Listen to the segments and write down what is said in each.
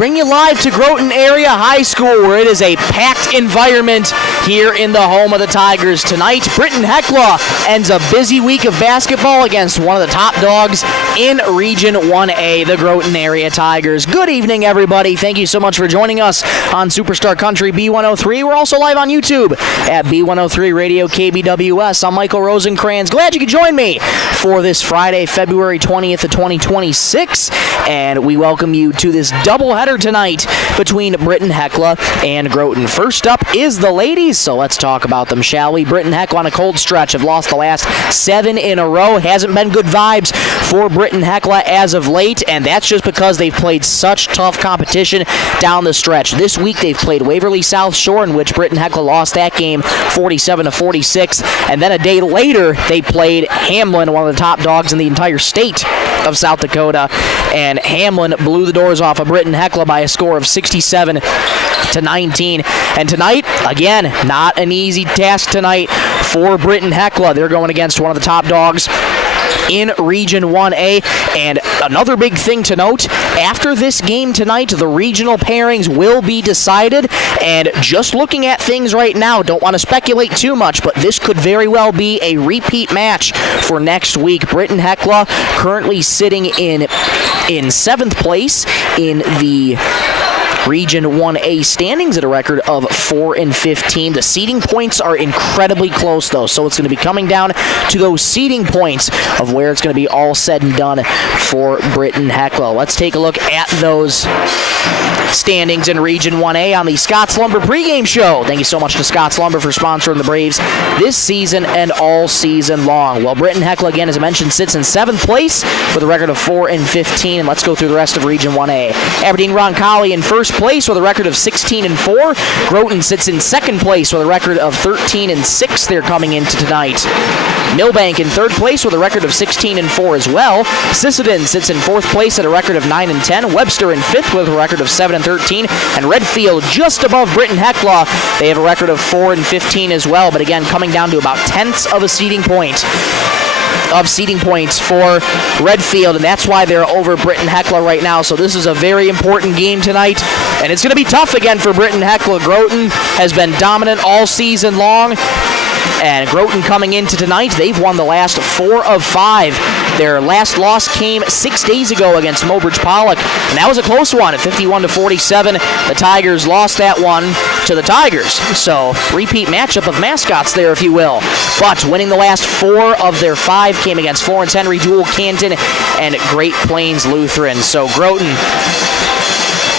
bring you live to Groton Area High School, where it is a packed environment here in the home of the Tigers. Tonight, Britton-Hecla ends a busy week of basketball against one of the top dogs in Region 1A, the Groton Area Tigers. Good evening, everybody. Thank you so much for joining us on Superstar Country B103. We're also live on YouTube at B103 Radio KBWS. I'm Michael Rosencrans. Glad you could join me for this Friday, February 20th of 2026, and we welcome you to this doubleheader tonight between Britton-Hecla and Groton. First up is the ladies, so let's talk about them, shall we? Britton-Hecla on a cold stretch have lost the last 7 in a row. Hasn't been good vibes for Britton-Hecla as of late, and that's just because they've played such tough competition down the stretch. This week they've played Waverly South Shore, in which Britton-Hecla lost that game 47-46, and then a day later they played Hamlin, one of the top dogs in the entire state of South Dakota, and Hamlin blew the doors off of Britton-Hecla by a score of 67-19. And tonight, again, not an easy task tonight for Britton-Hecla. They're going against one of the top dogs in Region 1A. And another big thing to note, after this game tonight, the regional pairings will be decided. And just looking at things right now, don't want to speculate too much, but this could very well be a repeat match for next week. Britton-Hecla currently sitting in 7th place in the Region 1A standings at a record of 4-15. The seeding points are incredibly close, though, so it's going to be coming down to those seeding points of where it's going to be all said and done for Britton-Hecla. Let's take a look at those standings in Region 1A on the Scott's Lumber pregame show. Thank you so much to Scott's Lumber for sponsoring the Braves this season and all season long. Well, Britton-Hecla, again, as I mentioned, sits in 7th place with a record of 4-15, and let's go through the rest of Region 1A. Aberdeen-Roncalli in first place with a record of 16-4. Groton sits in 2nd place with a record of 13-6. They're coming into tonight. Millbank in 3rd place with a record of 16-4 as well. Sisseton sits in 4th place at a record of 9-10. Webster in 5th with a record of 7-13. And Redfield just above Britton-Hecla. They have a record of 4-15 as well, but again, coming down to about tenths of a seeding point. Of seeding points for Redfield, and that's why they're over Britton-Hecla right now. So this is a very important game tonight, and it's going to be tough again for Britton-Hecla. Groton has been dominant all season long, and Groton coming into tonight, they've won the last 4 of 5. Their last loss came 6 days ago against Mobridge Pollock, and that was a close one at 51-47. The Tigers lost that one to the Tigers, so repeat matchup of mascots there, if you will. But winning the last 4 of their 5 came against Florence Henry, Jewel Canton, and Great Plains Lutheran. So Groton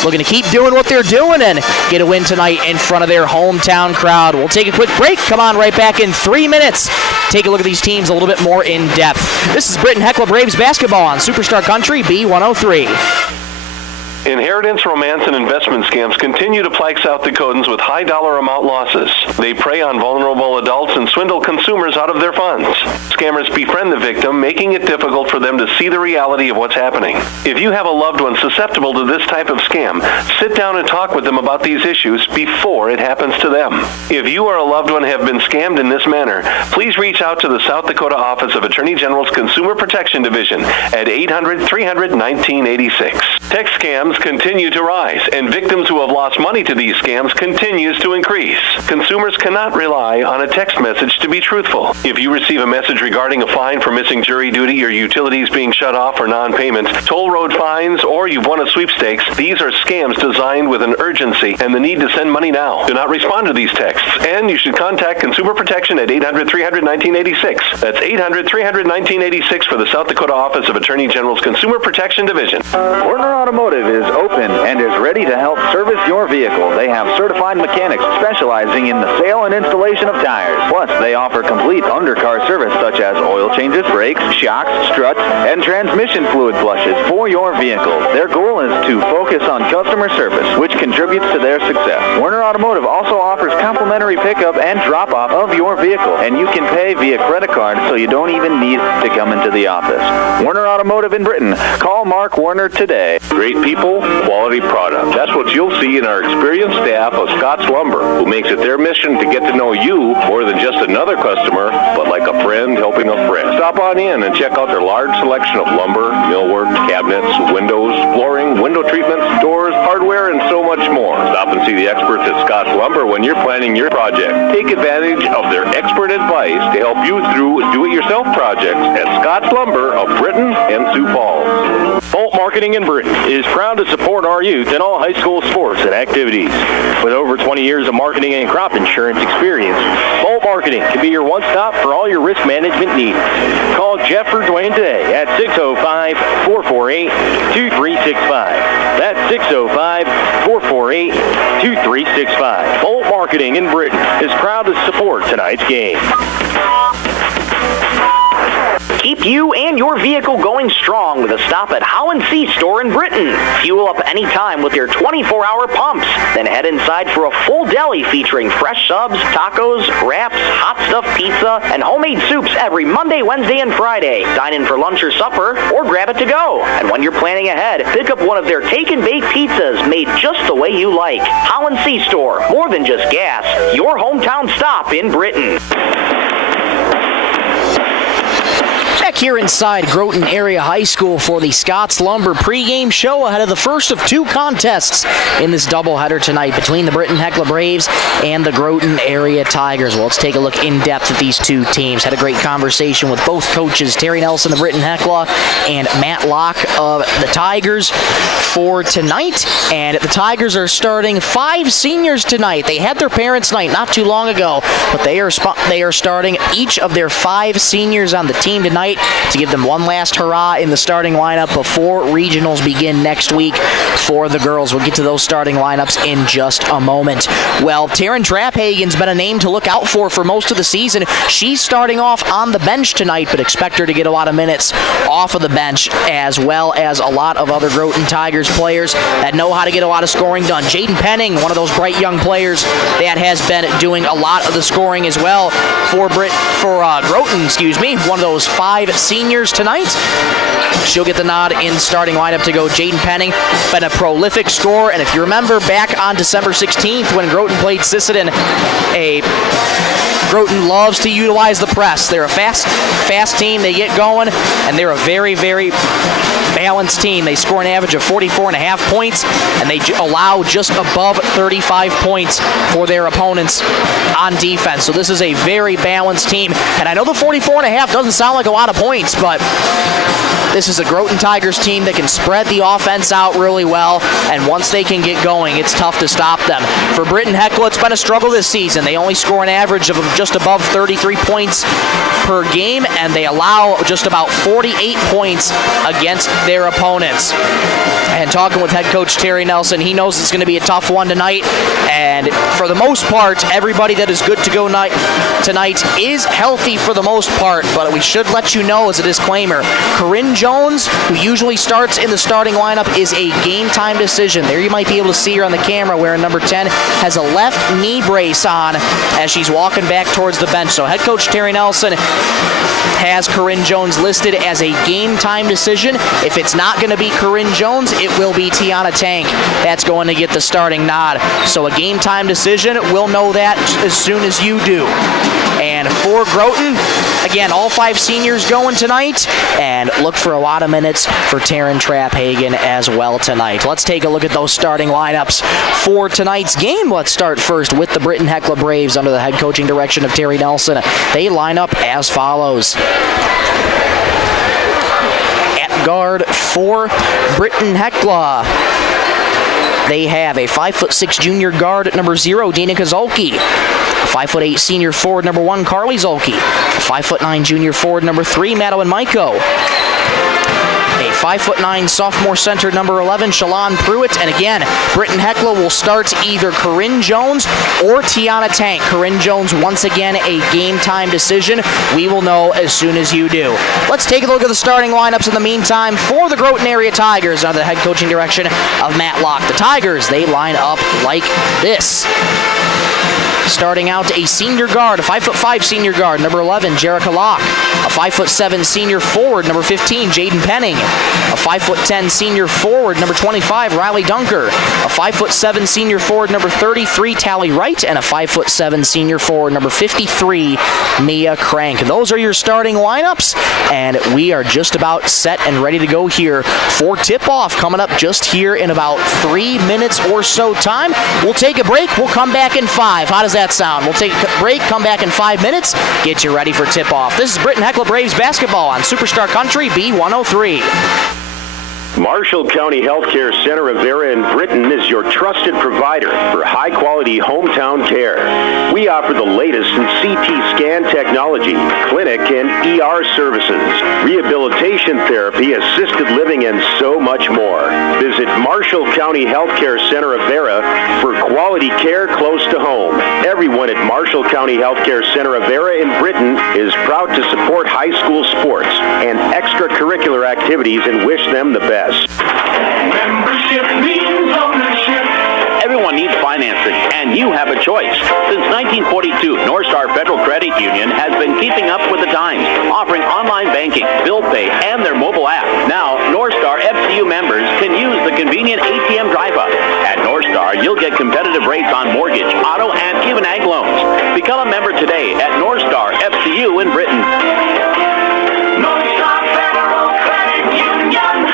looking to keep doing what they're doing and get a win tonight in front of their hometown crowd. We'll take a quick break. Come on right back in 3 minutes. Take a look at these teams a little bit more in depth. This is Britton-Hecla Braves basketball on Superstar Country B103. Inheritance, romance, and investment scams continue to plague South Dakotans with high dollar amount losses. They prey on vulnerable adults and swindle consumers out of their funds. Scammers befriend the victim, making it difficult for them to see the reality of what's happening. If you have a loved one susceptible to this type of scam, sit down and talk with them about these issues before it happens to them. If you or a loved one have been scammed in this manner, please reach out to the South Dakota Office of Attorney General's Consumer Protection Division at 800-300-1986. Text scams continue to rise, and victims who have lost money to these scams continues to increase. Consumers cannot rely on a text message to be truthful. If you receive a message regarding a fine for missing jury duty or utilities being shut off for non-payment, toll road fines, or you've won a sweepstakes, these are scams designed with an urgency and the need to send money now. Do not respond to these texts, and you should contact Consumer Protection at 800-300-1986. That's 800-300-1986 for the South Dakota Office of Attorney General's Consumer Protection Division. Werner Automotive is open and is ready to help service your vehicle. They have certified mechanics specializing in the sale and installation of tires. Plus, they offer complete undercar service such as oil changes, brakes, shocks, struts, and transmission fluid flushes for your vehicle. Their goal is to focus on customer service, which contributes to their success. Werner Automotive also offers complimentary pickup and drop-off of your vehicle, and you can pay via credit card so you don't even need to come into the office. Werner Automotive in Britton. Call Mark Werner today. Great people, reliable, quality product. That's what you'll see in our experienced staff of Scott's Lumber, who makes it their mission to get to know you more than just another customer, but like a friend helping a friend. Stop on in and check out their large selection of lumber, millwork, cabinets, windows, flooring, window treatments, doors, hardware, and so much more. Stop and see the experts at Scott's Lumber when you're planning your project. Take advantage of their expert advice to help you through do-it-yourself projects at Scott's Lumber of Britton and Sioux Falls. Bolt Marketing in Britton is proud to support our youth in all high school sports and activities. With over 20 years of marketing and crop insurance experience, Bolt Marketing can be your one-stop for all your risk management needs. Call Jeff or Dwayne today at 605-448-2365. That's 605-448-2365. Bolt Marketing in Britton is proud to support tonight's game. Keep you and your vehicle going strong with a stop at Holland C Store in Britton. Fuel up anytime with their 24-hour pumps. Then head inside for a full deli featuring fresh subs, tacos, wraps, hot stuffed pizza, and homemade soups every Monday, Wednesday, and Friday. Dine in for lunch or supper, or grab it to go. And when you're planning ahead, pick up one of their take and bake pizzas made just the way you like. Holland C Store, more than just gas. Your hometown stop in Britton. Back here inside Groton Area High School for the Scott's Lumber pregame show ahead of the first of two contests in this doubleheader tonight between the Britton-Hecla Braves and the Groton Area Tigers. Well, let's take a look in depth at these two teams. Had a great conversation with both coaches, Terry Nelson of Britton-Hecla and Matt Locke of the Tigers for tonight. And the Tigers are starting 5 seniors tonight. They had their parents' night not too long ago, but they are starting each of their 5 seniors on the team tonight to give them one last hurrah in the starting lineup before regionals begin next week for the girls. We'll get to those starting lineups in just a moment. Well, Taryn Traphagen's been a name to look out for most of the season. She's starting off on the bench tonight, but expect her to get a lot of minutes off of the bench, as well as a lot of other Groton Tigers players that know how to get a lot of scoring done. Jaden Penning, one of those bright young players that has been doing a lot of the scoring as well for Groton, one of those 5 seniors tonight. She'll get the nod in starting lineup to go. Jaden Penning, been a prolific scorer, and if you remember back on December 16th when Groton played Sisseton, Groton loves to utilize the press. They're a fast team. They get going, and they're a very, very balanced team. They score an average of 44.5 points, and they allow just above 35 points for their opponents on defense. So this is a very balanced team, and I know the 44.5 doesn't sound like a lot of points, but this is a Groton Tigers team that can spread the offense out really well, and once they can get going, it's tough to stop them. For Britton-Hecla, it's been a struggle this season. They only score an average of just above 33 points per game, and they allow just about 48 points against their opponents. And talking with head coach Terry Nelson, he knows it's going to be a tough one tonight, and for the most part, everybody that is good to go tonight is healthy for the most part, but we should let you know as a disclaimer, Corinne Jones, who usually starts in the starting lineup, is a game-time decision. There you might be able to see her on the camera wearing number 10, has a left knee brace on as she's walking back towards the bench. So head coach Terry Nelson has Corinne Jones listed as a game-time decision. If it's not going to be Corinne Jones, it will be Tiana Tank that's going to get the starting nod. So a game-time decision, we'll know that as soon as you do. And for Groton, again, all 5 seniors going tonight, and look for a lot of minutes for Taryn Traphagen as well tonight. Let's take a look at those starting lineups for tonight's game. Let's start first with the Britton-Hecla Braves under the head coaching direction of Terry Nelson. They line up as follows. At guard for Britton-Hecla, they have a 5'6" junior guard at number 0, Dina Kozolki. A 5'8" senior forward, number 1, Carly Zolke. A 5'9" junior forward, number 3, Madeline Maiko. A 5'9" sophomore center, number 11, Shalon Pruitt. And again, Britton-Hecla will start either Corinne Jones or Tiana Tank. Corinne Jones, once again, a game-time decision. We will know as soon as you do. Let's take a look at the starting lineups in the meantime for the Groton Area Tigers under the head coaching direction of Matt Locke. The Tigers, they line up like this. Starting out a senior guard, a 5'5" senior guard, number 11, Jerica Locke. A 5'7" senior forward, number 15, Jaden Penning. A 5'10" senior forward, number 25, Riley Dunker. A 5'7" senior forward, number 33, Tally Wright. And a 5'7" senior forward, number 53, Mia Crank. Those are your starting lineups, and we are just about set and ready to go here for tip-off coming up just here in about 3 minutes or so time. We'll take a break. We'll come back in 5. How does that sound? We'll take a break, come back in 5 minutes, get you ready for tip-off. This is Britton-Hecla Braves basketball on Superstar Country B103. Marshall County Healthcare Center of Vera in Britton is your trusted provider for high-quality hometown care. We offer the latest in CT scan technology, clinic and ER services, rehabilitation therapy, assisted living, and so much more. Visit Marshall County Healthcare Center of Vera for quality care close to home. Everyone at Marshall County Healthcare Center of Vera in Britton is proud to support high school sports and extracurricular activities and wish them the best. Membership means ownership. Everyone needs financing, and you have a choice. Since 1942, North Star Federal Credit Union has been keeping up with the times, offering online banking, bill pay, and their mobile app. Now, North Star FCU members can use the convenient ATM drive-up. At North Star, you'll get competitive rates on mortgage, auto, and even ag loans. Become a member today at North Star FCU in Britton. North Star Federal Credit Union.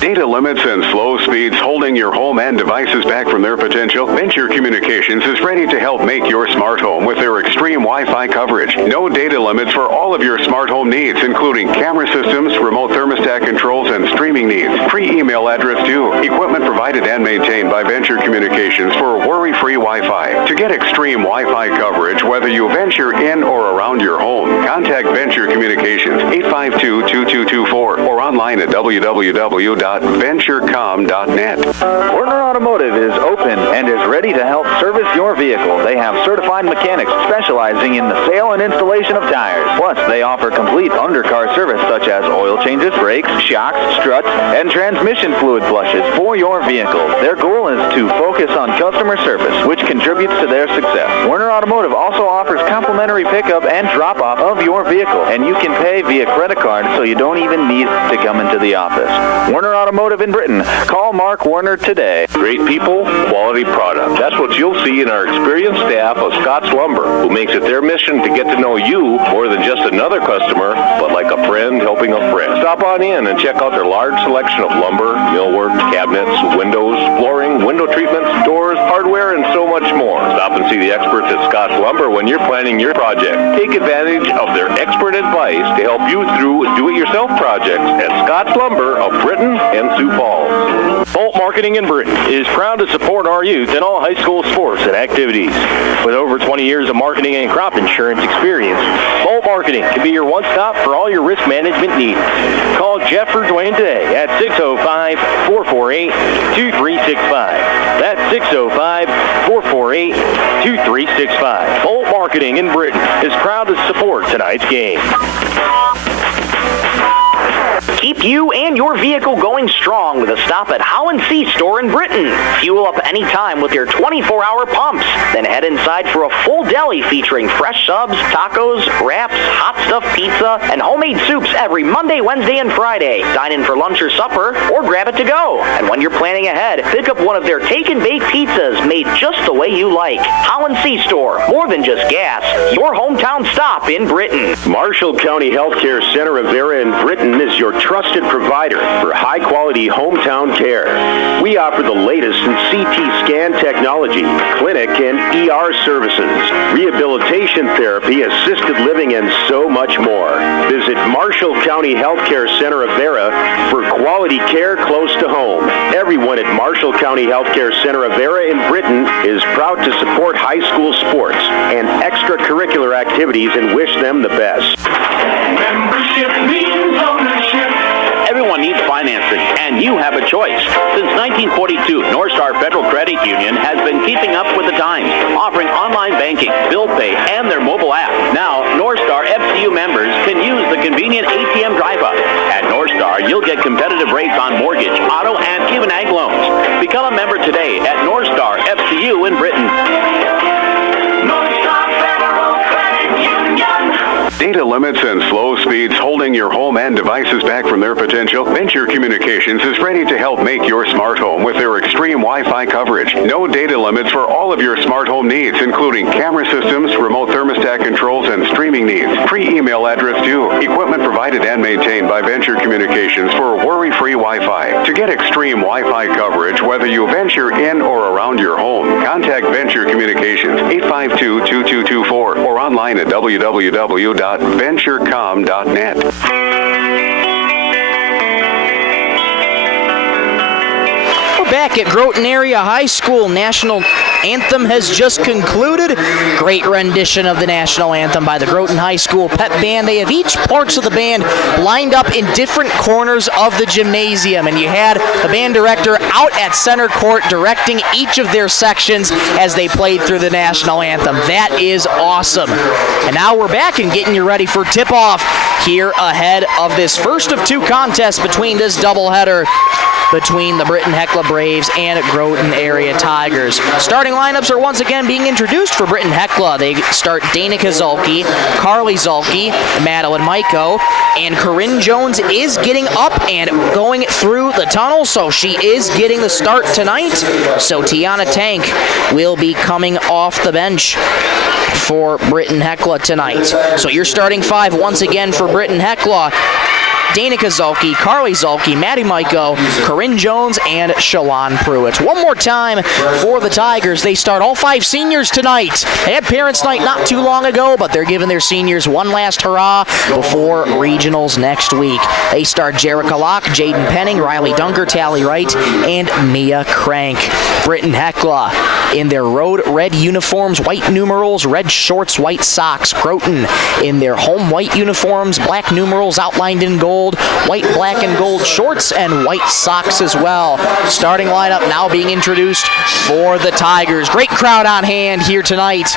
Data limits and slow speeds holding your home and devices back from their potential? Venture Communications is ready to help make your smart home with their extreme Wi-Fi coverage. No data limits for all of your smart home needs, including camera systems, remote thermostat controls, and streaming needs. Free email address too. Equipment provided and maintained by Venture Communications for worry-free Wi-Fi. To get extreme Wi-Fi coverage, whether you venture in or around your home, contact Venture Communications 852-2224 or online at www.venturecom.net. Werner Automotive is open and is ready to help service your vehicle. They have certified mechanics specializing in the sale and installation of tires. Plus, they offer complete undercar service such as oil changes, brakes, shocks, struts, and transmission fluid flushes for your vehicle. Their goal is to focus on customer service, which contributes to their success. Werner Automotive also offers complimentary pickup and drop-off of your vehicle, and you can pay via credit card so you don't even need to come into the office. Werner Automotive in Britton. Call Mark Werner today. Great people, quality product. That's what you'll see in our experienced staff of Scott's Lumber, who makes it their mission to get to know you more than just another customer, but like a friend helping a friend. Stop on in and check out their large selection of lumber, millwork, cabinets, windows, flooring, window treatments, doors, hardware, and so much more. Stop and see the experts at Scott's Lumber when you're planning your project. Take advantage of their expert advice to help you through do-it-yourself projects at Scott's Lumber of Britton and Sioux Falls. Bolt Marketing in Britton is proud to support our youth in all high school sports and activities. With over 20 years of marketing and crop insurance experience, Bolt Marketing can be your one-stop for all your risk management needs. Call Jeff or Dwayne today at 605-448-2365. That's 605-448-2365. Bolt Marketing in Britton is proud to support tonight's game. Keep you and your vehicle going strong with a stop at How & See store in Britton. Fuel up anytime with your 24-hour pumps. Then head inside for a full deli featuring fresh subs, tacos, wraps, hot stuffed pizza, and homemade soups every Monday, Wednesday, and Friday. Dine in for lunch or supper, or grab it to go. And when you're planning ahead, pick up one of their take-and-bake pizzas made just the way you like. How & See store. More than just gas. Your hometown stop in Britton. Marshall County Healthcare Center of Vera in Britton is your trusted provider for high-quality hometown care. We offer the latest in CT scan technology, clinic and ER services, rehabilitation therapy, assisted living, and so much more. Visit Marshall County Healthcare Center of Vera for quality care close to home. Everyone at Marshall County Healthcare Center of Vera in Britton is proud to support high school sports and extracurricular activities and wish them the best. Membership means ownership. Everyone needs financing, and you have a choice. Since 1942, North Star Federal Credit Union has been keeping up with the times, offering online banking, bill pay, and their mobile app. Now, North Star FCU members can use the convenient ATM drive-up. At North Star, you'll get competitive rates on mortgage, auto, and even ag loans. Become a member today at North Star FCU in Britton. North Star data limits and slow speeds holding your home and devices back from their potential? Venture Communications is ready to help make your smart home with their extreme Wi-Fi coverage. No data limits for all of your smart home needs, including camera systems, remote thermostat controls, and streaming needs. Free email address too. Equipment provided and maintained by Venture Communications for worry-free Wi-Fi. To get extreme Wi-Fi coverage, whether you venture in or around your home, contact Venture Communications 852-2224 or online at www.venturecom.net. Back at Groton Area High School, National Anthem has just concluded. Great rendition of the National Anthem by the Groton High School Pep Band. They have each parts of the band lined up in different corners of the gymnasium, and you had the band director out at center court directing each of their sections as they played through the National Anthem. That is awesome. And now we're back and getting you ready for tip-off here ahead of this first of two contests between this doubleheader between the Britton-Hecla Braves and Groton Area Tigers. Starting lineups are once again being introduced for Britton-Hecla. They start Danica Zulke, Carly Zulke, Madeline Maiko, and Corinne Jones is getting up and going through the tunnel, so she is getting the start tonight. So Tiana Tank will be coming off the bench for Britton-Hecla tonight. So your starting five once again for Britton-Hecla: Danica Zulke, Carly Zulke, Maddie Maiko, Corinne Jones, and Shalon Pruitt. One more time for the Tigers. They start all five seniors tonight. They had Parents' Night not too long ago, but they're giving their seniors one last hurrah before regionals next week. They start Jerica Locke, Jaden Penning, Riley Dunker, Tally Wright, and Mia Crank. Britton-Hecla in their road red uniforms, white numerals, red shorts, white socks. Groton in their home white uniforms, black numerals outlined in gold, white, black, and gold shorts, and white socks as well. Starting lineup now being introduced for the Tigers. Great crowd on hand here tonight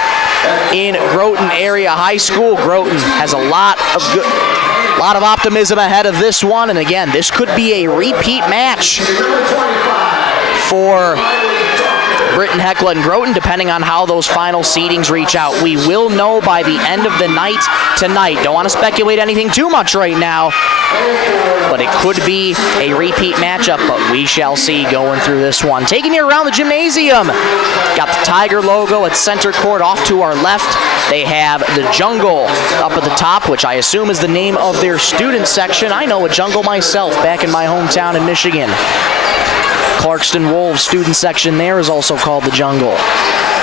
in Groton Area High School. Groton has a lot of optimism ahead of this one, and again, this could be a repeat match for Britton-Hecla and Groton, depending on how those final seedings reach out. We will know by the end of the night tonight. Don't want to speculate anything too much right now, but it could be a repeat matchup, but we shall see going through this one. Taking you around the gymnasium, got the Tiger logo at center court. Off to our left, they have the Jungle up at the top, which I assume is the name of their student section. I know a Jungle myself back in my hometown in Michigan. Clarkston Wolves student section there is also called the Jungle.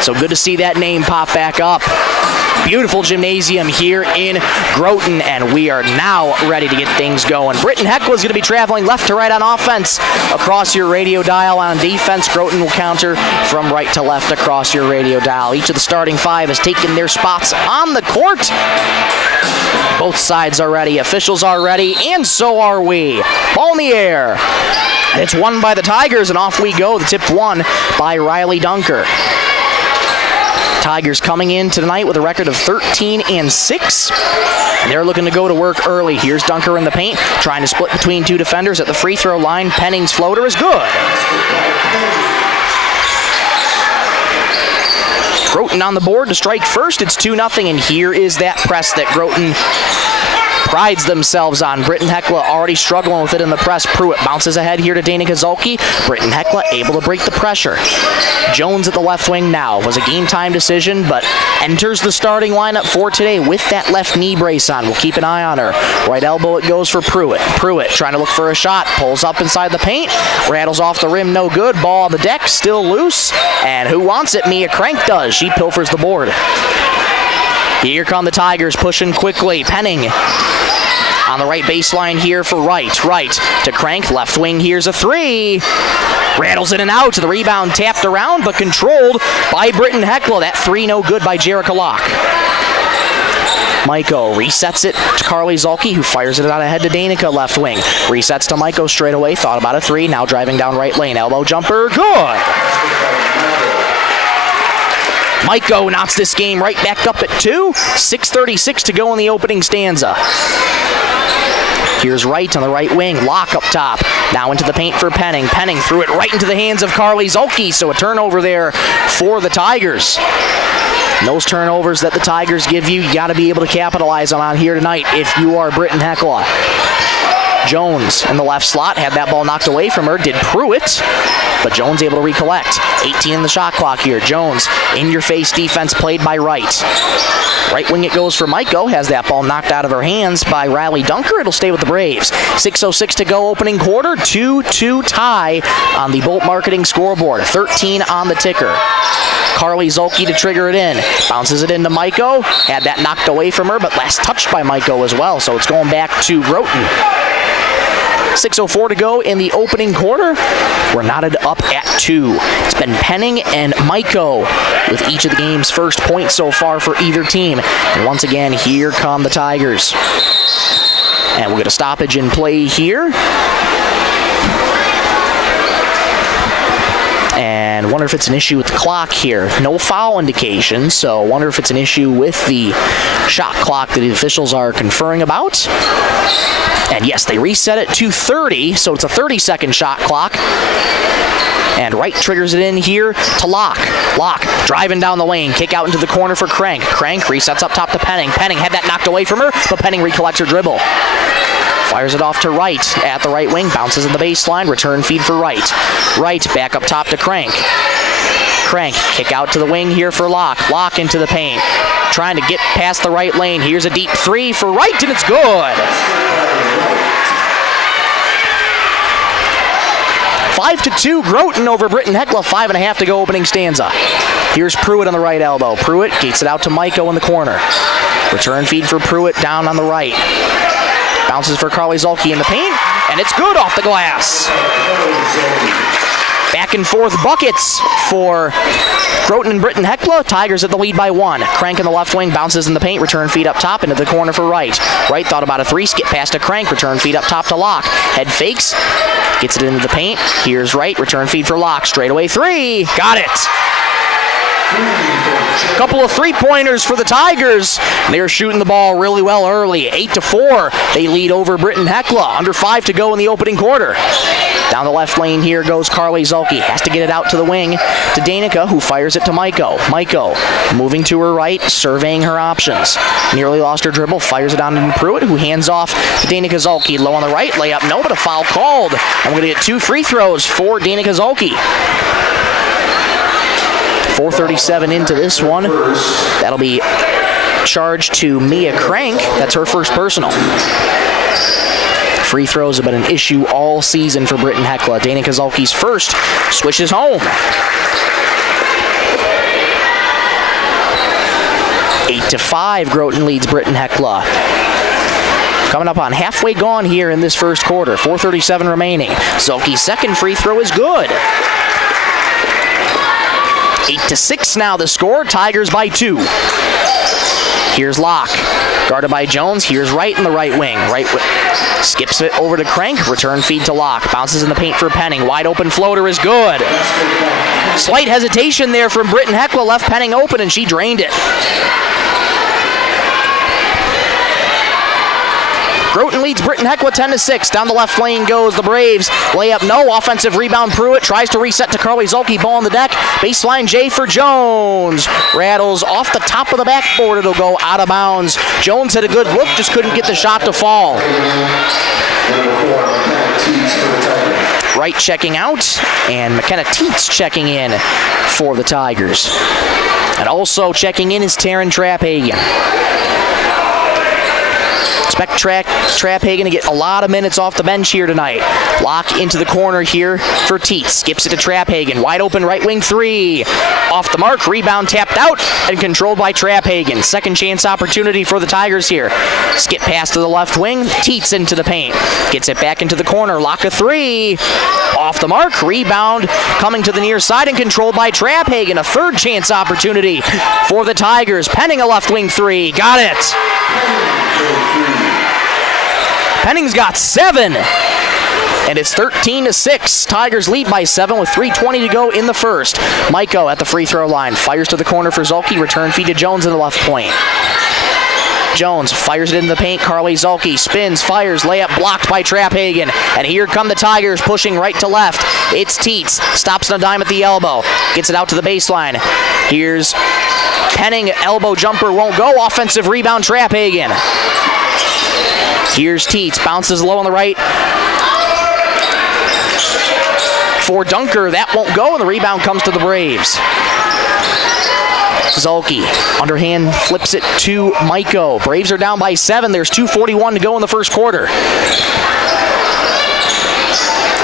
So good to see that name pop back up. Beautiful gymnasium here in Groton, and we are now ready to get things going. Britton-Hecla is going to be traveling left to right on offense across your radio dial. On defense, Groton will counter from right to left across your radio dial. Each of the starting five has taken their spots on the court. Both sides are ready, officials are ready, and so are we. Ball in the air. And it's won by the Tigers, and off we go. The tip won by Riley Dunker. Tigers coming in tonight with a record of 13-6. And they're looking to go to work early. Here's Dunker in the paint, trying to split between two defenders at the free throw line. Penning's floater is good. Groton on the board to strike first. It's 2-0, and here is that press that Groton prides themselves on. Britton-Hecla already struggling with it in the press. Pruitt bounces ahead here to Danica Zulke. Britton-Hecla able to break the pressure. Jones at the left wing now. Was a game time decision, but enters the starting lineup for today with that left knee brace on. We'll keep an eye on her. Right elbow, it goes for Pruitt. Pruitt trying to look for a shot. Pulls up inside the paint. Rattles off the rim, no good. Ball on the deck, still loose. And who wants it? Mia Crank does. She pilfers the board. Here come the Tigers pushing quickly. Penning on the right baseline here for Wright. Right to Crank. Left wing, here's a three. Rattles in and out. The rebound tapped around, but controlled by Britton-Hecla. That three no good by Jerica Locke. Maiko resets it to Carly Zulke, who fires it out ahead to Danica, left wing. Resets to Maiko straight away. Thought about a three. Now driving down right lane. Elbow jumper. Good. Maiko knocks this game right back up at 2. 6:36 to go in the opening stanza. Here's Wright on the right wing. Locke up top. Now into the paint for Penning. Penning threw it right into the hands of Carly Zulke, so a turnover there for the Tigers. And those turnovers that the Tigers give you got to be able to capitalize on here tonight if you are Britton-Hecla. Jones in the left slot had that ball knocked away from her. Did Pruitt, but Jones able to recollect. 18 in the shot clock here. Jones, in-your-face defense played by Wright. Right wing it goes for Maiko. Has that ball knocked out of her hands by Riley Dunker. It'll stay with the Braves. 6:06 to go opening quarter. 2-2 tie on the Bolt Marketing scoreboard. 13 on the ticker. Carly Zolke to trigger it in. Bounces it into Maiko. Had that knocked away from her, but last touched by Maiko as well. So it's going back to Groton. 6:04 to go in the opening quarter. We're knotted up at 2. It's been Penning and Maiko with each of the game's first points so far for either team. And once again, here come the Tigers. And we'll get a stoppage in play here. And wonder if it's an issue with the clock here. No foul indication, so wonder if it's an issue with the shot clock that the officials are conferring about. And yes, they reset it to 30, so it's a 30-second shot clock. And Wright triggers it in here to Locke. Locke driving down the lane. Kick out into the corner for Crank. Crank resets up top to Penning. Penning had that knocked away from her, but Penning recollects her dribble. Fires it off to Wright at the right wing. Bounces in the baseline. Return feed for Wright. Wright back up top to Crank. Crank kick out to the wing here for Locke. Locke into the paint. Trying to get past the right lane. Here's a deep three for Wright, and it's good. 5-2, Groton over Britton-Hecla. 5.5 to go opening stanza. Here's Pruitt on the right elbow. Pruitt gets it out to Maiko in the corner. Return feed for Pruitt down on the right. Bounces for Carly Zolke in the paint, and it's good off the glass. Back and forth buckets for Groton and Britton-Hecla. Tigers at the lead by 1. Crank in the left wing, bounces in the paint, return feed up top into the corner for Wright. Wright thought about a 3, skip past to Crank, return feed up top to Locke. Head fakes, gets it into the paint. Here's Wright, return feed for Locke. Straightaway 3, got it. Couple of 3-pointers for the Tigers. They're shooting the ball really well early. 8-4, they lead over Britton-Hecla. Under 5 to go in the opening quarter. Down the left lane here goes Carly Zolke. Has to get it out to the wing to Danica, who fires it to Maiko. Maiko moving to her right, surveying her options. Nearly lost her dribble, fires it on to Pruitt, who hands off to Danica Zolke. Low on the right, layup no, but a foul called. I'm going to get 2 free throws for Danica Zolke. 4:37 into this one. That'll be charged to Mia Crank. That's her first personal. Free throws have been an issue all season for Britton-Hecla. Danica Zolke's first swishes home. 8-5, Groton leads Britton-Hecla. Coming up on halfway gone here in this first quarter. 4:37 remaining. Zolke's second free throw is good. 8-6 now the score. Tigers by 2. Here's Locke. Guarded by Jones. Here's Wright in the right wing. Wright skips it over to Crank. Return feed to Locke. Bounces in the paint for Penning. Wide open floater is good. Slight hesitation there from Britton-Hecla. Left Penning open and she drained it. Groton leads Britton-Hecla 10-6. Down the left lane goes the Braves. Layup no. Offensive rebound. Pruitt tries to reset to Carly Zolke. Ball on the deck. Baseline J for Jones. Rattles off the top of the backboard. It'll go out of bounds. Jones had a good look, just couldn't get the shot to fall. Wright checking out, and McKenna Teets checking in for the Tigers. And also checking in is Taryn Traphagen. Expect Traphagen to get a lot of minutes off the bench here tonight. Locke into the corner here for Teets. Skips it to Traphagen. Wide open right wing 3. Off the mark. Rebound tapped out and controlled by Traphagen. Second chance opportunity for the Tigers here. Skip pass to the left wing. Teets into the paint. Gets it back into the corner. Locke a 3. Off the mark. Rebound coming to the near side and controlled by Traphagen. A third chance opportunity for the Tigers. Penning a left wing 3. Got it. Penning's got 7, and it's 13-6. Tigers lead by 7 with 3:20 to go in the first. Maiko at the free throw line. Fires to the corner for Zolke. Return feed to Jones in the left point. Jones fires it into the paint. Carly Zulke spins, fires, layup blocked by Trapphagen. And here come the Tigers pushing right to left. It's Teets. Stops on a dime at the elbow. Gets it out to the baseline. Here's Penning. Elbow jumper won't go. Offensive rebound, Trapphagen. Here's Teets. Bounces low on the right. For Dunker. That won't go, and the rebound comes to the Braves. Zulke, underhand, flips it to Maiko. Braves are down by 7. There's 2:41 to go in the first quarter.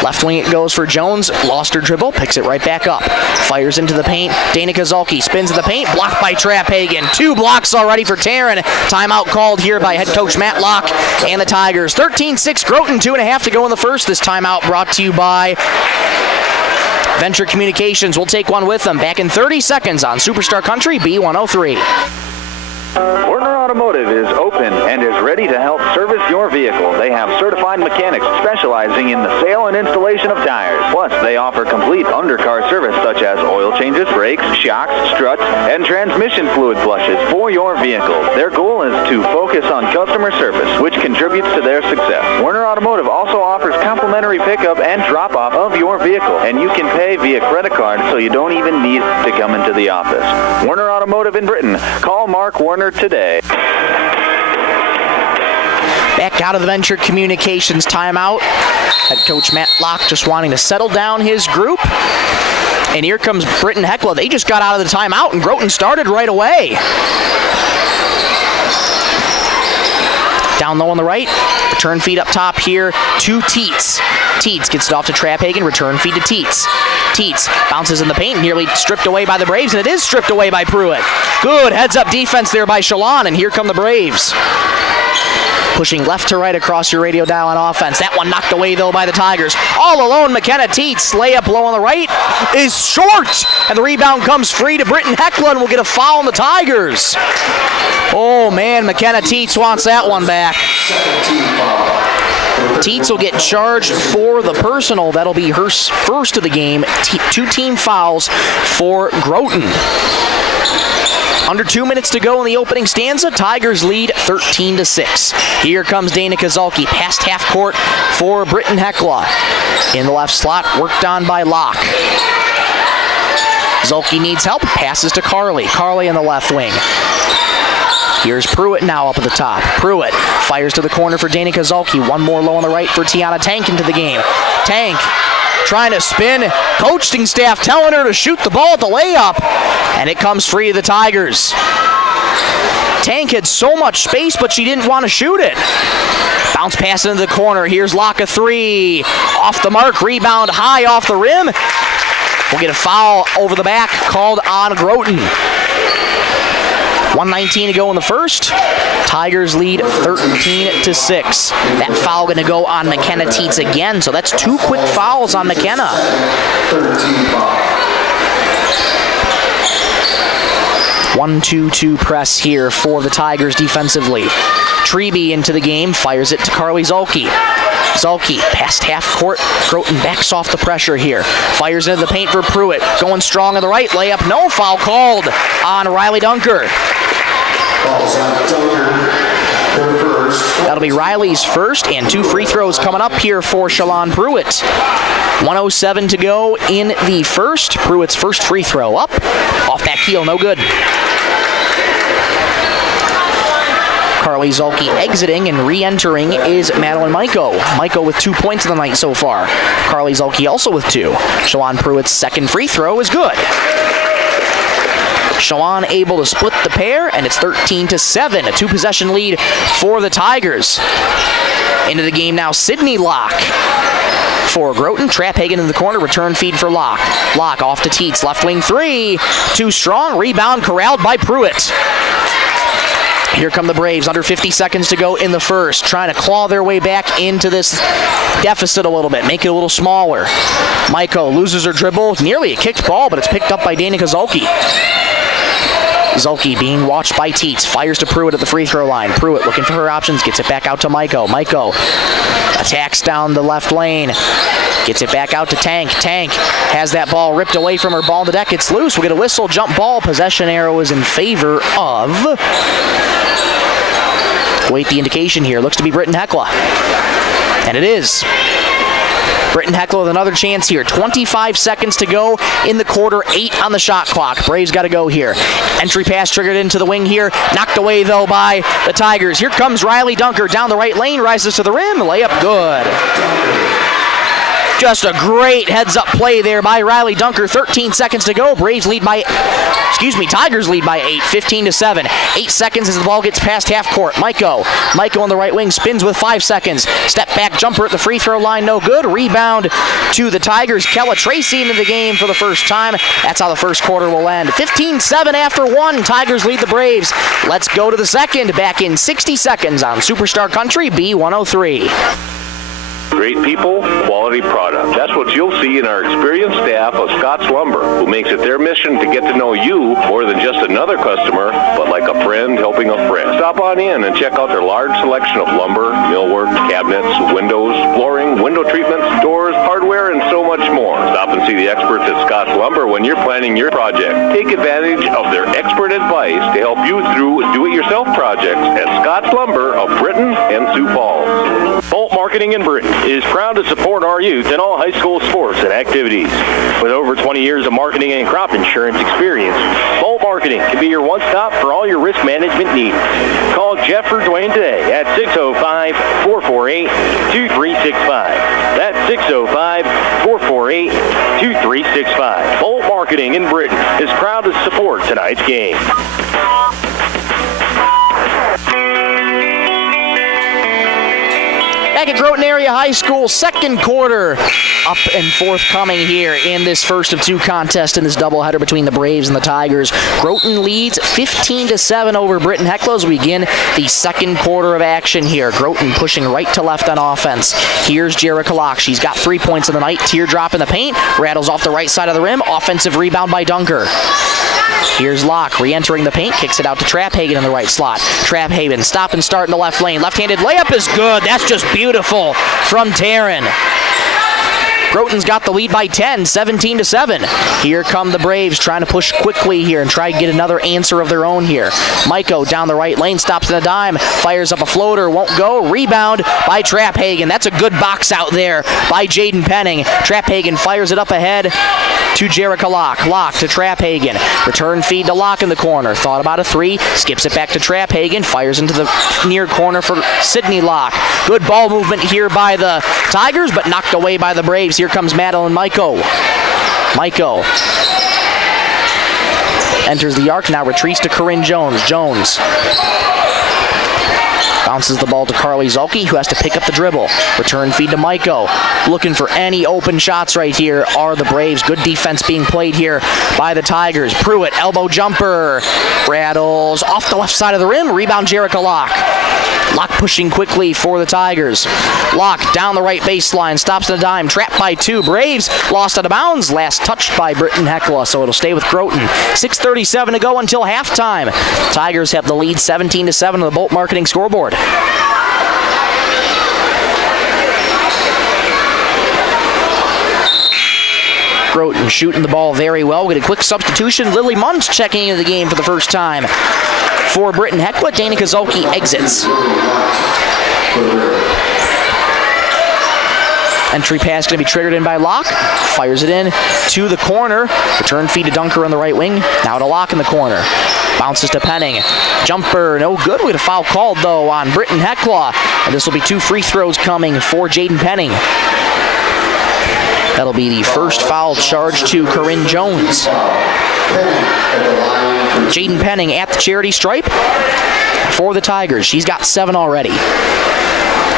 Left wing it goes for Jones. Lost her dribble. Picks it right back up. Fires into the paint. Danica Zulke spins in the paint. Blocked by Trapphagen. 2 blocks already for Taryn. Timeout called here by head coach Matt Locke and the Tigers. 13-6 Groton. 2.5 to go in the first. This timeout brought to you by Venture Communications. We'll take one with them. Back in 30 seconds on Superstar Country B103. Werner Automotive is open and is ready to help service your vehicle. They have certified mechanics specializing in the sale and installation of tires. Plus, they offer complete undercar service such as oil changes, brakes, shocks, struts, and transmission fluid flushes for your vehicle. Their goal is to focus on customer service, which contributes to their success. Werner Automotive also offers complimentary pickup and drop-off of your vehicle, and you can pay via credit card so you don't even need to come into the office. Werner Automotive in Britton. Call Mark Werner today. Back out of the Venture Communications timeout. Head coach Matt Locke just wanting to settle down his group. And here comes Britton-Hecla. They just got out of the timeout, and Groton started right away. Down low on the right. Return feed up top here to Teets. Teets gets it off to Trapphagen. Return feed to Teets. Teets bounces in the paint, nearly stripped away by the Braves, and it is stripped away by Pruitt. Good heads-up defense there by Shalon, and here come the Braves. Pushing left to right across your radio dial on offense. That one knocked away, though, by the Tigers. All alone, McKenna Teets. Layup low on the right is short, and the rebound comes free to Britton-Hecla, and will get a foul on the Tigers. Oh, man, McKenna Teets wants that one back. Teets will get charged for the personal. That'll be her first of the game. 2 team fouls for Groton. Under 2 minutes to go in the opening stanza. Tigers lead 13-6. Here comes Danica Zulke. Past half court for Britton-Hecla. In the left slot, worked on by Locke. Zulke needs help. Passes to Carly. Carly in the left wing. Here's Pruitt now up at the top. Pruitt fires to the corner for Danica Zulke. One more low on the right for Tiana Tank into the game. Tank trying to spin. Coaching staff telling her to shoot the ball at the layup. And it comes free to the Tigers. Tank had so much space, but she didn't want to shoot it. Bounce pass into the corner. Here's Locke, a 3. Off the mark. Rebound high off the rim. We'll get a foul over the back called on Groton. 1:19 to go in the first. Tigers lead 13-6. That foul going to go on McKenna Teets again, so that's 2 quick fouls on McKenna. 1-2-2 press here for the Tigers defensively. Treby into the game, fires it to Carly Zulke. Zulke past half court. Groton backs off the pressure here. Fires into the paint for Pruitt. Going strong on the right. Layup, no. Foul called on Riley Dunker. That'll be Riley's first, and 2 free throws coming up here for Shalon Pruitt. 1:07 to go in the first. Pruitt's first free throw up. Off that heel, no good. Carly Zulke exiting, and re-entering is Madeline Maiko. Maiko with 2 points of the night so far. Carly Zulke also with 2. Shalon Pruitt's second free throw is good. Shalon able to split the pair, and it's 13-7. A 2-possession lead for the Tigers. Into the game now, Sydney Locke for Groton. Trapphagen in the corner, return feed for Locke. Locke off to Teets, left wing 3. Too strong, rebound corralled by Pruitt. Here come the Braves, under 50 seconds to go in the first, trying to claw their way back into this deficit a little bit, make it a little smaller. Maiko loses her dribble, nearly a kicked ball, but it's picked up by Danica Zulke. Zulke being watched by Teets, fires to Pruitt at the free throw line. Pruitt looking for her options, gets it back out to Maiko. Maiko attacks down the left lane, gets it back out to Tank. Tank has that ball ripped away from her. Ball on the deck, it's loose. We'll get a whistle, jump ball. Possession arrow is in favor of Wait the indication here. Looks to be Britton-Hecla. And it is. Britton-Hecla with another chance here. 25 seconds to go in the quarter, 8 on the shot clock. Braves got to go here. Entry pass triggered into the wing here. Knocked away, though, by the Tigers. Here comes Riley Dunker down the right lane, rises to the rim. Layup good. Just a great heads-up play there by Riley Dunker. 13 seconds to go. Tigers lead by 8, 15-7. 8 seconds as the ball gets past half court. Maiko on the right wing spins with 5 seconds. Step back jumper at the free throw line, no good. Rebound to the Tigers. Kella Tracy into the game for the first time. That's how the first quarter will end. 15-7 after 1. Tigers lead the Braves. Let's go to the second. Back in 60 seconds on Superstar Country B103. Great people, quality product. That's what you'll see in our experienced staff of Scott's Lumber, who makes it their mission to get to know you more than just another customer, but like a friend helping a friend. Stop on in and check out their large selection of lumber, millwork, cabinets, windows, flooring, window treatments, doors, hardware, and so much more. Stop and see the experts at Scott's Lumber when you're planning your project. Take advantage of their expert advice to help you through do-it-yourself projects at Scott's Lumber of Britton and Sioux Falls. Bolt Marketing in Britton is proud to support our youth in all high school sports and activities. With over 20 years of marketing and crop insurance experience, Bolt Marketing can be your one-stop for all your risk management needs. Call Jeff or Dwayne today at 605-448-2365. That's 605-448-2365. Bolt Marketing in Britton is proud to support tonight's game. Back at Groton Area High School, second quarter up and forthcoming here in this first of two contests in this doubleheader between the Braves and the Tigers. Groton leads 15-7 over Britton-Hecla as we begin the second quarter of action here. Groton pushing right to left on offense. Here's Jerica Locke. She's got 3 points in the night. Teardrop in the paint. Rattles off the right side of the rim. Offensive rebound by Dunker. Here's Locke re-entering the paint, kicks it out to Traphagen in the right slot. Traphagen stop and start in the left lane. Left-handed layup is good. That's just beautiful from Taryn. Groton's got the lead by 10, 17-7. Here come the Braves trying to push quickly here and try to get another answer of their own here. Maiko down the right lane, stops in a dime, fires up a floater, won't go. Rebound by Traphagen. That's a good box out there by Jaden Penning. Traphagen fires it up ahead to Jerica Locke. Locke to Traphagen. Return feed to Locke in the corner. Thought about a three, skips it back to Traphagen, fires into the near corner for Sydney Locke. Good ball movement here by the Tigers, but knocked away by the Braves. Here comes Madeline Maiko. Maiko enters the arc, now retreats to Corinne Jones. Jones bounces the ball to Carly Zulke, who has to pick up the dribble. Return feed to Maiko. Looking for any open shots right here are the Braves. Good defense being played here by the Tigers. Pruitt, elbow jumper. Rattles off the left side of the rim. Rebound Jerica Locke. Locke pushing quickly for the Tigers. Locke down the right baseline. Stops in a dime. Trapped by two. Braves lost out of bounds. Last touched by Britton-Hecla, so it'll stay with Groton. 6:37 to go until halftime. Tigers have the lead 17-7 on the Bolt Marketing scoreboard. Groton shooting the ball very well. We get a quick substitution. Lily Munch checking into the game for the first time. For Britton-Hecla, Danica Zulke exits. Entry pass going to be triggered in by Locke. Fires it in to the corner. Return feed to Dunker on the right wing. Now to Locke in the corner. Bounces to Penning. Jumper, no good. We get a foul called, though, on Britton-Hecla. And this will be 2 free throws coming for Jaden Penning. That'll be the first foul charged to Corinne Jones. Jaden Penning at the charity stripe for the Tigers. She's got 7 already.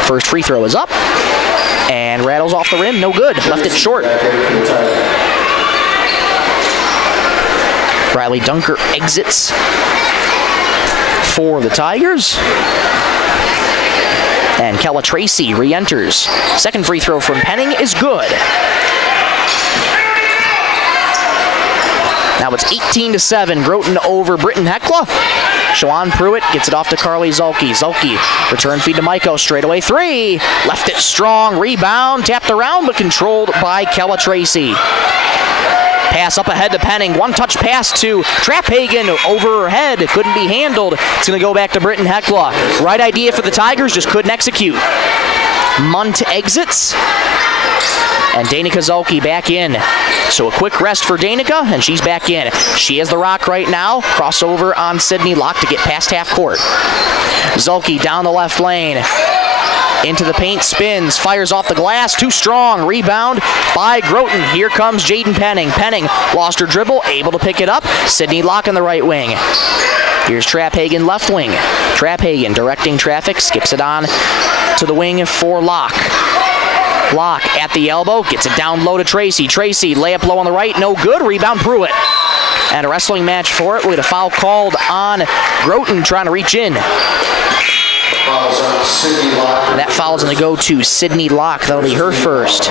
First free throw is up. And rattles off the rim. No good. Left it short. Riley Dunker exits for the Tigers. And Kella Tracy re-enters. Second free throw from Penning is good. Now it's 18-7. Groton over Britton-Hecla. Shawan Pruitt gets it off to Carly Zulke. Zulke, return feed to Maiko. Straightaway three. Left it strong. Rebound. Tapped around, but controlled by Kella Tracy. Pass up ahead to Penning. One-touch pass to Trapphagen over her head. Couldn't be handled. It's going to go back to Britton-Hecla. Right idea for the Tigers, just couldn't execute. Munt exits. And Danica Zulke back in. So a quick rest for Danica, and she's back in. She has the rock right now. Crossover on Sydney Locke to get past half court. Zulke down the left lane. Into the paint, spins, fires off the glass, too strong. Rebound by Groton. Here comes Jaden Penning. Penning lost her dribble, able to pick it up. Sydney Locke in the right wing. Here's Trapphagen left wing. Trapphagen directing traffic, skips it on to the wing for Locke. Locke at the elbow, gets it down low to Tracy. Tracy, layup low on the right, no good. Rebound Pruitt. And a wrestling match for it with a foul called on Groton trying to reach in. That foul's going to go to Sydney Locke. That'll be her first.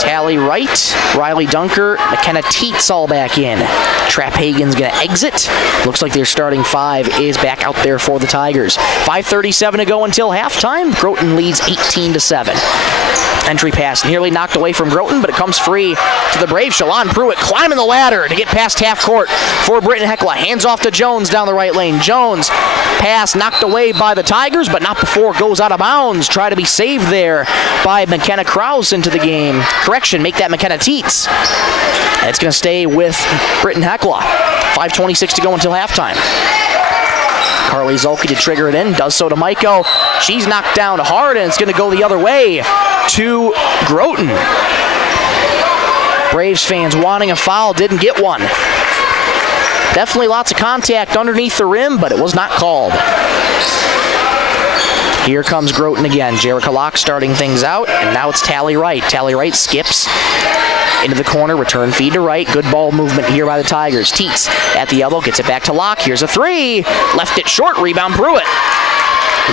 Tally Wright, Riley Dunker, McKenna Teets all back in. Trapphagen's going to exit. Looks like their starting five is back out there for the Tigers. 5:37 to go until halftime. Groton leads 18-7. Entry pass nearly knocked away from Groton, but it comes free to the Braves. Shalon Pruitt climbing the ladder to get past half court for Britton-Hecla. Hands off to Jones down the right lane. Jones, pass knocked away by the Tigers, but not before it goes out of bounds. Try to be saved there by McKenna Krause into the game. Correction, make that McKenna Teets. And it's going to stay with Britton-Hecla. 5:26 to go until halftime. Carly Zulke to trigger it in, does so to Maiko. She's knocked down hard, and it's going to go the other way to Groton. Braves fans wanting a foul, didn't get one. Definitely lots of contact underneath the rim, but it was not called. Here comes Groton again. Jerica Locke starting things out, and now it's Tally Wright. Tally Wright skips into the corner, return feed to Wright. Good ball movement here by the Tigers. Teets at the elbow, gets it back to Locke. Here's a three. Left it short, rebound Pruitt.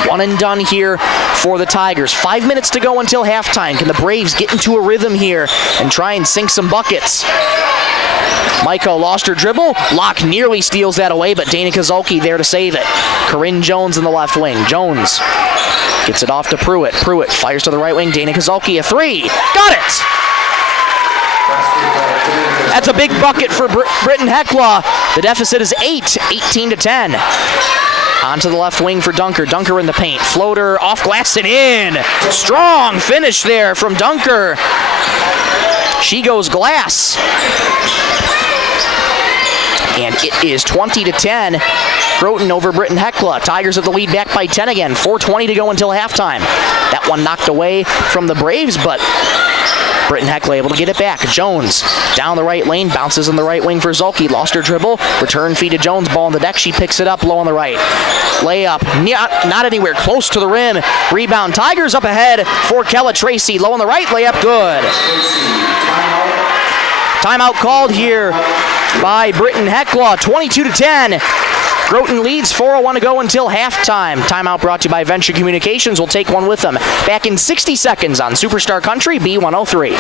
One and done here for the Tigers. 5 minutes to go until halftime. Can the Braves get into a rhythm here and try and sink some buckets? Maiko lost her dribble. Locke nearly steals that away, but Danica Zulke there to save it. Corinne Jones in the left wing. Jones gets it off to Pruitt. Pruitt fires to the right wing. Danica Zulke, a three. Got it! That's a big bucket for Britton-Hecla. The deficit is 8, 18-10. Onto the left wing for Dunker. Dunker in the paint. Floater off glass and in. Strong finish there from Dunker. She goes glass. And it is 20-10. Groton over Britton-Hecla. Tigers have the lead back by 10 again. 4:20 to go until halftime. That one knocked away from the Braves, but Britton-Hecla able to get it back. Jones down the right lane, bounces in the right wing for Zulke. Lost her dribble. Return feed to Jones. Ball on the deck. She picks it up low on the right. Layup not anywhere close to the rim. Rebound. Tigers up ahead for Kella Tracy. Low on the right. Layup good. Timeout called here by Britton-Hecla. 22-10. Groton leads, 4:01 to go until halftime. Timeout brought to you by Venture Communications. We'll take one with them. Back in 60 seconds on Superstar Country B103.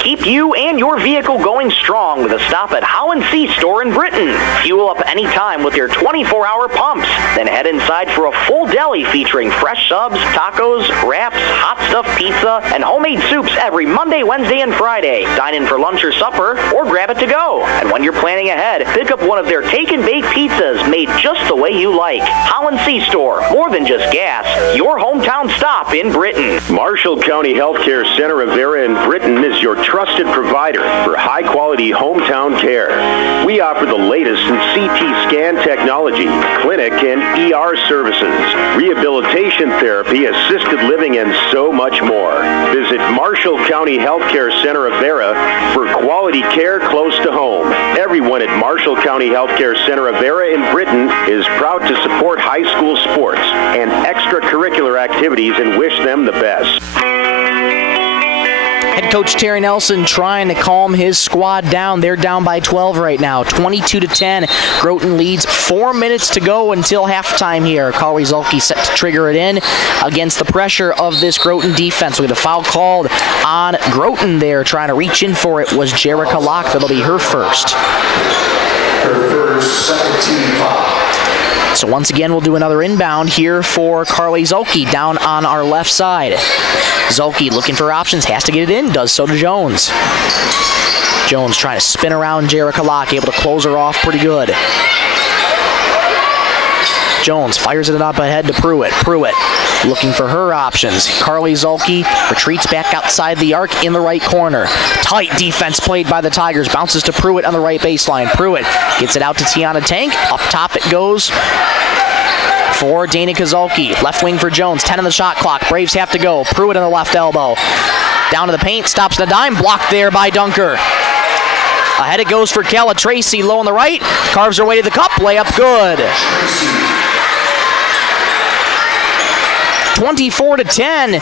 Keep you and your vehicle going strong with a stop at How & See store in Britton. Fuel up anytime with your 24-hour pumps. Then head inside for a full deli featuring fresh subs, tacos, wraps, hot stuffed pizza, and homemade soups every Monday, Wednesday, and Friday. Dine in for lunch or supper, or grab it to go. And when you're planning ahead, pick up one of their take-and-bake pizzas made just the way you like. How & See store, more than just gas. Your hometown stop in Britton. Marshall County Healthcare Center of Vera in Britton is your trusted provider for high-quality hometown care. We offer the latest in CT scan technology, clinic and ER services, rehabilitation therapy, assisted living, and so much more. Visit Marshall County Healthcare Center of Vera for quality care close to home. Everyone at Marshall County Healthcare Center of Vera in Britton is proud to support high school sports and extracurricular activities and wish them the best. Head coach Terry Nelson trying to calm his squad down. They're down by 12 right now, 22-10. Groton leads. 4 minutes to go until halftime here. Carly Zulke set to trigger it in against the pressure of this Groton defense. We had a foul called on Groton there. Trying to reach in for it was Jerica Locke. That'll be her first. Her first, second team foul. So once again, we'll do another inbound here for Carly Zolke down on our left side. Zolke looking for options, has to get it in, does so to Jones. Jones trying to spin around Jerica Locke, able to close her off pretty good. Jones fires it up ahead to Pruitt. Pruitt looking for her options. Carly Zolke retreats back outside the arc in the right corner. Tight defense played by the Tigers. Bounces to Pruitt on the right baseline. Pruitt gets it out to Tiana Tank. Up top it goes for Dana Kozolke. Left wing for Jones. 10 on the shot clock. Braves have to go. Pruitt on the left elbow. Down to the paint. Stops the dime. Blocked there by Dunker. Ahead it goes for Kella Tracy. Low on the right. Carves her way to the cup. Layup good. 24-10.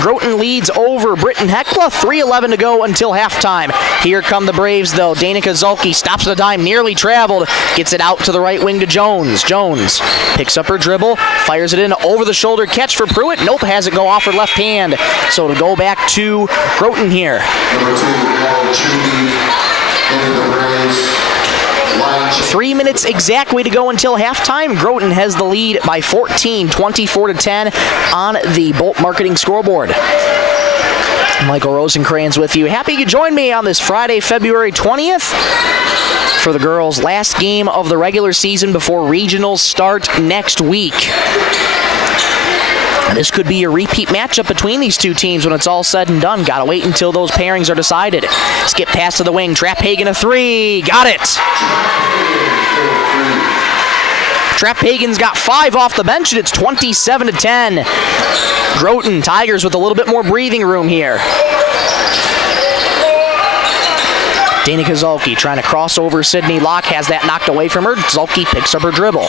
Groton leads over Britton-Hecla. 3:11 to go until halftime. Here come the Braves, though. Dana Kozolke stops the dime, nearly traveled. Gets it out to the right wing to Jones. Jones picks up her dribble, fires it in, over-the-shoulder catch for Pruitt. Nope, has it go off her left hand. So it'll go back to Groton here. Number 2, 3 minutes exactly to go until halftime. Groton has the lead by 14, 24-10 on the Bolt Marketing scoreboard. Michael Rosencrans with you. Happy you could join me on this Friday, February 20th for the girls' last game of the regular season before regionals start next week. This could be a repeat matchup between these two teams when it's all said and done. Gotta wait until those pairings are decided. Skip pass to the wing. Trap Hagen a three. Got it. Trap Hagen's got 5 off the bench, and it's 27-10. Groton Tigers with a little bit more breathing room here. Dana Kozolke trying to cross over Sydney Locke, has that knocked away from her. Zolke picks up her dribble.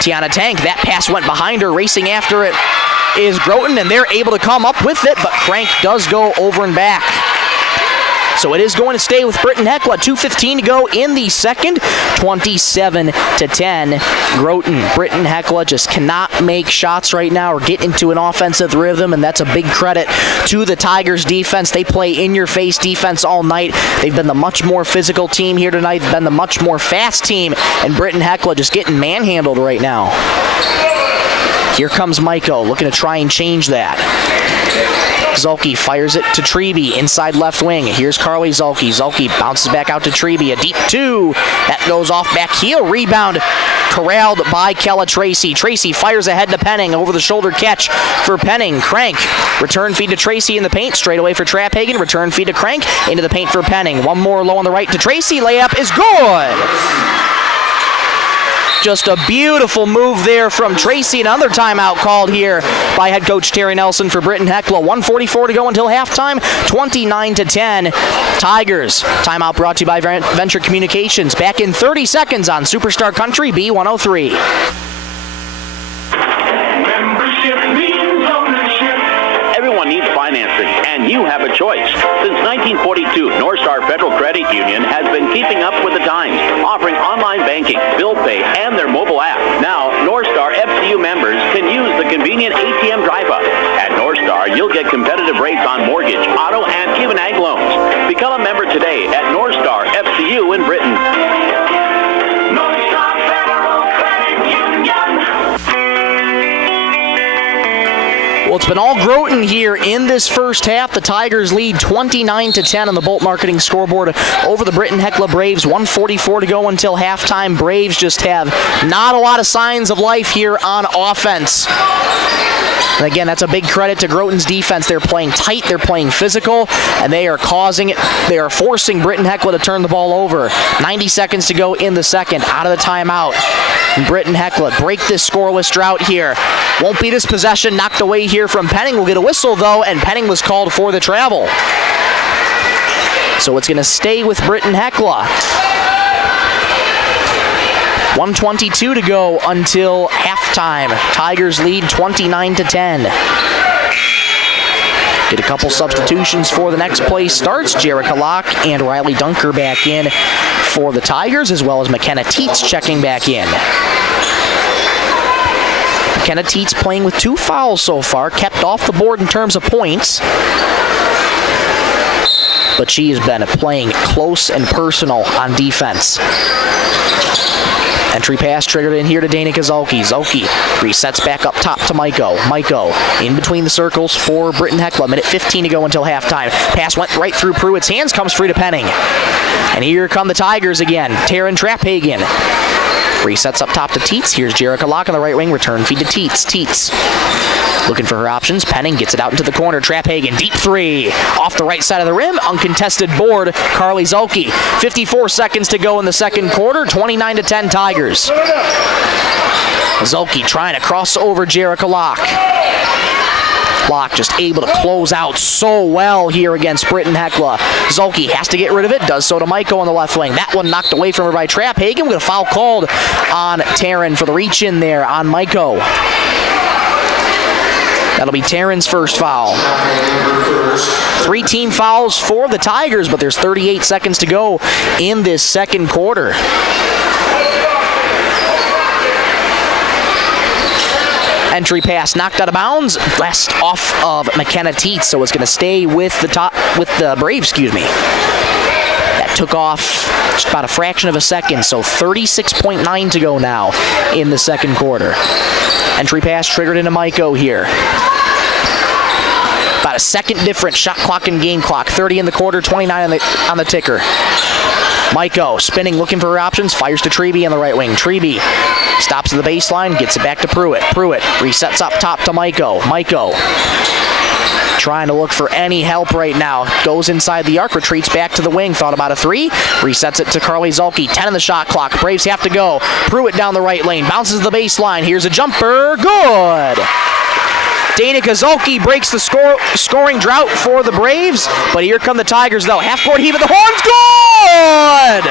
Tiana Tank, that pass went behind her. Racing after it is Groton, and they're able to come up with it, but Crank does go over and back. So it is going to stay with Britton-Hecla. 2:15 to go in the second. 27-10. Groton. Britton-Hecla just cannot make shots right now or get into an offensive rhythm, and that's a big credit to the Tigers defense. They play in-your-face defense all night. They've been the much more physical team here tonight. They've been the much more fast team, and Britton-Hecla just getting manhandled right now. Here comes Maiko, looking to try and change that. Zolke fires it to Treby, inside left wing. Here's Carly Zolke. Zolke bounces back out to Treby. A deep 2. That goes off back heel. Rebound corralled by Kella Tracy. Tracy fires ahead to Penning. Over the shoulder catch for Penning. Crank. Return feed to Tracy in the paint. Straight away for Trap Hagen. Return feed to Crank. Into the paint for Penning. One more low on the right to Tracy. Layup is good. Just a beautiful move there from Tracy. Another timeout called here by head coach Terry Nelson for Britton-Hecla. 1:44 to go until halftime. 29-10. Tigers. Timeout brought to you by Venture Communications. Back in 30 seconds on Superstar Country B103. Everyone needs financing, and you have a choice. Since 1942, Northstar Federal Credit Union has been keeping up with the times, offering online banking, bill pay, and their mobile app. Now, Northstar FCU members can use the convenient ATM drive-up. At Northstar, you'll get competitive rates on mortgage, auto, and even ag loans. Become a member today at Northstar FCU in Britain. Northstar Federal Credit Union. Well, it's been all Groton here in this first half. The Tigers lead 29-10 on the Bolt Marketing scoreboard over the Britton-Hecla Braves. 1:44 to go until halftime. Braves just have not a lot of signs of life here on offense. And again, that's a big credit to Groton's defense. They're playing tight, they're playing physical, and they are forcing Britton-Hecla to turn the ball over. 90 seconds to go in the second. Out of the timeout. And Britton-Hecla break this scoreless drought here. Won't be this possession knocked away here from Penning. We'll get a whistle, though, and Penning was called for the travel. So it's going to stay with Britton-Hecla. 1:22 to go until halftime. Tigers lead 29-10. Get a couple substitutions for the next play starts. Jerica Locke and Riley Dunker back in for the Tigers, as well as McKenna Teets checking back in. McKenna Teets playing with 2 fouls so far, kept off the board in terms of points. but she has been playing close and personal on defense. Entry pass triggered in here to Dana Kozolki. Zolki resets back up top to Maiko. Maiko in between the circles for Britton-Hecla. Minute 15 to go until halftime. Pass went right through Pruitt's hands, comes free to Penning. And here come the Tigers again. Taryn Trapphagen resets up top to Teets. Here's Jerica Locke on the right wing. Return feed to Teets. Teets looking for her options. Penning gets it out into the corner. Trapphagen, deep three. Off the right side of the rim. Uncontested board. Carly Zolki. 54 seconds to go in the second quarter. 29-10 Tigers. Zolki trying to cross over Jerica Locke. Locke just able to close out so well here against Britton-Hecla. Zolki has to get rid of it. Does so to Maiko on the left wing. That one knocked away from her by Trapphagen. With a foul called on Taryn for the reach in there on Maiko. That'll be Taryn's first foul. 3 team fouls for the Tigers, but there's 38 seconds to go in this second quarter. Entry pass knocked out of bounds, last off of McKenna Teets, so it's going to stay with the Braves, That took off just about a fraction of a second, so 36.9 to go now in the second quarter. Entry pass triggered into Maiko here. About a second difference, shot clock and game clock. 30 in the quarter, 29 on the ticker. Maiko spinning, looking for her options, fires to Treby on the right wing. Treby stops at the baseline, gets it back to Pruitt. Pruitt resets up top to Maiko. Maiko trying to look for any help right now. Goes inside the arc, retreats back to the wing, thought about a three, resets it to Carly Zolki. 10 in the shot clock. Braves have to go. Pruitt down the right lane, bounces the baseline. Here's a jumper, good. Dana Kozolki breaks the scoring drought for the Braves, but here come the Tigers though. Half-court heave at the horns, good!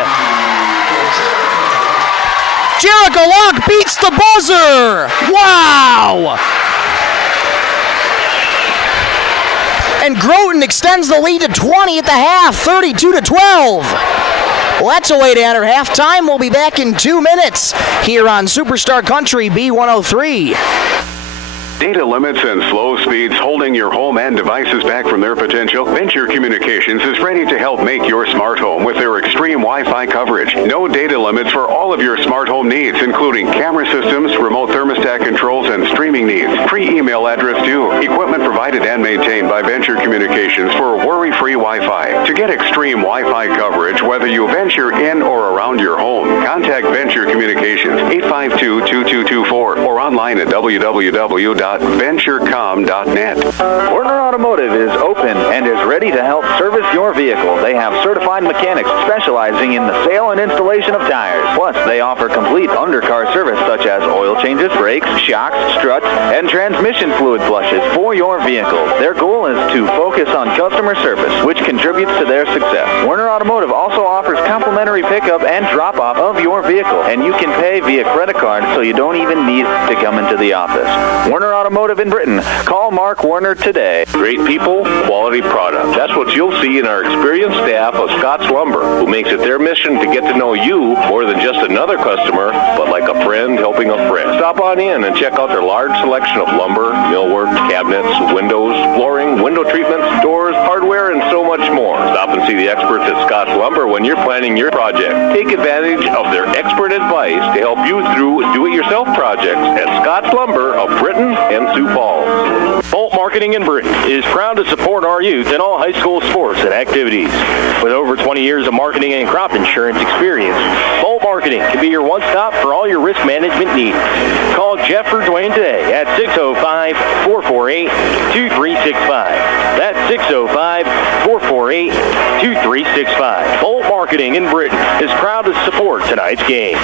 Jerica Locke beats the buzzer! Wow! And Groton extends the lead to 20 at the half, 32-12. Well, that's a way to enter halftime. We'll be back in 2 minutes here on Superstar Country B103. Data limits and slow speeds holding your home and devices back from their potential? Venture Communications is ready to help make your smart home with their extreme Wi-Fi coverage. No data limits for all of your smart home needs, including camera systems, remote thermostat controls, and streaming needs. Free email address due. Equipment provided and maintained by Venture Communications for worry-free Wi-Fi. To get extreme Wi-Fi coverage, whether you venture in or around your home, contact Venture Communications 852-2224 or online at www.venturecom.net. Werner Automotive is open and is ready to help service your vehicle. They have certified mechanics specializing in the sale and installation of tires. Plus, they offer complete undercar service such as oil changes, brakes, shocks, struts, and transmission fluid flushes for your vehicle. Their goal is to focus on customer service, which contributes to their success. Werner Automotive also offers complimentary pickup and drop-off of your vehicle, and you can pay via credit card so you don't even need to come into the office. Werner Automotive in Britton. Call Mark Werner today. Great people, quality product. That's what you'll see in our experienced staff of Scott's Lumber, who makes it their mission to get to know you more than just another customer, but like a friend helping a friend. Stop on in and check out their large selection of lumber, millwork, cabinets, windows, flooring, window treatments, doors, hardware, and so much more. Stop and see the experts at Scott's Lumber when you're planning your project. Take advantage of their expert advice to help you through do-it-yourself projects at Scott's Lumber of Britton and Sioux Falls. Bolt Marketing in Britton is proud to support our youth in all high school sports and activities. With over 20 years of marketing and crop insurance experience, Bolt Marketing can be your one-stop for all your risk management needs. Call Jeff or Dwayne today at 605-448-2365. That's 605-448-2365. Bolt Marketing in Britton is proud to support tonight's game.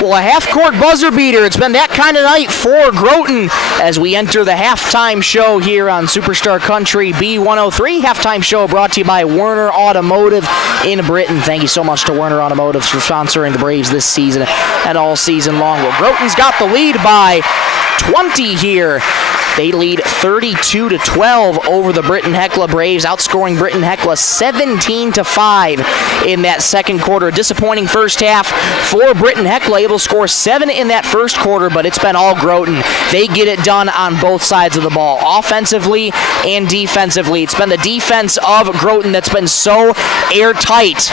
Well, a half-court buzzer beater. It's been that kind of night for Groton as we enter the halftime show here on Superstar Country B103. Halftime show brought to you by Werner Automotive in Britton. Thank you so much to Werner Automotive for sponsoring the Braves this season and all season long. Well, Groton's got the lead by 20 here. They lead 32-12 over the Britton-Hecla Braves, outscoring Britton-Hecla 17-5 in that second quarter. Disappointing first half for Britton-Hecla, able able to score 7 in that first quarter, but it's been all Groton. They get it done on both sides of the ball, offensively and defensively. It's been the defense of Groton that's been so airtight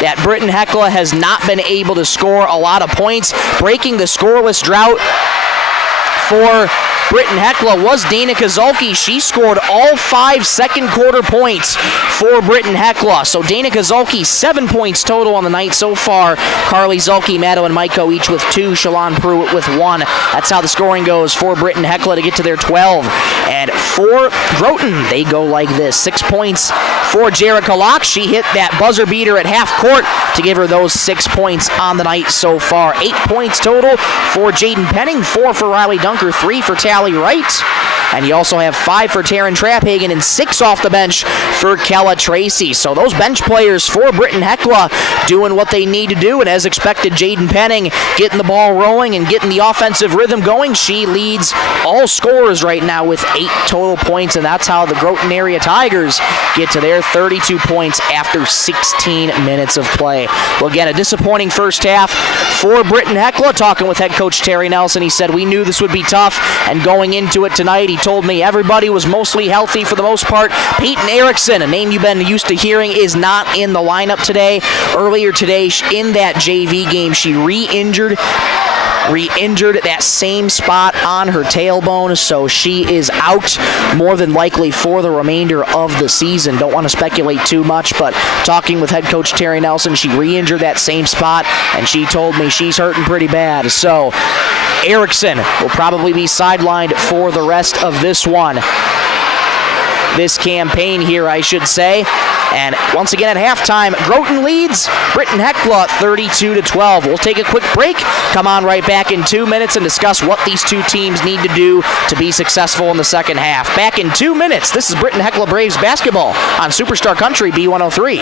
that Britton-Hecla has not been able to score a lot of points. Breaking the scoreless drought for Britton-Hecla was Dana Kozulke. She scored all 5 second quarter points for Britton-Hecla. So Dana Kozulke, 7 points total on the night so far. Carly Zulke, Madeline Maiko each with 2, Shalon Pruitt with 1. That's how the scoring goes for Britton-Hecla to get to their 12. And for Groton, they go like this. 6 points for Jerica Locke. She hit that buzzer beater at half court to give her those 6 points on the night so far. 8 points total for Jaden Penning, 4 for Riley Dunker, 3 for Tally Wright. And you also have 5 for Taryn Traphagen and 6 off the bench for Kella Tracy. So those bench players for Britton-Hecla doing what they need to do. And as expected, Jaden Penning getting the ball rolling and getting the offensive rhythm going. She leads all scorers right now with 8 total points. And that's how the Groton area Tigers get to their 32 points after 16 minutes of play. Well, again, a disappointing first half for Britton-Hecla. Talking with head coach Terry Nelson, he said, we knew this would be tough. And going into it tonight, he told me everybody was mostly healthy for the most part. Peyton Erickson, a name you've been used to hearing, is not in the lineup today. Earlier today in that JV game, she re-injured that same spot on her tailbone, so she is out more than likely for the remainder of the season. Don't want to speculate too much, but talking with head coach Terry Nelson, she re-injured that same spot, and she told me she's hurting pretty bad. So Erickson will probably be sidelined for the rest of this campaign here, I should say. And once again at halftime, Groton leads Britton-Hecla 32-12. We'll take a quick break, come on right back in 2 minutes and discuss what these two teams need to do to be successful in the second half. Back in 2 minutes, this is Britton-Hecla Braves basketball on Superstar Country B103.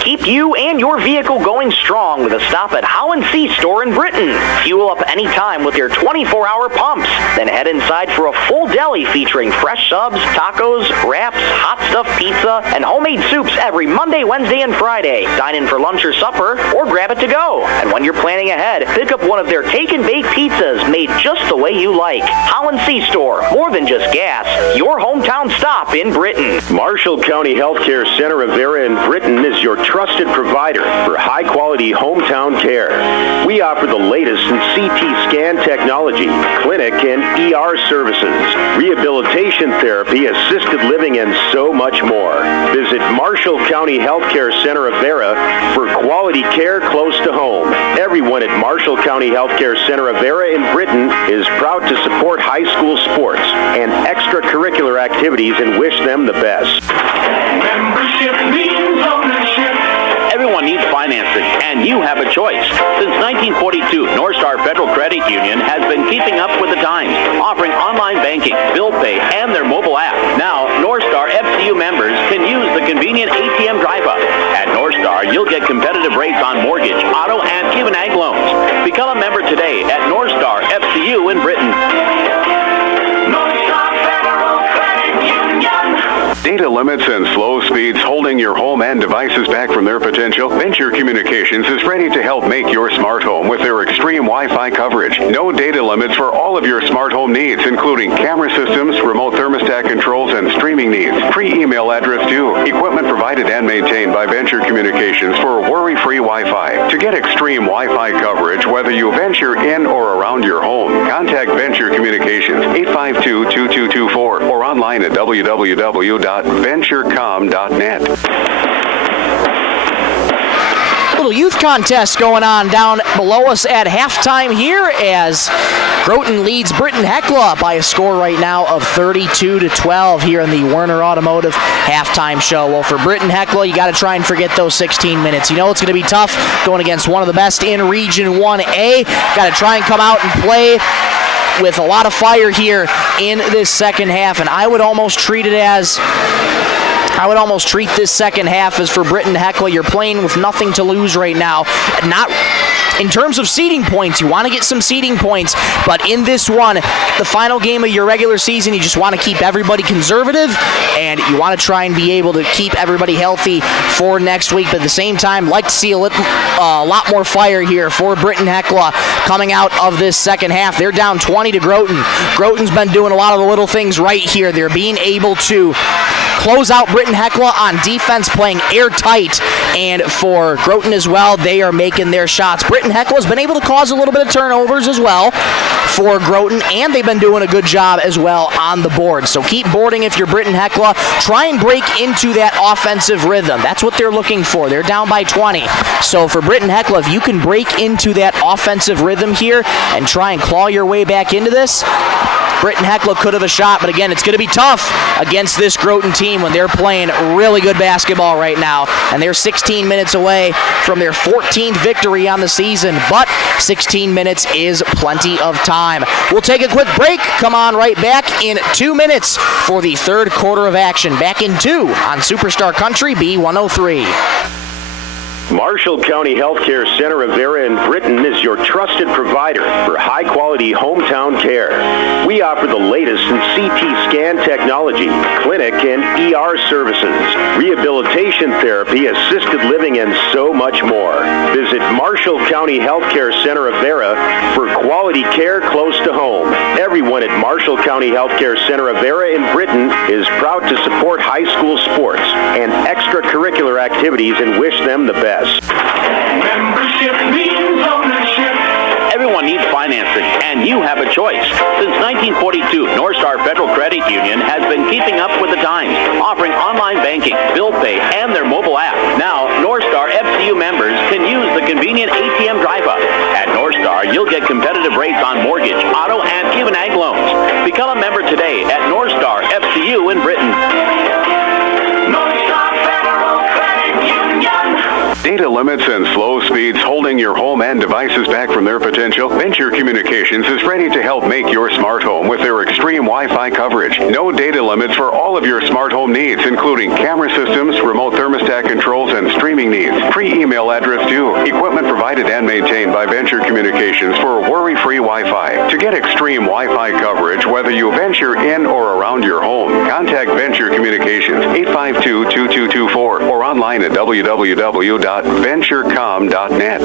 Keep you and your vehicle going strong with a stop at How & See store in Britton. Fuel up anytime with your 24-hour pumps. Then head inside for a full deli featuring fresh subs, tacos, wraps, hot stuffed pizza, and homemade soups every Monday, Wednesday, and Friday. Dine in for lunch or supper, or grab it to go. And when you're planning ahead, pick up one of their take and bake pizzas made just the way you like. How & See store, more than just gas. Your hometown stop in Britton. Marshall County Healthcare Center of Vera in Britton is your trusted provider for high-quality hometown care. We offer the latest in CT scan technology, clinic and ER services, rehabilitation therapy, assisted living, and so much more. Visit Marshall County Healthcare Center of Vera for quality care close to home. Everyone at Marshall County Healthcare Center of Vera in Britton is proud to support high school sports and extracurricular activities and wish them the best. Membership means ownership. Everyone needs financing, and you have a choice. Since 1942, North Star Federal Credit Union has been keeping up with the times, offering online banking, bill pay, and their mobile app. Now, North Star FCU members can use the convenient ATM drive-up. At North Star, you'll get competitive rates on mortgage, auto, and even ag loans. Become a member today at North Star FCU in Britton. North Star Federal Credit Union. Data limits and slow speeds holding your home and devices back from their potential? Venture Communications is ready to help make your smart home with their extreme Wi-Fi coverage. No data limits for all of your smart home needs, including camera systems, remote thermostat controls, and streaming needs. Free email address too. Equipment provided and maintained by Venture Communications for worry-free Wi-Fi. To get extreme Wi-Fi coverage, whether you venture in or around your home, contact Venture Communications 852-2224 or online at www.venturecom.net. Little youth contest going on down below us at halftime here as Groton leads Britton-Hecla by a score right now of 32-12 here in the Werner Automotive halftime show. Well, for Britton-Hecla, you got to try and forget those 16 minutes. You know it's going to be tough going against one of the best in Region 1A. Got to try and come out and play with a lot of fire here in this second half, and I would almost treat this second half as for Britton-Hecla. You're playing with nothing to lose right now. Not in terms of seeding points, you want to get some seeding points, but in this one, the final game of your regular season, you just want to keep everybody conservative, and you want to try and be able to keep everybody healthy for next week, but at the same time, like to see a lot more fire here for Britton-Hecla coming out of this second half. They're down 20 to Groton. Groton's been doing a lot of the little things right here. They're being able to close out Britton-Hecla on defense, playing airtight, and for Groton as well, they are making their shots. Britton-Hecla has been able to cause a little bit of turnovers as well for Groton, and they've been doing a good job as well on the board. So keep boarding if you're Britton-Hecla. Try and break into that offensive rhythm. That's what they're looking for. They're down by 20. So for Britton-Hecla, if you can break into that offensive rhythm here and try and claw your way back into this, Britton-Hecla could have a shot, but again, it's going to be tough against this Groton team when they're playing really good basketball right now, and they're 16 minutes away from their 14th victory on the season, but 16 minutes is plenty of time. We'll take a quick break, come on right back in 2 minutes for the third quarter of action. Back in 2 on Superstar Country B103. Marshall County Healthcare Center of Vera in Britton is your trusted provider for high-quality hometown care. We offer the latest in CT scan technology, clinic and ER services, rehabilitation therapy, assisted living, and so much more. Visit Marshall County Healthcare Center of Vera for quality care close to home. Everyone at Marshall County Healthcare Center of Vera in Britton is proud to support high school sports and extracurricular activities and wish them the best. Membership means ownership. Everyone needs financing, and you have a choice. Since 1942, North Star Federal Credit Union has been keeping up with the times, offering online banking, bill pay, and their mobile app. Now, North Star FCU members can use the convenient ATM drive-up. At North Star, you'll get competitive rates on mortgage, auto, and even ag loans. Become a member today at North Star FCU in Britton. North Star Federal Credit Union. Data limits and slow speeds holding your home and devices back from their potential? Venture Communications is ready to help make your smart home with their extreme Wi-Fi coverage. No data limits for all of your smart home needs, including camera systems, remote thermostat controls, and streaming needs. Free email address too. Equipment provided and maintained by Venture Communications for worry-free Wi-Fi. To get extreme Wi-Fi coverage, whether you venture in or around your home, contact Venture Communications 852-2224 or online at www.venturecom.net.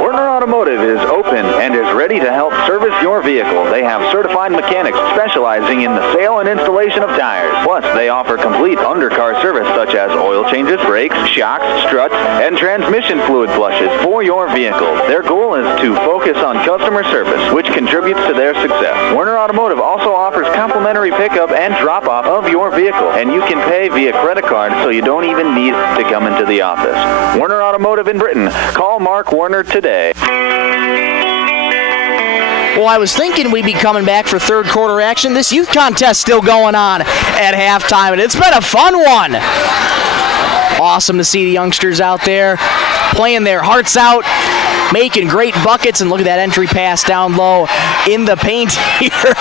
Werner Automotive is open and is ready to help service your vehicle. They have certified mechanics specializing in the sale and installation of tires. Plus, they offer complete undercar service such as oil changes, brakes, shocks, struts, and transmission fluid flushes for your vehicle. Their goal is to focus on customer service, which contributes to their success. Werner Automotive also offers complimentary pickup and drop-off of your vehicle, and you can pay via credit card so you don't even need to come into the office. Werner Automotive in Britton. Call Mark Werner today. Well, I was thinking we'd be coming back for third quarter action. This youth contest still going on at halftime, and it's been a fun one. Awesome to see the youngsters out there playing their hearts out, making great buckets, and look at that entry pass down low in the paint here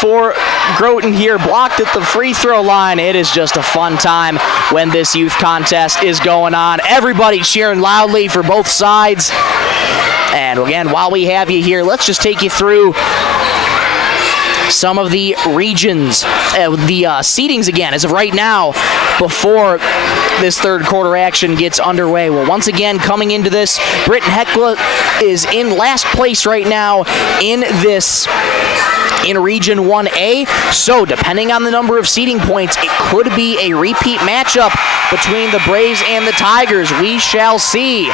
for Groton here, blocked at the free throw line. It is just a fun time when this youth contest is going on. Everybody cheering loudly for both sides. And again, while we have you here, let's just take you through some of the regions, the seedings again, as of right now, before this third quarter action gets underway. Well, once again, coming into this, Britton-Hecla is in last place right now in Region 1A. So, depending on the number of seeding points, it could be a repeat matchup between the Braves and the Tigers. We shall see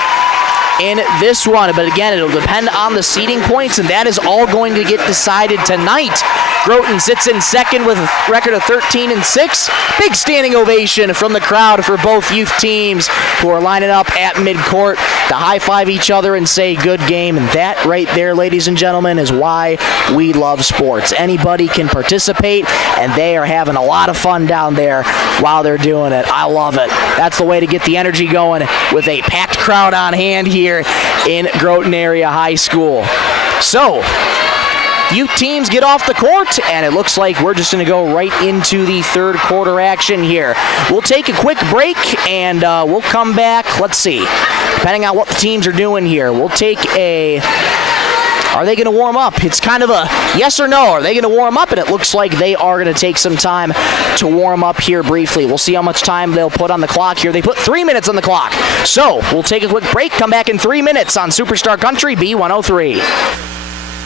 in this one, but again, it'll depend on the seeding points, and that is all going to get decided tonight. Groton sits in second with a record of 13-6. Big standing ovation from the crowd for both youth teams who are lining up at midcourt to high-five each other and say good game. And that right there, ladies and gentlemen, is why we love sports. Anybody can participate, and they are having a lot of fun down there while they're doing it. I love it. That's the way to get the energy going with a packed crowd on hand here in Groton Area High School. So, youth teams get off the court, and it looks like we're just going to go right into the third quarter action here. We'll take a quick break, and we'll come back. Let's see. Depending on what the teams are doing here, we'll take a... Are they going to warm up? It's kind of a yes or no. Are they going to warm up? And it looks like they are going to take some time to warm up here briefly. We'll see how much time they'll put on the clock here. They put 3 minutes on the clock. So we'll take a quick break, come back in 3 minutes on Superstar Country B103.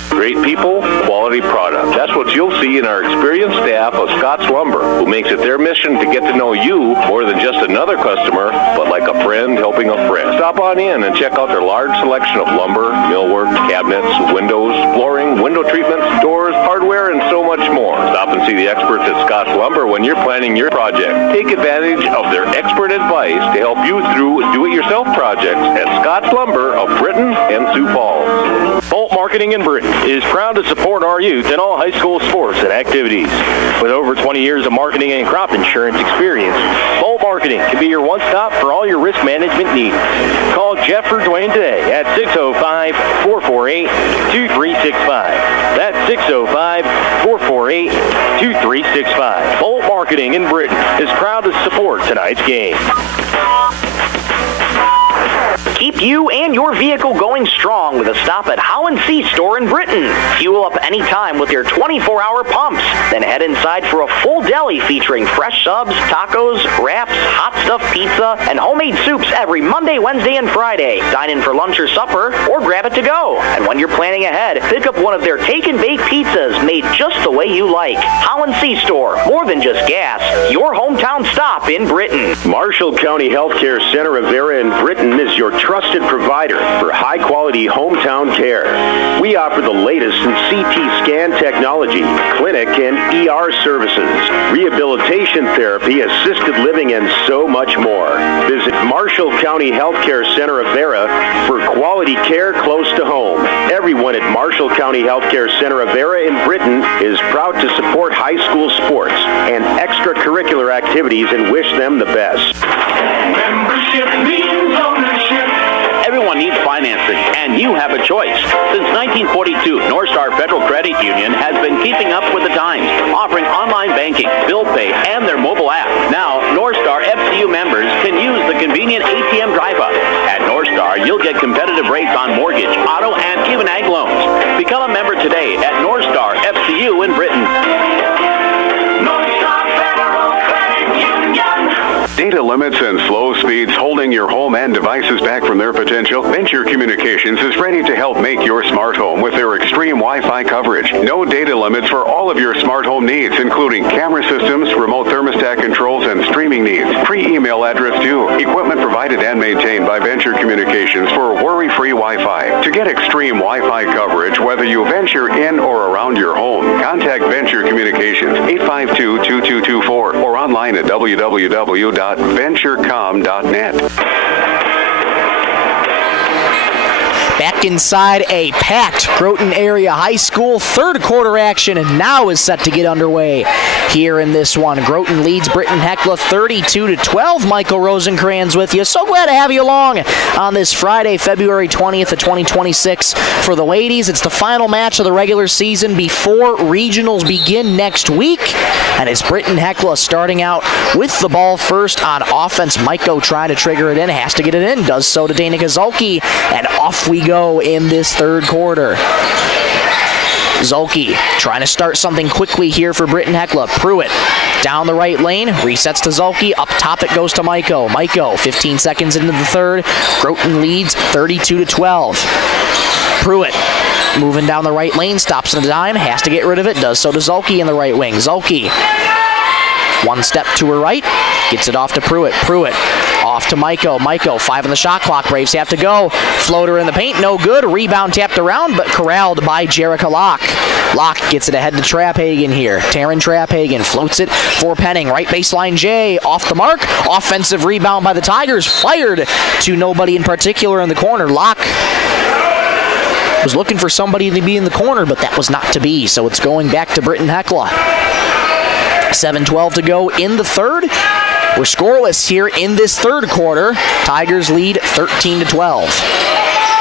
Great people, quality product. That's what you'll see in our experienced staff of Scott's Lumber, who makes it their mission to get to know you more than just another customer, but like a friend helping a friend. Stop on in and check out their large selection of lumber, millwork, cabinets, windows, flooring, window treatments, doors, hardware, and so much more. Stop and see the experts at Scott's Lumber when you're planning your project. Take advantage of their expert advice to help you through do-it-yourself projects at Scott's Lumber of Britton and Sioux Falls. Bolt Marketing in Britton is proud to support our youth in all high school sports and activities. With over 20 years of marketing and crop insurance experience, Bolt Marketing can be your one-stop for all your risk management needs. Call Jeff or Dwayne today at 605-448-2365. That's 605-448-2365. Bolt Marketing in Britton is proud to support tonight's game. Keep you and your vehicle going strong with a stop at How & See store in Britton. Fuel up anytime with your 24-hour pumps. Then head inside for a full deli featuring fresh subs, tacos, wraps, hot stuffed pizza, and homemade soups every Monday, Wednesday, and Friday. Dine in for lunch or supper, or grab it to go. And when you're planning ahead, pick up one of their take and bake pizzas made just the way you like. How & See store, more than just gas. Your hometown stop in Britton. Marshall County Healthcare Center of Vera in Britton is your trusted provider for high-quality hometown care. We offer the latest in CT scan technology, clinic and ER services, rehabilitation therapy, assisted living, and so much more. Visit Marshall County Healthcare Center of Vera for quality care close to home. Everyone at Marshall County Healthcare Center of Vera in Britton is proud to support high school sports and extracurricular activities and wish them the best. Membership means ownership. Everyone needs financing, and you have a choice. Since 1942, North Star Federal Credit Union has been keeping up with the times, offering online banking, bill pay, and their mobile app. Now, North Star FCU members can use the convenient ATM drive-up. At North Star, you'll get competitive rates on mortgage, auto, and even ag loans. Become a member today at North Star FCU in Britton. North Star Federal Credit Union. Data limits and slow speeds holding your home and devices back from their potential? Venture Communications is ready to help make your smart home with their extreme Wi-Fi coverage. No data limits for all of your smart home needs, including camera systems, remote thermostat controls, and streaming needs. Free email address too. Equipment provided and maintained by Venture Communications for worry-free Wi-Fi. To get extreme Wi-Fi coverage, whether you venture in or around your home, contact Venture Communications 852-2224 or online at www.venturecom.net. Back inside a packed Groton area high school. Third quarter action and now is set to get underway here in this one. Groton leads Britton-Hecla 32-12. Michael Rosencrans with you. So glad to have you along on this Friday, February 20th of 2026 for the ladies. It's the final match of the regular season before regionals begin next week. And it's Britton-Hecla starting out with the ball first on offense. Maiko trying to trigger it in, has to get it in, does so to Dana Zolke, and off we go in this third quarter. Zolke trying to start something quickly here for Britton-Hecla. Pruitt down the right lane, resets to Zolke. Up top it goes to Maiko. Maiko, 15 seconds into the third. Groton leads 32-12. Pruitt moving down the right lane, stops in a dime, has to get rid of it, does so to Zolke in the right wing. Zolke, one step to her right, gets it off to Pruitt. Pruitt off to Maiko. Maiko, 5 on the shot clock. Braves have to go. Floater in the paint, no good. Rebound tapped around, but corralled by Jerica Locke. Locke gets it ahead to Trapphagen here. Taryn Trapphagen floats it for Penning. Right baseline J, off the mark. Offensive rebound by the Tigers. Fired to nobody in particular in the corner. Locke was looking for somebody to be in the corner, but that was not to be, so it's going back to Britton-Hecla. 7:12 to go in the third. We're scoreless here in this third quarter. Tigers lead 13-12.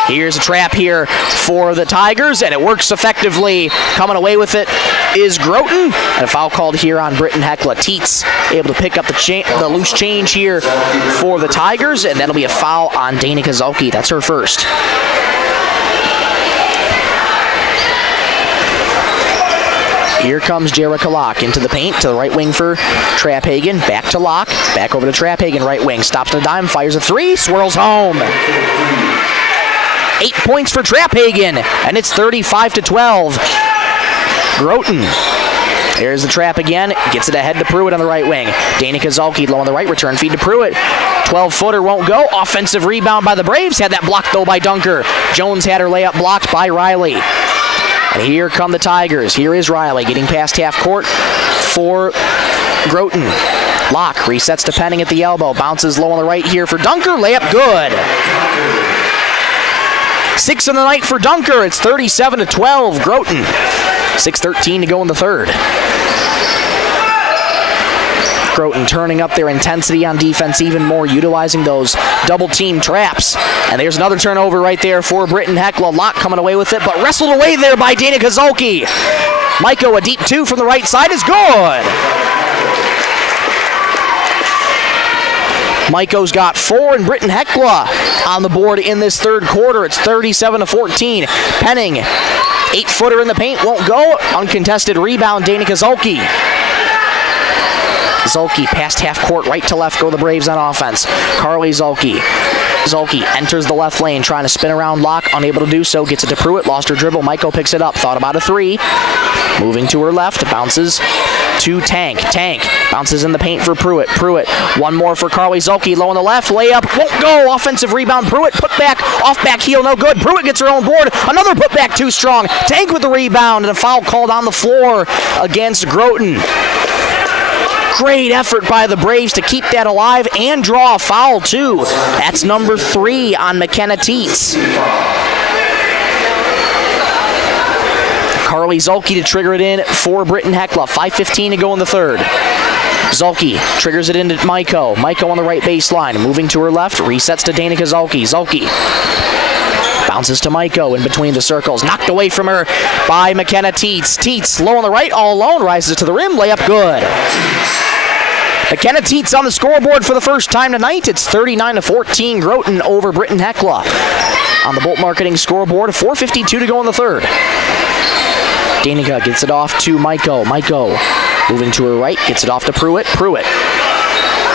Here's a trap here for the Tigers, and it works effectively. Coming away with it is Groton, and a foul called here on Britton-Hecla. Teets able to pick up the loose change here for the Tigers, and that'll be a foul on Dana Kozolke. That's her first. Here comes Jerica Locke into the paint to the right wing for Trapphagen. Back to Locke. Back over to Trapphagen, right wing. Stops on a dime, fires a three, swirls home. 8 points for Trapphagen, and it's 35-12. Groton. There's the trap again. Gets it ahead to Pruitt on the right wing. Dana Kozolke low on the right. Return feed to Pruitt. 12-footer won't go. Offensive rebound by the Braves. Had that blocked, though, by Dunker. Jones had her layup blocked by Riley. And here come the Tigers. Here is Riley getting past half court for Groton. Locke resets to Penning at the elbow. Bounces low on the right here for Dunker. Layup good. 6 in the night for Dunker. It's 37-12. Groton. 6:13 to go in the third. Groton turning up their intensity on defense even more, utilizing those double-team traps. And there's another turnover right there for Britton-Hecla. Locke coming away with it, but wrestled away there by Dana Kozolke. Maiko, a deep two from the right side is good. Maiko's got 4, and Britton-Hecla on the board in this third quarter. It's 37-14. Penning, 8-footer in the paint, won't go. Uncontested rebound, Dana Kozolke. Zolke past half court, right to left, go the Braves on offense. Carly Zolke. Zolke enters the left lane, trying to spin around Locke, unable to do so. Gets it to Pruitt, lost her dribble. Maiko picks it up, thought about a three. Moving to her left, bounces to Tank. Tank bounces in the paint for Pruitt. Pruitt, one more for Carly Zolke, low on the left, layup, won't go. Offensive rebound, Pruitt, put back, off back heel, no good. Pruitt gets her own board, another put back too strong. Tank with the rebound, and a foul called on the floor against Groton. Great effort by the Braves to keep that alive and draw a foul, too. That's number 3 on McKenna Teets. Carly Zolke to trigger it in for Britton-Hecla. 5:15 to go in the third. Zolke triggers it into Maiko. Maiko on the right baseline. Moving to her left, resets to Dana Kozolke. Zolke bounces to Maiko in between the circles. Knocked away from her by McKenna Teets. Teets low on the right, all alone, rises to the rim. Layup good. McKenna Teets on the scoreboard for the first time tonight. It's 39-14 Groton over Britton-Hecla. On the Bolt Marketing scoreboard, 4:52 to go in the third. Danica gets it off to Maiko. Maiko moving to her right, gets it off to Pruitt. Pruitt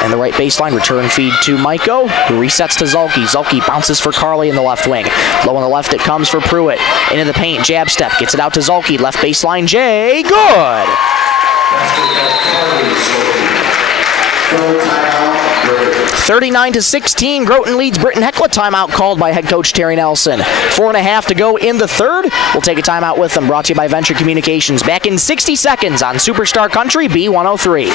and the right baseline, return feed to Maiko, who resets to Zolke. Zolke bounces for Carly in the left wing. Low on the left, it comes for Pruitt. Into the paint, jab step, gets it out to Zolke. Left baseline, Jay, good. 39-16, Groton leads Britton-Hecla. Timeout called by head coach Terry Nelson. 4.5 to go in the third. We'll take a timeout with them, brought to you by Venture Communications. Back in 60 seconds on Superstar Country B103.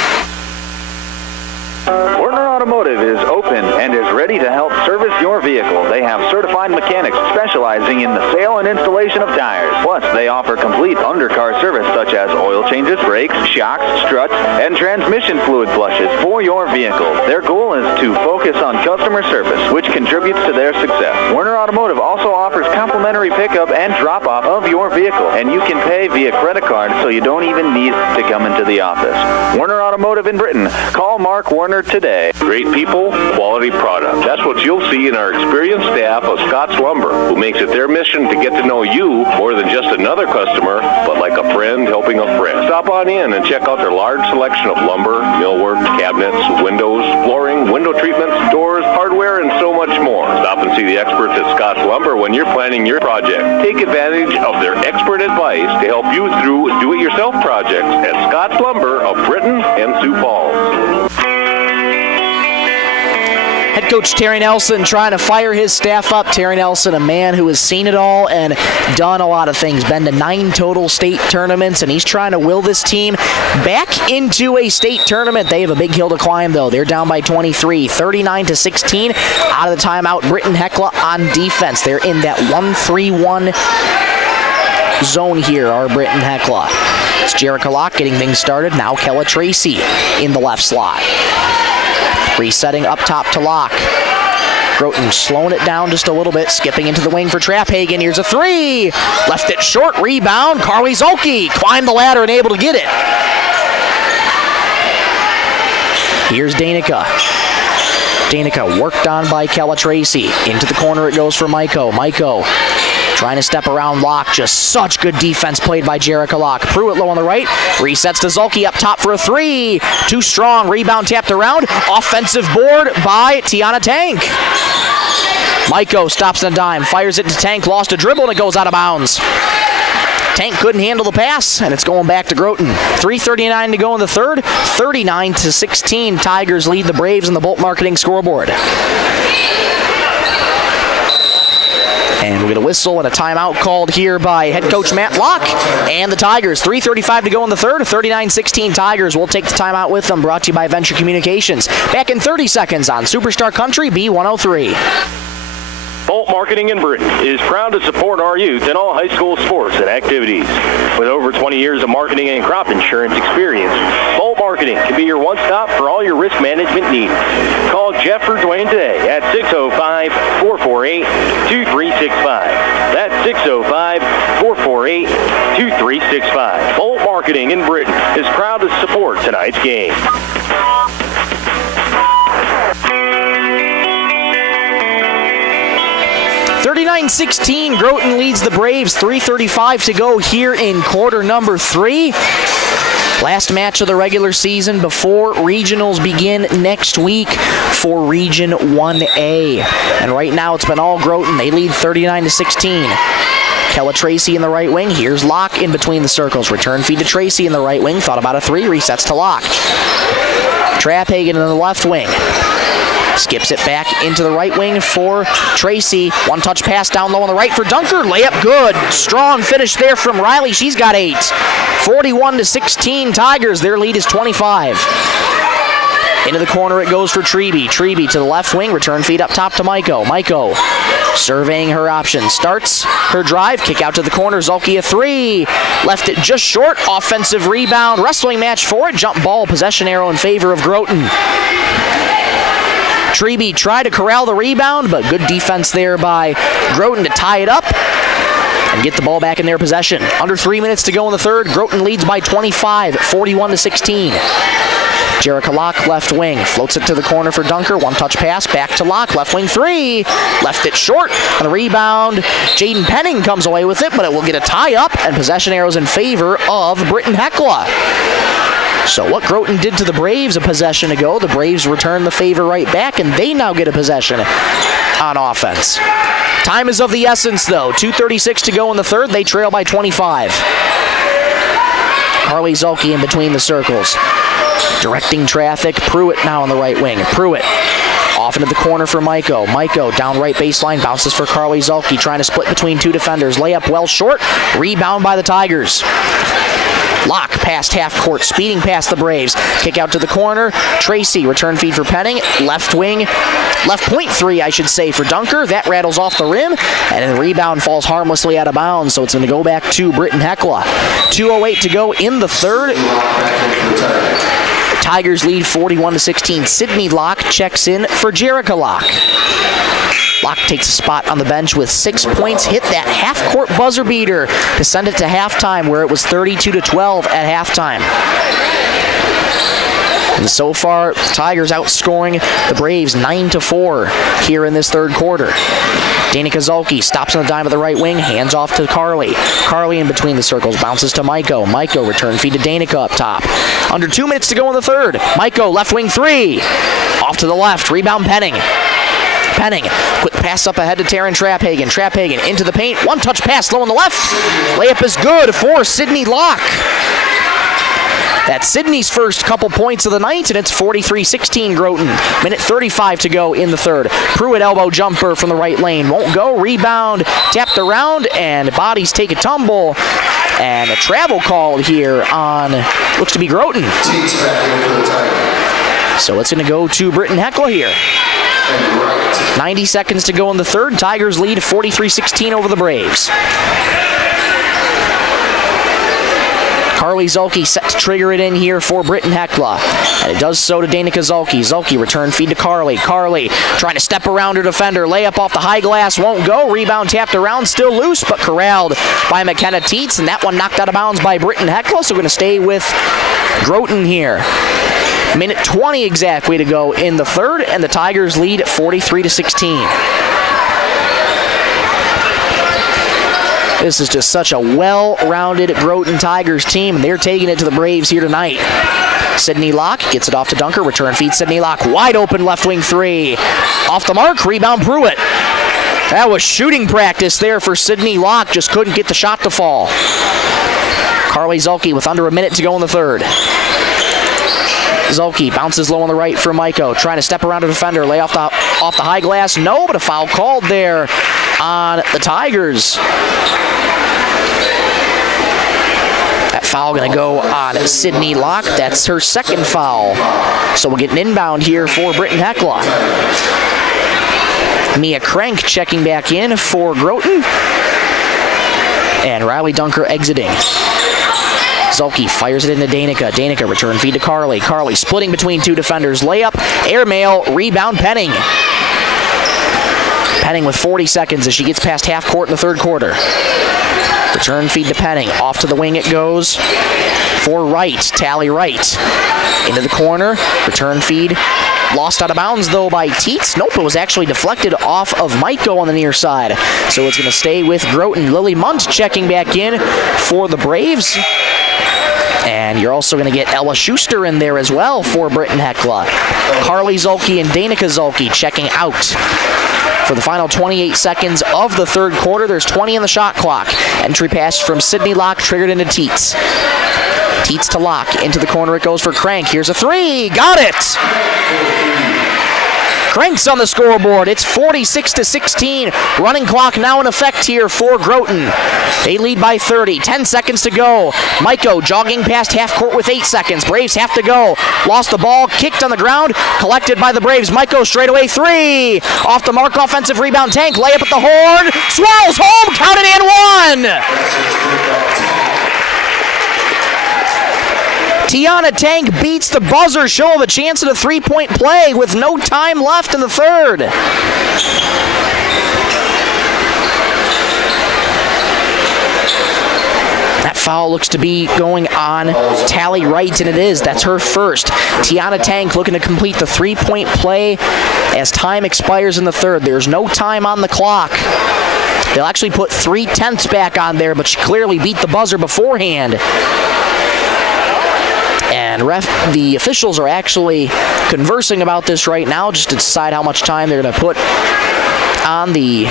Werner Automotive is open and is ready to help service your vehicle. They have certified mechanics specializing in the sale and installation of tires. Plus, they offer complete undercar service such as oil changes, brakes, shocks, struts, and transmission fluid flushes for your vehicle. Their goal is to focus on customer service, which contributes to their success. Werner Automotive also offers complimentary pickup and drop-off of your vehicle, and you can pay via credit card so you don't even need to come into the office. Werner Automotive in Britton. Call Mark Werner today. Great people, quality product. That's what you'll see in our experienced staff of Scott's Lumber, who makes it their mission to get to know you more than just another customer, but like a friend helping a friend. Stop on in and check out their large selection of lumber, millwork, cabinets, windows, flooring, window treatments, doors, hardware, and so much more. Stop and see the experts at Scott's Lumber when you're planning your project. Take advantage of their expert advice to help you through do-it-yourself projects at Scott's Lumber of Britton and Sioux Falls. Head coach Terry Nelson trying to fire his staff up. Terry Nelson, a man who has seen it all and done a lot of things. Been to 9 total state tournaments, and he's trying to will this team back into a state tournament. They have a big hill to climb, though. They're down by 23, 39-16. Out of the timeout, Britton-Hecla on defense. They're in that 1-3-1 zone here, are Britton-Hecla. It's Jerica Locke getting things started. Now Kella Tracy in the left slot. Resetting up top to Locke. Groton slowing it down just a little bit, skipping into the wing for Trapphagen. Here's a three. Left it short, rebound. Carly Zolke climbed the ladder and able to get it. Here's Danica. Danica worked on by Kella Tracy. Into the corner it goes for Maiko. Maiko trying to step around Locke. Just such good defense played by Jerica Locke. Pruitt low on the right. Resets to Zolke up top for a three. Too strong. Rebound tapped around. Offensive board by Tiana Tank. Maiko stops on a dime. Fires it to Tank. Lost a dribble and it goes out of bounds. Tank couldn't handle the pass, and it's going back to Groton. 3:39 to go in the third. 39-16. Tigers lead the Braves on the Bolt Marketing scoreboard. And we get a whistle and a timeout called here by head coach Matt Locke and the Tigers. 3:35 to go in the third. 39-16 Tigers. We'll take the timeout with them. Brought to you by Venture Communications. Back in 30 seconds on Superstar Country B103. Bolt Marketing in Britton is proud to support our youth in all high school sports and activities. With over 20 years of marketing and crop insurance experience, Bolt Marketing can be your one-stop for all your risk management needs. Call Jeff or Dwayne today at 605-448-2365. That's 605-448-2365. Bolt Marketing in Britton is proud to support tonight's game. 39-16, Groton leads the Braves. 3:35 to go here in quarter number 3. Last match of the regular season before regionals begin next week for Region 1A. And right now it's been all Groton. They lead 39-16. Kella Tracy in the right wing. Here's Locke in between the circles. Return feed to Tracy in the right wing. Thought about a three. Resets to Locke. Trapphagen in the left wing. Skips it back into the right wing for Tracy. One-touch pass down low on the right for Dunker. Layup good. Strong finish there from Riley. She's got 8. 41-16 Tigers. Their lead is 25. Into the corner it goes for Treby. Treby to the left wing. Return feed up top to Maiko. Maiko surveying her options. Starts her drive. Kick out to the corner. Zolke a three. Left it just short. Offensive rebound. Wrestling match for it. Jump ball. Possession arrow in favor of Groton. Treby tried to corral the rebound, but good defense there by Groton to tie it up and get the ball back in their possession. Under 3 minutes to go in the third. Groton leads by 25, 41-16. Jerica Locke, left wing, floats it to the corner for Dunker. One-touch pass, back to Locke, left wing three. Left it short, and the rebound. Jaden Penning comes away with it, but it will get a tie-up, and possession arrows in favor of Britton-Hecla. So what Groton did to the Braves a possession ago, the Braves return the favor right back, and they now get a possession on offense. Time is of the essence, though. 2:36 to go in the third. They trail by 25. Carly Zolke in between the circles. Directing traffic. Pruitt now on the right wing. Pruitt off into the corner for Maiko. Maiko down right baseline. Bounces for Carly Zolke. Trying to split between two defenders. Layup well short. Rebound by the Tigers. Locke past half court, speeding past the Braves. Kick out to the corner. Tracy, return feed for Penning. Left wing, left point three, I should say, for Dunker. That rattles off the rim, and then the rebound falls harmlessly out of bounds, so it's going to go back to Britton-Hecla. 2:08 to go in the third. Tigers lead 41-16. Sydney Locke checks in for Jerica Locke. Locke takes a spot on the bench with 6 points, hit that half-court buzzer beater to send it to halftime, where it was 32-12 at halftime. And so far, Tigers outscoring the Braves 9-4 here in this third quarter. Danica Zolke stops on the dime of the right wing, hands off to Carly. Carly in between the circles, bounces to Maiko. Maiko return feed to Danica up top. Under 2 minutes to go in the third. Maiko, left wing three. Off to the left, rebound Penning. Penning, quick pass up ahead to Taryn Trapphagen. Trapphagen into the paint, one-touch pass low on the left. Layup is good for Sydney Locke. That's Sydney's first couple points of the night, and it's 43-16 Groton. Minute 35 to go in the third. Pruitt elbow jumper from the right lane. Won't go. Rebound tapped around, and bodies take a tumble. And a travel call here on, looks to be Groton. So it's going to go to Britton-Hecla here. 90 seconds to go in the third. Tigers lead 43-16 over the Braves. Carly Zulke set to trigger it in here for Britton-Hecla. And it does so to Danica Zulke. Zulke return feed to Carly. Carly trying to step around her defender. Layup off the high glass won't go. Rebound tapped around, still loose, but corralled by McKenna Teets. And that one knocked out of bounds by Britton-Hecla. So we're going to stay with Groton here. Minute 20 exactly to go in the third, and the Tigers lead 43-16. This is just such a well-rounded Groton Tigers team, and they're taking it to the Braves here tonight. Sydney Locke gets it off to Dunker. Return feed Sydney Locke. Wide open left wing three. Off the mark. Rebound Pruitt. That was shooting practice there for Sydney Locke. Just couldn't get the shot to fall. Carly Zulke with under a minute to go in the third. Zulke bounces low on the right for Maiko. Trying to step around a defender. Lay off the high glass. No, but a foul called there on the Tigers. That foul going to go on Sydney Locke. That's her second foul. So we'll get an inbound here for Britton-Hecla. Mia Crank checking back in for Groton. And Riley Dunker exiting. Zulke fires it into Danica. Danica return feed to Carly. Carly splitting between two defenders. Layup, airmail, rebound Penning. Penning with 40 seconds as she gets past half court in the third quarter. Return feed to Penning. Off to the wing it goes for Wright. Tally Wright. Into the corner. Return feed. Lost out of bounds, though, by Teets. Nope, it was actually deflected off of Maiko on the near side. So it's going to stay with Groton. Lily Munt checking back in for the Braves. And you're also going to get Ella Schuster in there as well for Britton-Hecla. Carly Zulke and Danica Zulke checking out. For the final 28 seconds of the third quarter, there's 20 in the shot clock. Entry pass from Sydney Locke triggered into Teets. Teets to Locke. Into the corner it goes for Crank. Here's a three. Got it! Crank's on the scoreboard. It's 46-16. Running clock now in effect here for Groton. They lead by 30. 10 seconds to go. Maiko jogging past half court with 8 seconds. Braves have to go. Lost the ball. Kicked on the ground. Collected by the Braves. Maiko straight away. Three. Off the mark. Offensive rebound. Tank. Layup at the horn. Swirls home. Counted and one. Tiana Tank beats the buzzer. She'll have a chance at a three-point play with no time left in the third. That foul looks to be going on Tally Wright, and it is. That's her first. Tiana Tank looking to complete the three-point play as time expires in the third. There's no time on the clock. They'll actually put 3/10 back on there, but she clearly beat the buzzer beforehand. And the officials are actually conversing about this right now just to decide how much time they're going to put on the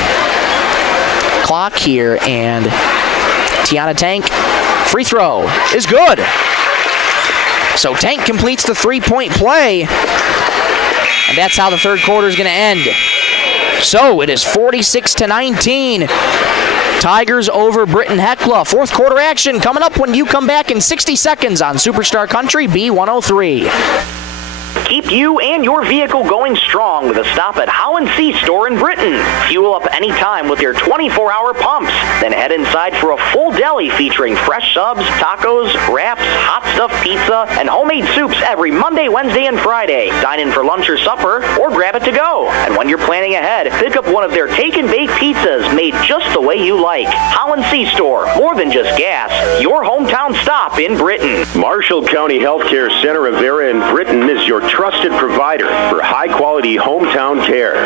clock here. And Tiana Tank, free throw is good. So Tank completes the three-point play. And that's how the third quarter is going to end. So it is 46-19. Tigers over Britton-Hecla. Fourth quarter action coming up when you come back in 60 seconds on Superstar Country B103. Keep you and your vehicle going strong with a stop at How & See store in Britton. Fuel up anytime with their 24-hour pumps. Then head inside for a full deli featuring fresh subs, tacos, wraps, hot stuffed pizza, and homemade soups every Monday, Wednesday, and Friday. Dine in for lunch or supper, or grab it to go. And when you're planning ahead, pick up one of their take and bake pizzas made just the way you like. How & See store, more than just gas. Your hometown stop in Britton. Marshall County Healthcare Center of Vera in Britton is your trusted provider for high-quality hometown care.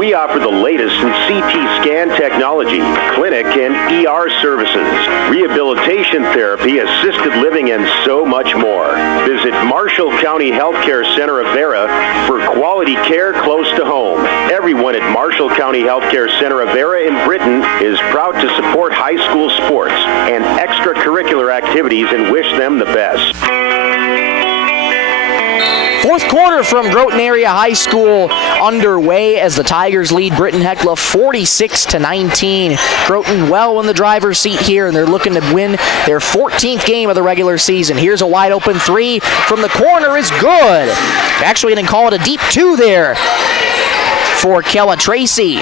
We offer the latest in CT scan technology, clinic and ER services, rehabilitation therapy, assisted living, and so much more. Visit Marshall County Healthcare Center of Vera for quality care close to home. Everyone at Marshall County Healthcare Center of Vera in Britton is proud to support high school sports and extracurricular activities and wish them the best. Fourth quarter from Groton Area High School underway as the Tigers lead Britton-Hecla 46-19. Groton well in the driver's seat here, and they're looking to win their 14th game of the regular season. Here's a wide open three from the corner. Is good. Actually going to call it a deep two there for Kella Tracy.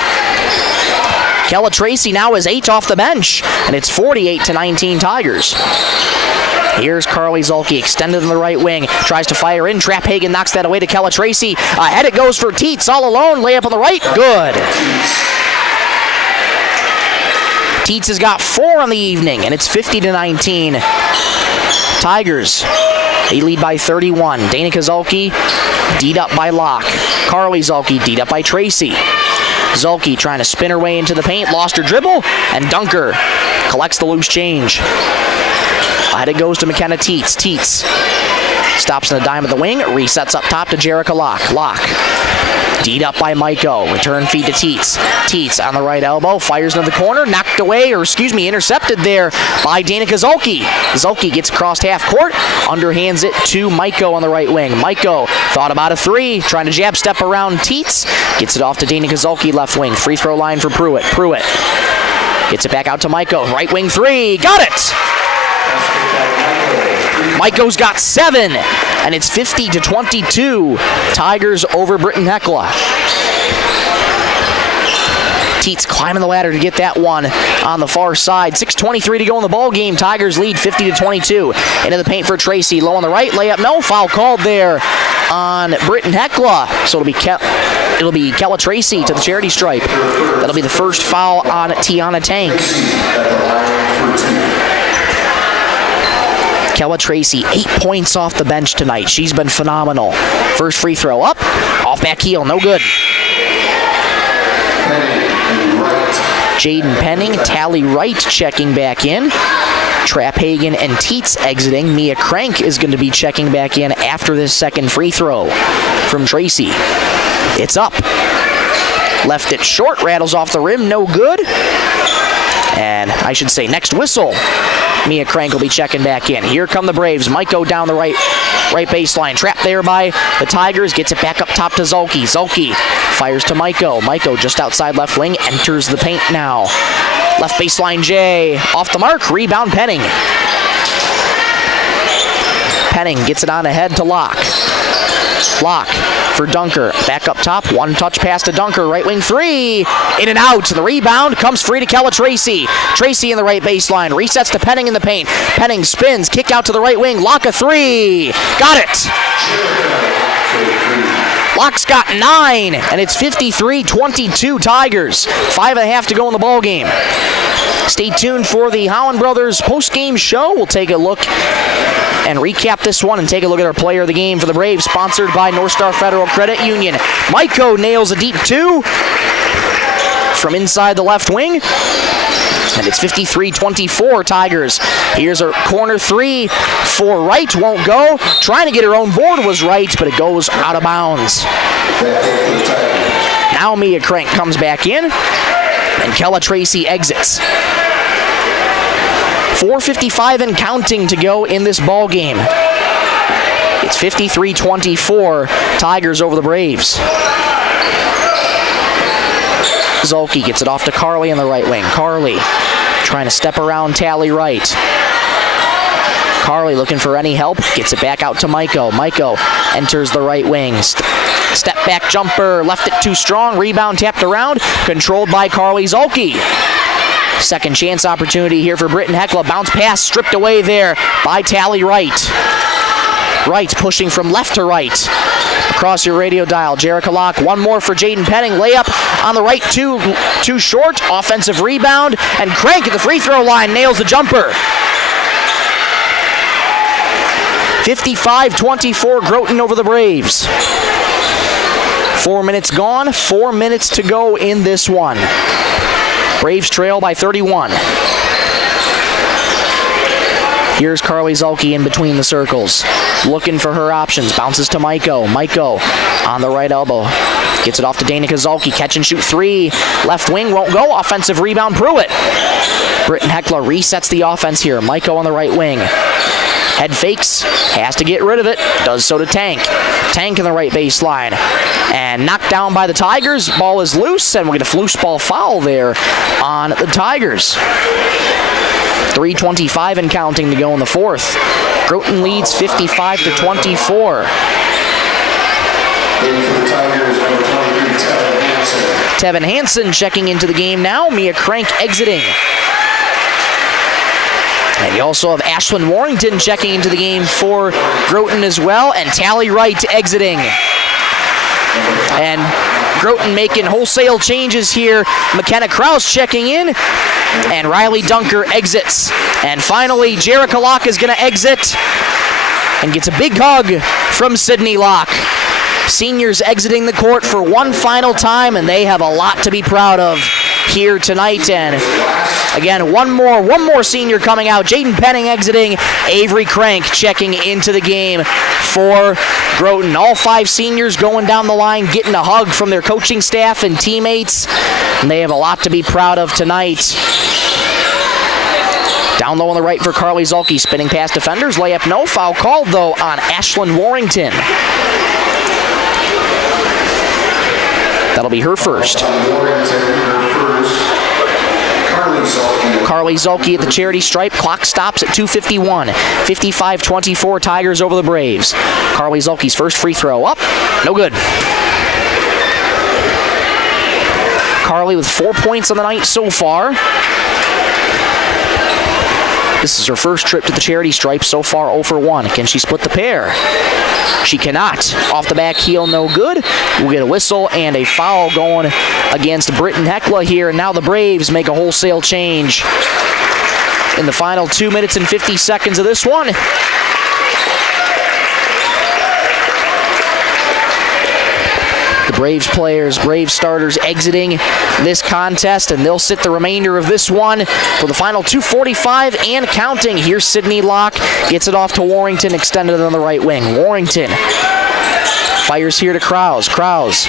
Kella Tracy now is 8 off the bench, and it's 48-19 Tigers. Here's Carly Zulke, extended in the right wing, tries to fire in. Traphagen knocks that away to Kella Tracy. Ahead it goes for Teets, all alone. Layup on the right, good. Teets has got 4 on the evening, and it's 50-19. Tigers, they lead by 31. Danica Zulke, D'd up by Locke. Carly Zulke, D'd up by Tracy. Zulke trying to spin her way into the paint, lost her dribble, and Dunker collects the loose change. Ahead it goes to McKenna Teets. Teets stops in the dime of the wing, resets up top to Jerica Locke. Locke, D'd up by Maiko. Return feed to Teets. Teets on the right elbow, fires into the corner, knocked away, intercepted there by Danica Zulke. Zulke gets across half court, underhands it to Maiko on the right wing. Maiko thought about a 3, trying to jab step around Teets. Gets it off to Danica Zulke, left wing. Free throw line for Pruitt. Pruitt gets it back out to Maiko. Right wing 3, got it! Maiko's got 7, and it's 50-22. Tigers over Britton-Hecla. Teets climbing the ladder to get that one on the far side. 6:23 to go in the ball game. Tigers lead 50-22. Into the paint for Tracy. Low on the right. Layup. No foul called there on Britton-Hecla. So it'll be Kella Tracy to the charity stripe. That'll be the first foul on Tiana Tank. Kella Tracy, 8 points off the bench tonight. She's been phenomenal. First free throw up, off back heel, no good. Jaden Penning, Tally Wright checking back in. Traphagen and Teets exiting. Mia Crank is going to be checking back in after this second free throw from Tracy. It's up. Left it short, rattles off the rim, no good. And I should say next whistle, Mia Crank will be checking back in. Here come the Braves. Maiko down the right baseline. Trapped there by the Tigers. Gets it back up top to Zulke. Zulke fires to Maiko. Maiko just outside left wing. Enters the paint now. Left baseline Jay. Off the mark. Rebound Penning. Penning gets it on ahead to Locke. Locke for Dunker. Back up top. One touch pass to Dunker. Right wing 3. In and out. The rebound comes free to Kella Tracy. Tracy in the right baseline. Resets to Penning in the paint. Penning spins. Kick out to the right wing. Locke a 3. Got it. Locke's got 9. And it's 53-22 Tigers. 5.5 to go in the ball game. Stay tuned for the Howland Brothers post-game show. We'll take a look and recap this one and take a look at our player of the game for the Braves, sponsored by North Star Federal Credit Union. Maiko nails a deep 2 from inside the left wing. And it's 53-24 Tigers. Here's a corner 3 for Wright. Won't go. Trying to get her own board was Wright, but it goes out of bounds. Now Mia Crank comes back in, and Kella Tracy exits. 4:55 and counting to go in this ball game. It's 53-24, Tigers over the Braves. Zulke gets it off to Carly on the right wing. Carly trying to step around Tally Wright. Carly looking for any help, gets it back out to Maiko. Maiko enters the right wing. Step back jumper, left it too strong. Rebound tapped around, controlled by Carly Zulke. Second chance opportunity here for Britton-Hecla. Bounce pass stripped away there by Tally Wright. Wright pushing from left to right. Across your radio dial, Jerica Locke. One more for Jaden Penning. Layup on the right, too short. Offensive rebound. And Crank at the free throw line nails the jumper. 55-24 Groton over the Braves. 4 minutes gone, 4 minutes to go in this one. Braves trail by 31. Here's Carly Zulke in between the circles. Looking for her options. Bounces to Maiko. Maiko on the right elbow. Gets it off to Danica Zulke. Catch and shoot 3. Left wing won't go. Offensive rebound Pruitt. Britton-Hecla resets the offense here. Maiko on the right wing. Head fakes. Has to get rid of it. Does so to Tank. Tank in the right baseline. And knocked down by the Tigers. Ball is loose, and we're going to loose ball foul there on the Tigers. 3:25 and counting to go in the fourth. Groton leads 55-24. Tevin Hansen checking into the game now. Mia Crank exiting. And you also have Ashlyn Warrington checking into the game for Groton as well, and Tally Wright exiting. And Groton making wholesale changes here. McKenna Krause checking in, and Riley Dunker exits. And finally, Jerica Locke is going to exit and gets a big hug from Sydney Locke. Seniors exiting the court for one final time, and they have a lot to be proud of here tonight. And again, one more senior coming out. Jaden Penning exiting. Avery Crank checking into the game for Groton. All 5 seniors going down the line, getting a hug from their coaching staff and teammates. And they have a lot to be proud of tonight. Down low on the right for Carly Zulke, spinning past defenders. Layup no. Foul called, though, on Ashlyn Warrington. That'll be her first. Carly Zulke at the charity stripe. Clock stops at 2:51. 55-24 Tigers over the Braves. Carly Zulke's first free throw up. No good. Carly with 4 points on the night so far. This is her first trip to the charity stripe, so far 0 for 1. Can she split the pair? She cannot. Off the back heel, no good. We'll get a whistle and a foul going against Britton-Hecla here. And now the Braves make a wholesale change in the final 2 minutes and 50 seconds of this one. The Braves starters exiting this contest, and they'll sit the remainder of this one for the final 2:45 and counting. Here's Sydney Locke, gets it off to Warrington, extended on the right wing. Warrington fires here to Krause. Krause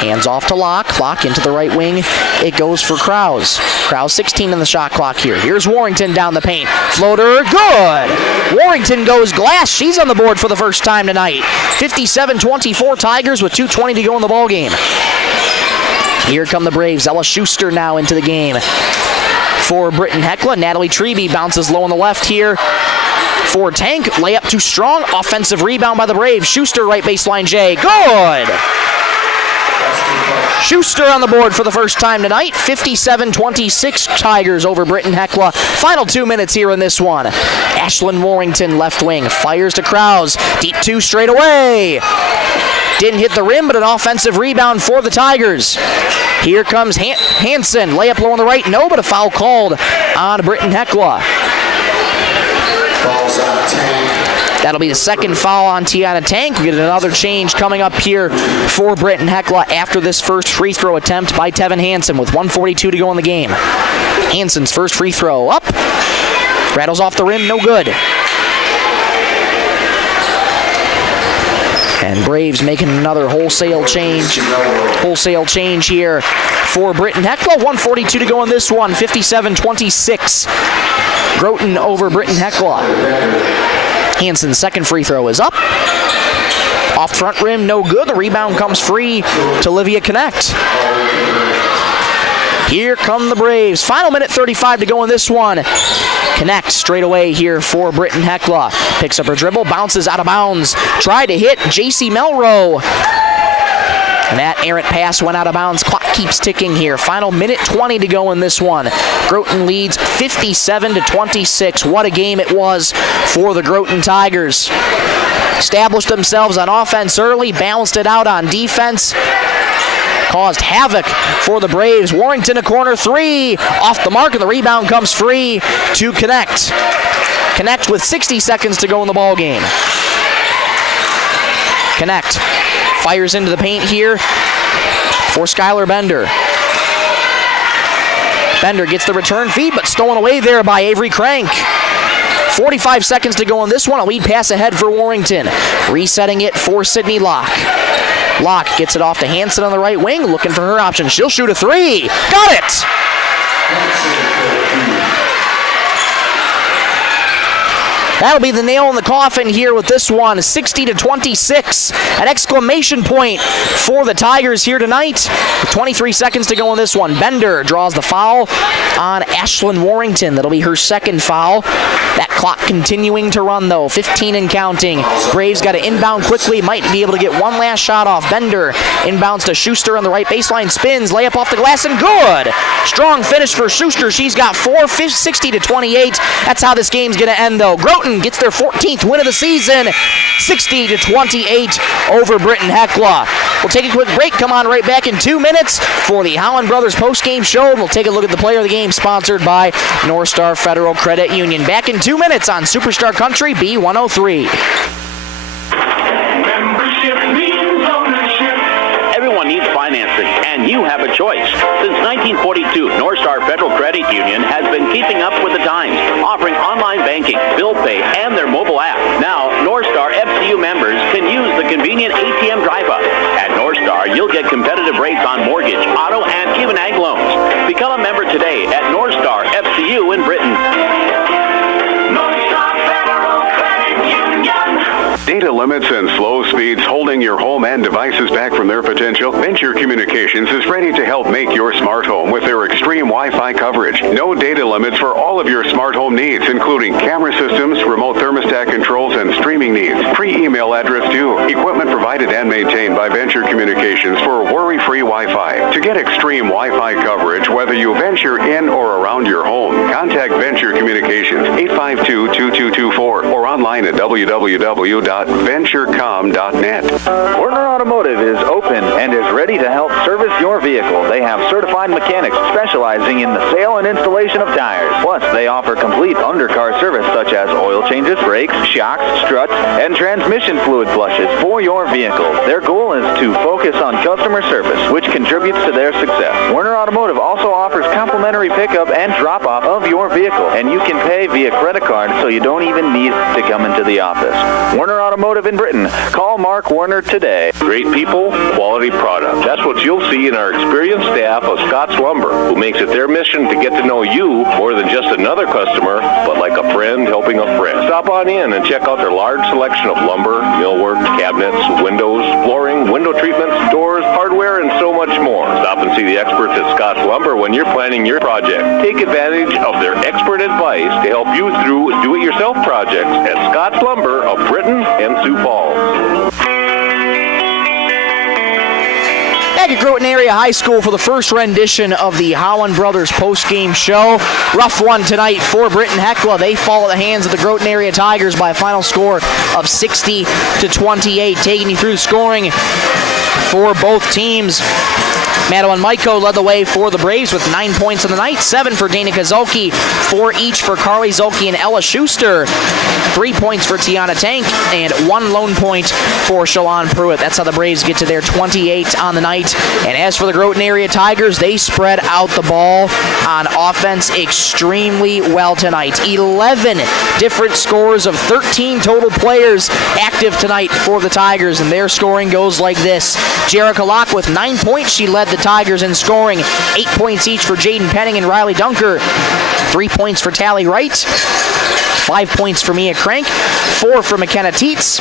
hands off to Locke. Locke into the right wing. It goes for Krause. Krause 16 on the shot clock here. Here's Warrington down the paint. Floater, good. Warrington goes glass. She's on the board for the first time tonight. 57-24 Tigers with 2:20 to go in the ballgame. Here come the Braves. Ella Schuster now into the game for Britton-Hecla. Natalie Treby bounces low on the left here for Tank. Layup too strong. Offensive rebound by the Braves. Schuster right baseline J. Good. Schuster on the board for the first time tonight. 57-26 Tigers over Britton-Hecla. Final 2 minutes here in this one. Ashlyn Warrington left wing fires to Krause. Deep 2 straight away. Didn't hit the rim, but an offensive rebound for the Tigers. Here comes Hansen. Layup low on the right. No, but a foul called on Britton-Hecla. That'll be the second foul on Tiana Tank. We get another change coming up here for Britton-Hecla after this first free throw attempt by Tevin Hansen with 1:42 to go in the game. Hansen's first free throw up. Rattles off the rim, no good. And Braves making another wholesale change here for Britton-Hecla. 1:42 to go in this one. 57-26. Groton over Britton-Hecla. Hansen's second free throw is up. Off front rim, no good. The rebound comes free to Olivia Connect. Here come the Braves. Final minute 35 to go in this one. Connect straight away here for Britton-Hecla. Picks up her dribble, bounces out of bounds. Tried to hit JC Melrose. And that errant pass went out of bounds. Clock keeps ticking here. Final minute 20 to go in this one. Groton leads 57-26. What a game it was for the Groton Tigers. Established themselves on offense early, balanced it out on defense. Caused havoc for the Braves. Warrington a corner three. Off the mark, and the rebound comes free to Connect. Connect with 60 seconds to go in the ballgame. Connect fires into the paint here for Skylar Bender. Bender gets the return feed, but stolen away there by Avery Crank. 45 seconds to go in this one. A lead pass ahead for Warrington. Resetting it for Sydney Locke. Locke gets it off to Hansen on the right wing, looking for her option. She'll shoot a three. Got it! That'll be the nail in the coffin here with this one, 60-26. An exclamation point for the Tigers here tonight. With 23 seconds to go in this one. Bender draws the foul on Ashlyn Warrington. That'll be her second foul. That clock continuing to run, though. 15 and counting. Braves got to inbound quickly. Might be able to get one last shot off. Bender inbounds to Schuster on the right baseline. Spins. Layup off the glass and good. Strong finish for Schuster. She's got 4, 60-28. That's how this game's going to end, though. Groton gets their 14th win of the season. 60-28 over Britton-Hecla. We'll take a quick break. Come on right back in 2 minutes for the Howland Brothers postgame show. We'll take a look at the player of the game sponsored by North Star Federal Credit Union. Back in 2 minutes on Superstar Country B103. Membership means ownership. Everyone needs financing, and you have a choice. Since 1942, North Star Federal Credit Union has been keeping up with the times, offering online banking, bill pay, and their mobile app. Now, North Star FCU members can use the convenient ATM drive-up. At North Star, you'll get competitive rates on mortgage, auto, and even ag loans. Become a member today at North Star FCU in Britton. North Star Federal Credit Union. Data limits and slow speeds holding your home and devices back from their potential? Venture Communications is ready to help make your smart home with their extreme Wi-Fi coverage. No data limits for all of your smart home needs, including camera systems, remote thermostat controls, and streaming needs. Free email address too. Equipment provided and maintained by Venture Communications for worry-free Wi-Fi. To get extreme Wi-Fi coverage, whether you venture in or around your home, contact Venture Communications 852-2224 or online at www.venturecom.net. Werner Automotive is open and is ready to help service your vehicle. They have certified mechanics specializing in the sale and installation of tires. Plus, they offer complete undercar service such as oil changes, brakes, shocks, struts, and transmission fluid flushes for your vehicle. Their goal is to focus on customer service, which contributes to their success. Werner Automotive also offers complimentary pickup and drop-off of your vehicle, and you can pay via credit card so you don't even need to come into the office. Werner Automotive in Britton. Call Mark Werner today. Great people, quality product. That's what you'll see in our experienced staff of Scott's Lumber, who makes it their mission to get to know you more than just another customer, but like a friend helping a friend. Stop on in and check out their large selection of lumber, millwork, cabinets, windows, flooring, window treatments, doors, hardware, and so much more. Stop and see the experts at Scott's Lumber when you're planning your project. Take advantage of their expert advice to help you through do-it-yourself projects at Scott's Lumber of Britton and Sioux Falls. Back at Groton Area High School for the first rendition of the Howland Brothers postgame show. Rough one tonight for Britton-Hecla. They fall at the hands of the Groton Area Tigers by a final score of 60-28. Taking you through the scoring for both teams. Madeline Maiko led the way for the Braves with 9 points in the night, 7 for Dana Kozolki, 4 each for Carly Zolke and Ella Schuster, 3 points for Tiana Tank, and 1 lone point for Shalon Pruitt. That's how the Braves get to their 28 on the night. And as for the Groton Area Tigers, they spread out the ball on offense extremely well tonight. 11 different scores of 13 total players active tonight for the Tigers, and their scoring goes like this. Jerica Locke with 9 points. She led the Tigers in scoring. 8 points each for Jaden Penning and Riley Dunker. 3 points for Tally Wright. 5 points for Mia Crank. 4 for McKenna Teets.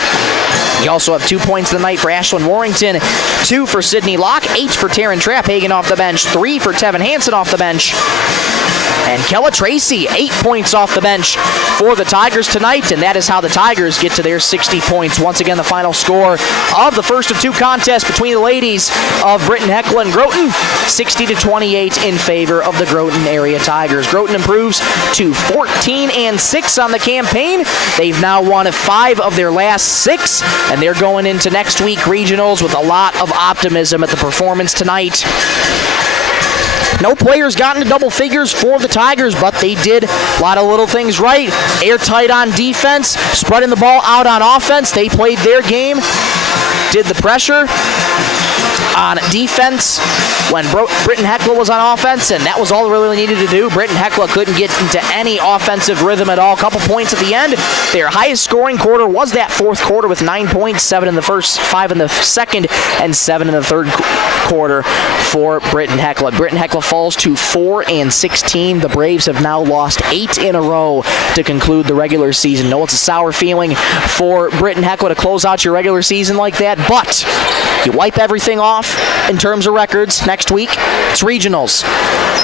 You also have 2 points tonight for Ashlyn Warrington. 2 for Sydney Locke. 8 for Taryn Trapphagen off the bench. 3 for Tevin Hansen off the bench. And Kella Tracy, 8 points off the bench for the Tigers tonight, and that is how the Tigers get to their 60 points. Once again, the final score of the first of 2 contests between the ladies of Britton-Hecla and Groton, 60-28 in favor of the Groton Area Tigers. Groton improves to 14-6 on the campaign. They've now won 5 of their last 6, and they're going into next week regionals with a lot of optimism at the performance tonight. No players got into double figures for the Tigers, but they did a lot of little things right. Airtight on defense, spreading the ball out on offense. They played their game, did the pressure, on defense when Britton-Hecla was on offense, and that was all they really needed to do. Britton-Hecla couldn't get into any offensive rhythm at all. A couple points at the end. Their highest scoring quarter was that fourth quarter with 9 points, 7 in the first, 5 in the second, and 7 in the third quarter for Britton-Hecla. Britton-Hecla falls to 4-16. The Braves have now lost 8 in a row to conclude the regular season. No, it's a sour feeling for Britton-Hecla to close out your regular season like that, but you wipe everything off in terms of records next week. It's regionals.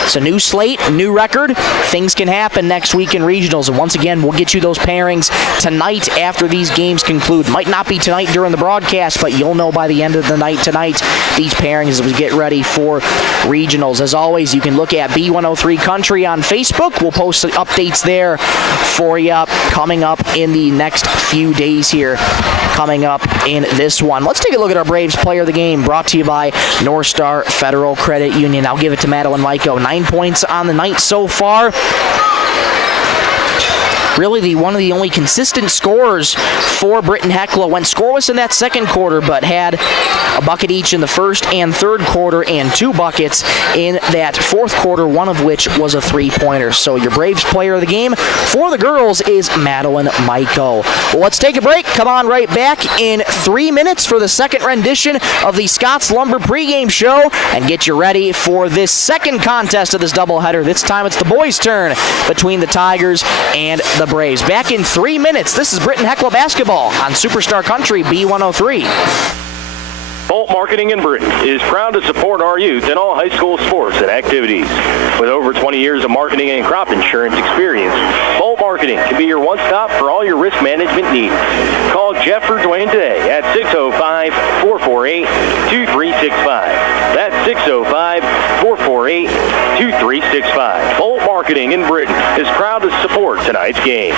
It's a new slate, new record. Things can happen next week in regionals, and once again, we'll get you those pairings tonight after these games conclude. Might not be tonight during the broadcast, but you'll know by the end of the night tonight these pairings as we get ready for regionals. As always, you can look at B103 Country on Facebook. We'll post updates there for you coming up in the next few days here, coming up in this one. Let's take a look at our Braves player of the game, brought to you by North Star Federal Credit Union. I'll give it to Madeline Myko. 9 points on the night so far. Really one of the only consistent scorers for Britton-Hecla. Went scoreless in that second quarter, but had a bucket each in the first and third quarter and 2 buckets in that fourth quarter, one of which was a 3-pointer. So your Braves player of the game for the girls is Madeline Myko. Well, let's take a break. Come on right back in 3 minutes for the second rendition of the Scott's Lumber pregame show and get you ready for this second contest of this doubleheader. This time it's the boys' turn between the Tigers and the Braves. Back in 3 minutes. This is Britton-Hecla basketball on Superstar Country B103. Bolt Marketing in Britton is proud to support our youth in all high school sports and activities. With over 20 years of marketing and crop insurance experience, Bolt Marketing can be your one-stop for all your risk management needs. Call Jeff or Dwayne today at 605-448-2365. That's 605-448-2365. Bolt Marketing in Britton is proud to support tonight's game.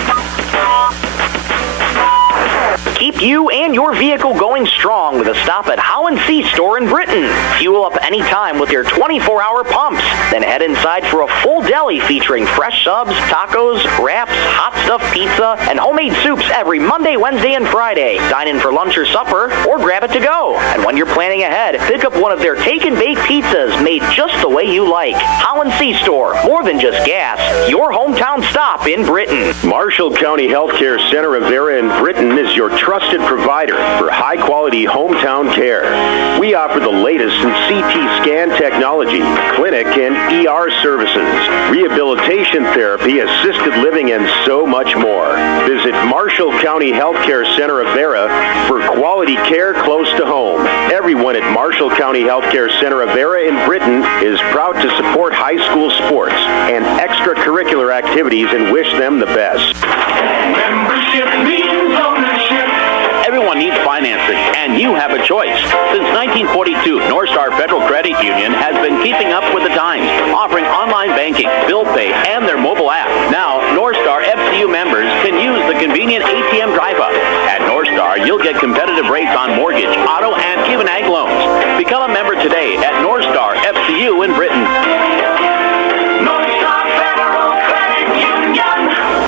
Keep you and your vehicle going strong with a stop at How & See store in Britton. Fuel up anytime with their 24-hour pumps. Then head inside for a full deli featuring fresh subs, tacos, wraps, hot stuffed pizza, and homemade soups every Monday, Wednesday, and Friday. Dine in for lunch or supper, or grab it to go. And when you're planning ahead, pick up one of their take and bake pizzas made just the way you like. How & See store. More than just gas. Your hometown stop in Britton. Marshall County Healthcare Center of Vera in Britton is your trusted provider for high-quality hometown care. We offer the latest in CT scan technology, clinic and ER services, rehabilitation therapy, assisted living, and so much more. Visit Marshall County Healthcare Center of Vera for quality care close to home. Everyone at Marshall County Healthcare Center of Vera in Britton is proud to support high school sports and extracurricular activities and wish them the best. Membership means ownership. Everyone needs financing, and you have a choice. Since 1942, North Star Federal Credit Union has been keeping up with the times, offering online banking, bill pay, and their mobile app. Now, North Star FCU members can use the convenient ATM drive-up. At North Star, you'll get competitive rates on mortgage, auto, and even ag loans. Become a member today at North Star FCU in Britton. North Star Federal Credit Union.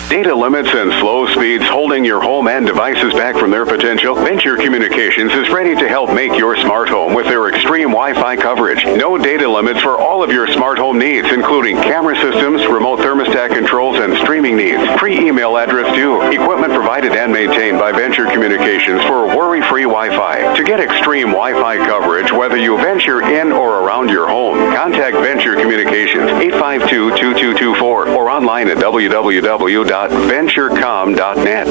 Data limits and slow speeds holding your home and devices back from their potential? Venture Communications is ready to help make your smart home with their extreme Wi-Fi coverage. No data limits for all of your smart home needs, including camera systems, remote thermostat controls, and streaming needs. Free email address due. Equipment provided and maintained by Venture Communications for worry-free Wi-Fi. To get extreme Wi-Fi coverage, whether you venture in or around your home, contact Venture Communications 852-2224 or online at www.venturecom.net.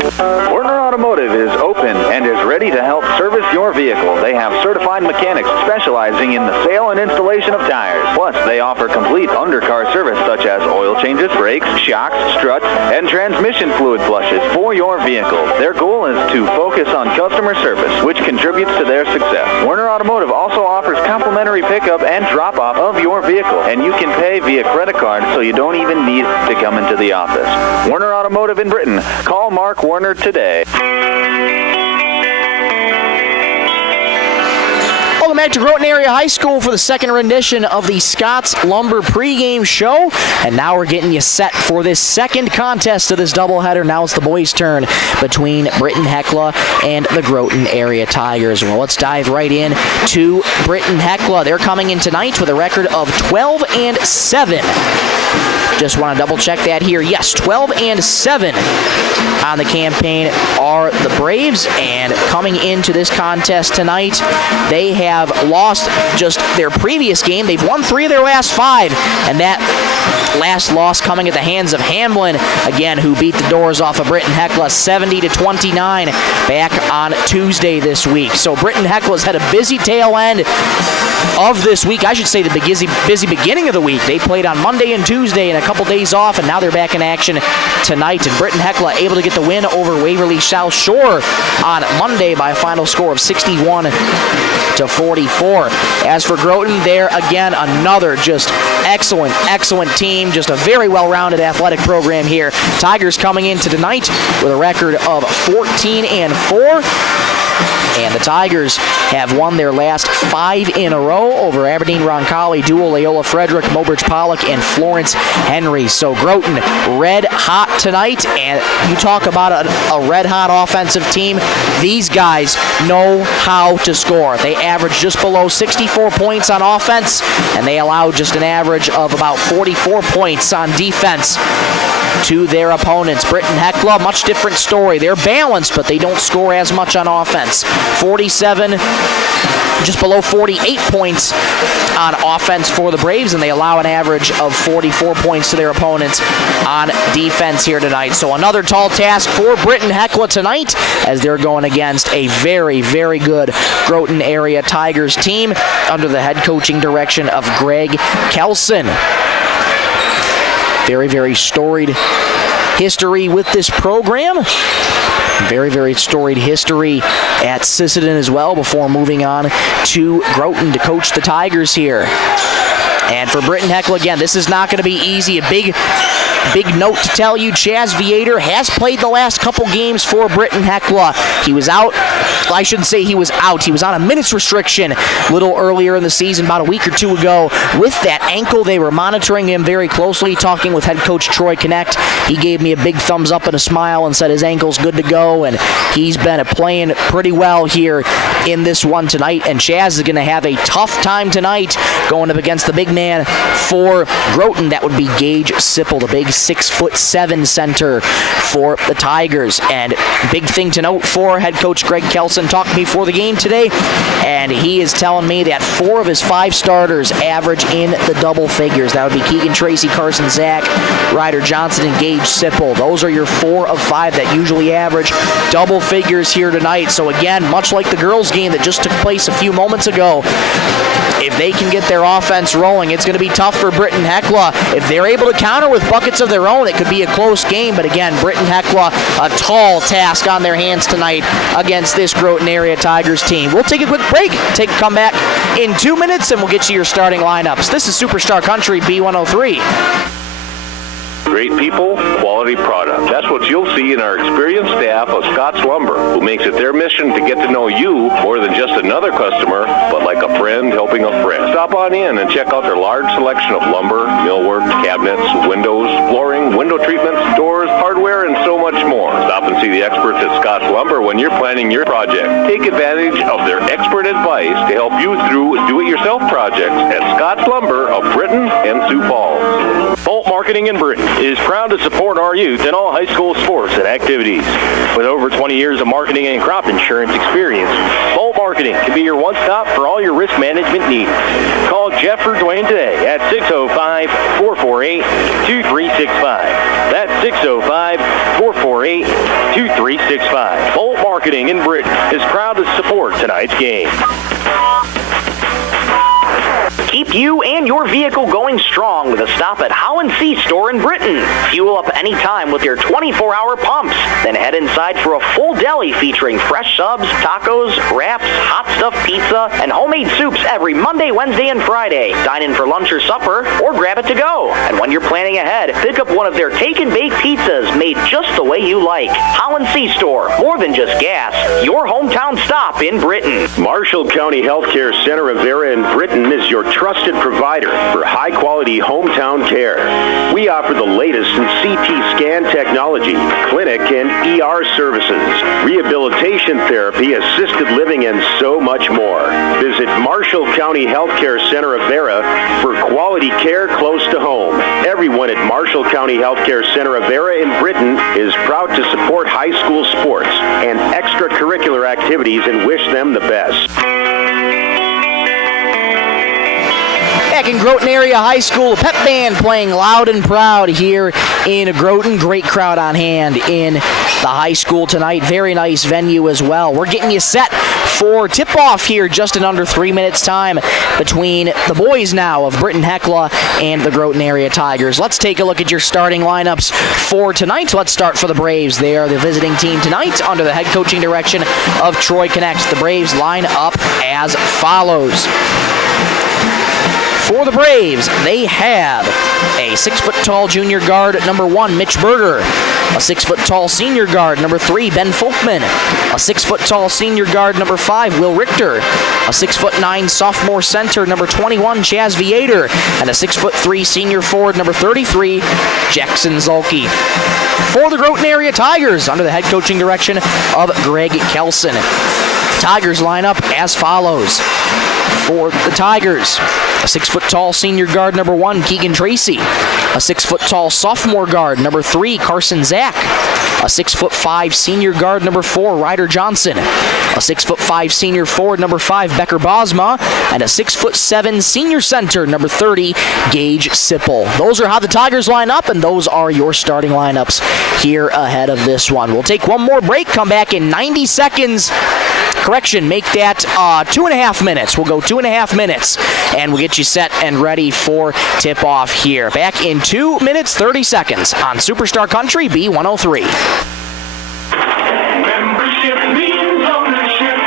Werner Automotive is open and is ready to help service your vehicle. They have certified mechanics specializing in the sale and installation of tires. Plus, they offer complete undercar service such as oil changes, brakes, shocks, struts, and transmission fluid flushes for your vehicle. Their goal is to focus on customer service, which contributes to their success. Werner Automotive also offers complimentary pickup and drop-off of your vehicle, and you can pay via credit card so you don't even need to come into the office. Werner Automotive in Britton. Call Mark Werner today. Welcome back to Groton Area High School for the second rendition of the Scott's Lumber pregame show. And now we're getting you set for this second contest of this doubleheader. Now it's the boys' turn between Britton-Hecla and the Groton Area Tigers. Well, let's dive right in to Britton-Hecla. They're coming in tonight with a record of 12-7. Just want to double check that here. Yes, 12-7 on the campaign are the Braves, and coming into this contest tonight, they have lost just their previous game. They've won 3 of their last 5, and that last loss coming at the hands of Hamlin, again, who beat the doors off of Britton-Hecla 70-29 back on Tuesday this week. So Britton-Hecla's had a busy tail end of this week. I should say the busy beginning of the week. They played on Monday and Tuesday and a couple days off, and now they're back in action tonight. And Britton-Hecla able to get the win over Waverly South Shore on Monday by a final score of 61-44. As for Groton, they're again another just excellent team, just a very well-rounded athletic program here. Tigers coming into tonight with a record of 14-4. And the Tigers have won their last 5 in a row over Aberdeen, Roncalli, Dual, Loyola Frederick, Mobridge Pollock, and Florence Henry. So Groton red hot tonight, and you talk about a red hot offensive team. These guys know how to score. They average just below 64 points on offense, and they allow just an average of about 44 points on defense to their opponents. Britton-Hecla, much different story. They're balanced, but they don't score as much on offense. 47, just below 48 points on offense for the Braves, and they allow an average of 44 points to their opponents on defense here tonight. So another tall task for Britton-Hecla tonight, as they're going against a very, very good Groton Area Tigers team under the head coaching direction of Greg Kelson. Very, very storied history with this program. Very, very storied history at Sisseton as well before moving on to Groton to coach the Tigers here. And for Britton-Hecla, again, this is not going to be easy. A big note to tell you, Chaz Viator has played the last couple games for Britton-Hecla. He was out. Well, I shouldn't say he was out. He was on a minutes restriction a little earlier in the season, about a week or 2 ago. With that ankle, they were monitoring him very closely, talking with head coach Troy Connect. He gave me a big thumbs up and a smile and said his ankle's good to go, and he's been playing pretty well here in this one tonight. And Chaz is going to have a tough time tonight going up against the big man for Groton. That would be Gage Sipple, the big 6'7" center for the Tigers. And big thing to note for head coach Greg Kelson, talked to me before the game today, and he is telling me that 4 of his 5 starters average in the double figures. That would be Keegan Tracy, Carson Zach, Ryder Johnson, and Gage Sipple. Those are your 4 of 5 that usually average double figures here tonight. So again, much like the girls' game that just took place a few moments ago, if they can get their offense rolling, it's going to be tough for Britton-Hecla. If they're able to counter with buckets of their own, it could be a close game. But again, Britton-Hecla, a tall task on their hands tonight against this Groton Area Tigers team. We'll take a quick break, come back in 2 minutes, and we'll get you your starting lineups. This is Superstar Country B103. Great people, quality product. That's what you'll see in our experienced staff of Scott's Lumber, who makes it their mission to get to know you more than just another customer, but like a friend helping a friend. Stop on in and check out their large selection of lumber, millwork, cabinets, windows, flooring, window treatments, doors, hardware, and so much more. Stop and see the experts at Scott's Lumber when you're planning your project. Take advantage of their expert advice to help you through do-it-yourself projects at Scott's Lumber of Britton and Sioux Falls. Bolt Marketing in Britton is proud to support our youth in all high school sports and activities. With over 20 years of marketing and crop insurance experience, Bolt Marketing can be your one-stop for all your risk management needs. Call Jeff or Dwayne today at 605-448-2365. That's 605-448-2365. Bolt Marketing in Britton is proud to support tonight's game. Keep Keep you and your vehicle going strong with a stop at How and See store in Britton. Fuel up anytime with their 24-hour pumps. Then head inside for a full deli featuring fresh subs, tacos, wraps, hot stuffed pizza, and homemade soups every Monday, Wednesday, and Friday. Dine in for lunch or supper, or grab it to go. And when you're planning ahead, pick up one of their take and bake pizzas made just the way you like. How and See store, more than just gas. Your hometown stop in Britton. Marshall County Healthcare Center of Vera in Britton is your trusted provider for high-quality hometown care. We offer the latest in CT scan technology, clinic and ER services, rehabilitation therapy, assisted living, and so much more. Visit Marshall County Healthcare Center of Vera for quality care close to home. Everyone at Marshall County Healthcare Center of Vera in Britton is proud to support high school sports and extracurricular activities and wish them the best. Back in Groton Area High School, pep band playing loud and proud here in Groton. Great crowd on hand in the high school tonight. Very nice venue as well. We're getting you set for tip-off here just in under 3 minutes time between the boys now of Britton-Hecla and the Groton Area Tigers. Let's take a look at your starting lineups for tonight. Let's start for the Braves. They are the visiting team tonight under the head coaching direction of Troy Connects. The Braves line up as follows. For the Braves, they have a 6-foot-tall junior guard at number 1, Mitch Berger. A 6-foot-tall senior guard, number 3, Ben Folkman. A 6-foot-tall senior guard, number 5, Will Richter. A 6'9" sophomore center, number 21, Chaz Viator. And a 6'3" senior forward, number 33, Jackson Zulke. For the Groton Area Tigers, under the head coaching direction of Greg Kelson. Tigers line up as follows. For the Tigers, a 6-foot-tall senior guard, number 1, Keegan Tracy. A 6-foot-tall sophomore guard, number 3, Carson Zach. A 6'5" senior guard, number 4, Ryder Johnson. A 6'5" senior forward, number 5, Becker Bosma. And a 6'7" senior center, number 30, Gage Sipple. Those are how the Tigers line up, and those are your starting lineups here ahead of this one. We'll take one more break, come back in 90 seconds. Correction, make that 2.5 minutes. We'll go 2.5 minutes, and we'll get you set and ready for tip-off here. Back in 2 minutes, 30 seconds on Superstar Country B103. Membership means ownership.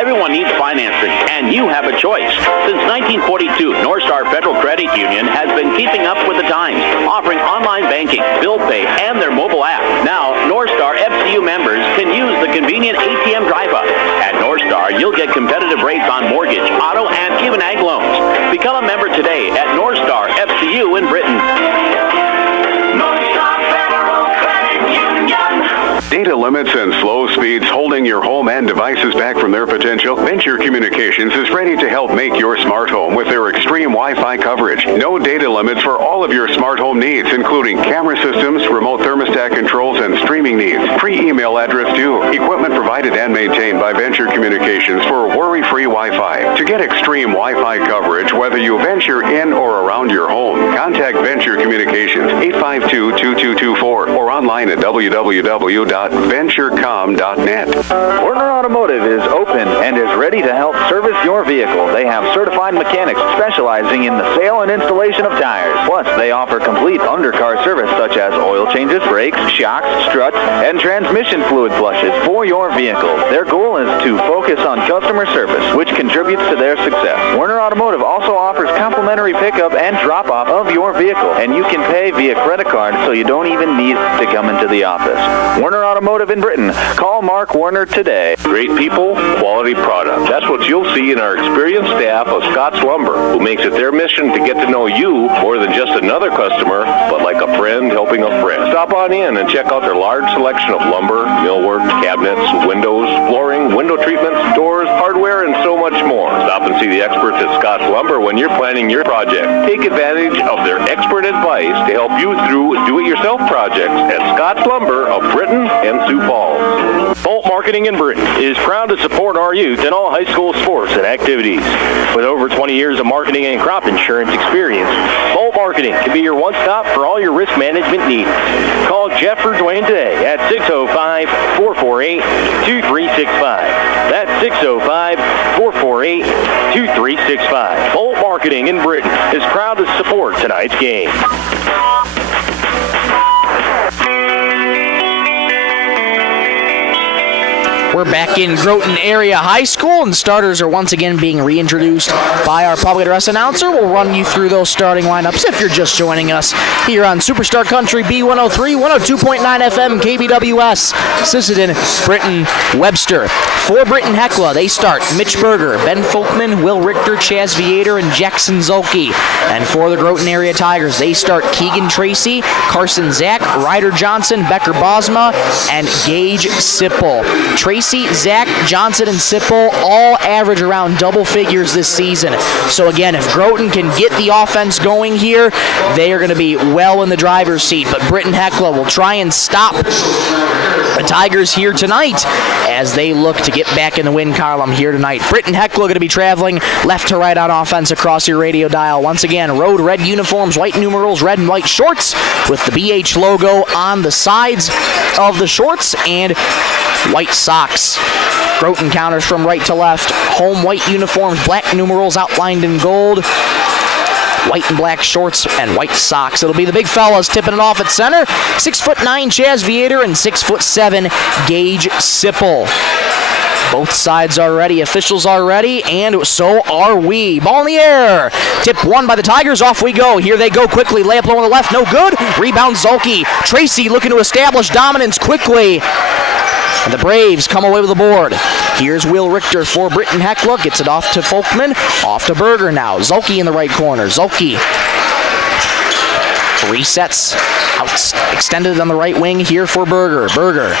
Everyone needs financing, and you have a choice. Since 1942, Northstar Federal Credit Union has been keeping up with the times, offering online banking, bill pay, and their mobile app. Now, Northstar FCU members can use the convenient ATM drive-up. At Northstar, you'll get competitive rates on mortgage, auto, and even ag loans. Become a member today at Northstar FCU in Britton. Northstar Federal Credit Union. Data limits and slow speeds holding your home and devices back from their potential? Venture Communications is ready to help make your smart home with their extreme Wi-Fi coverage. No data limits for all of your smart home needs, including camera systems, remote thermostat controls, and streaming needs. Free email address due. Equipment provided and maintained by Venture Communications for worry-free Wi-Fi. To get extreme Wi-Fi coverage, whether you venture in or around your home, contact Venture Communications 852-2224 or online at www.venturecom.net. Werner Automotive is open and is ready to help service your vehicle. They have certified mechanics specializing in the sale and installation of tires. Plus, they offer complete undercar service such as oil changes, brakes, shocks, struts, and transmission fluid flushes for your vehicle. Their goal is to focus on customer service, which contributes to their success. Werner Automotive also offers complimentary pickup and drop-off of your vehicle, and you can pay via credit card so you don't even need to come into the office. Werner Automotive in Britton. Call Mark Werner today. Great people, quality product. That's what you'll see in our experienced staff of Scott's Lumber, who makes it their mission to get to know you more than just another customer, but like a friend helping a friend. Stop on in and check out their large selection of lumber, millwork, cabinets, windows, flooring, window treatments, doors, hardware, and so much more. Stop and see the experts at Scott's Lumber when you're planning your project. Take advantage of their expert advice to help you through do-it-yourself projects at Scott's Lumber of Britton and Sioux Falls. Bolt Marketing in Britton is proud to support our youth in all high school sports and activities. With over 20 years of marketing and crop insurance experience, Bolt Marketing can be your one-stop for all your risk management needs. Call Jeff or Dwayne today at 605-448-2365. That's 605-448-2365. Bolt Marketing in Britton is proud to support tonight's game. We're back in Groton Area High School, and starters are once again being reintroduced by our public address announcer. We'll run you through those starting lineups if you're just joining us here on Superstar Country B103, 102.9 FM, KBWS, Sisseton, Britton, Webster. For Britton-Hecla, they start Mitch Berger, Ben Folkman, Will Richter, Chaz Viator, and Jackson Zolke. And for the Groton Area Tigers, they start Keegan Tracy, Carson Zach, Ryder Johnson, Becker Bosma, and Gage Sipple. Tracy, Zach, Johnson, and Sipple all average around double figures this season. So again, if Groton can get the offense going here, they are going to be well in the driver's seat. But Britton-Hecla will try and stop the Tigers here tonight as they look to get back in the win column here tonight. Britton-Hecla going to be traveling left to right on offense across your radio dial. Once again, road red uniforms, white numerals, red and white shorts with the BH logo on the sides of the shorts and white socks. Groton counters from right to left. Home white uniforms, black numerals outlined in gold. White and black shorts and white socks. It'll be the big fellas tipping it off at center. 6'9" Chaz Viator and 6'7" Gage Sipple. Both sides are ready, officials are ready, and so are we. Ball in the air. Tip one by the Tigers, off we go. Here they go quickly. Layup low on the left, no good. Rebound Zolke. Tracy looking to establish dominance quickly. And the Braves come away with the board. Here's Will Richter for Britton-Hecla. Gets it off to Folkman. Off to Berger now. Zolke in the right corner. Zolke resets. Out extended on the right wing here for Berger. Berger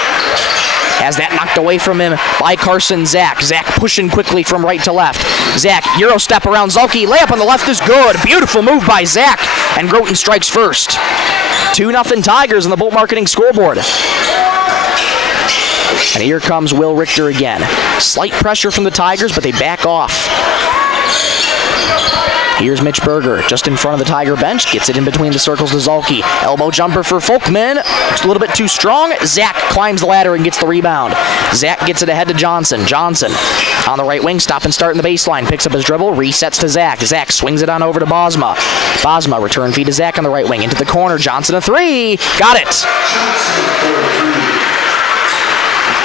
has that knocked away from him by Carson Zach. Zach pushing quickly from right to left. Zach, Euro step around Zolke. Layup on the left is good. Beautiful move by Zach. And Groton strikes first. 2-0 Tigers on the Bolt Marketing scoreboard. And here comes Will Richter again. Slight pressure from the Tigers, but they back off. Here's Mitch Berger, just in front of the Tiger bench. Gets it in between the circles to Zolke. Elbow jumper for Folkman. It's a little bit too strong. Zach climbs the ladder and gets the rebound. Zach gets it ahead to Johnson. Johnson on the right wing, stop and start in the baseline. Picks up his dribble, resets to Zach. Zach swings it on over to Bosma. Bosma, return feed to Zach on the right wing. Into the corner. Johnson a three. Got it.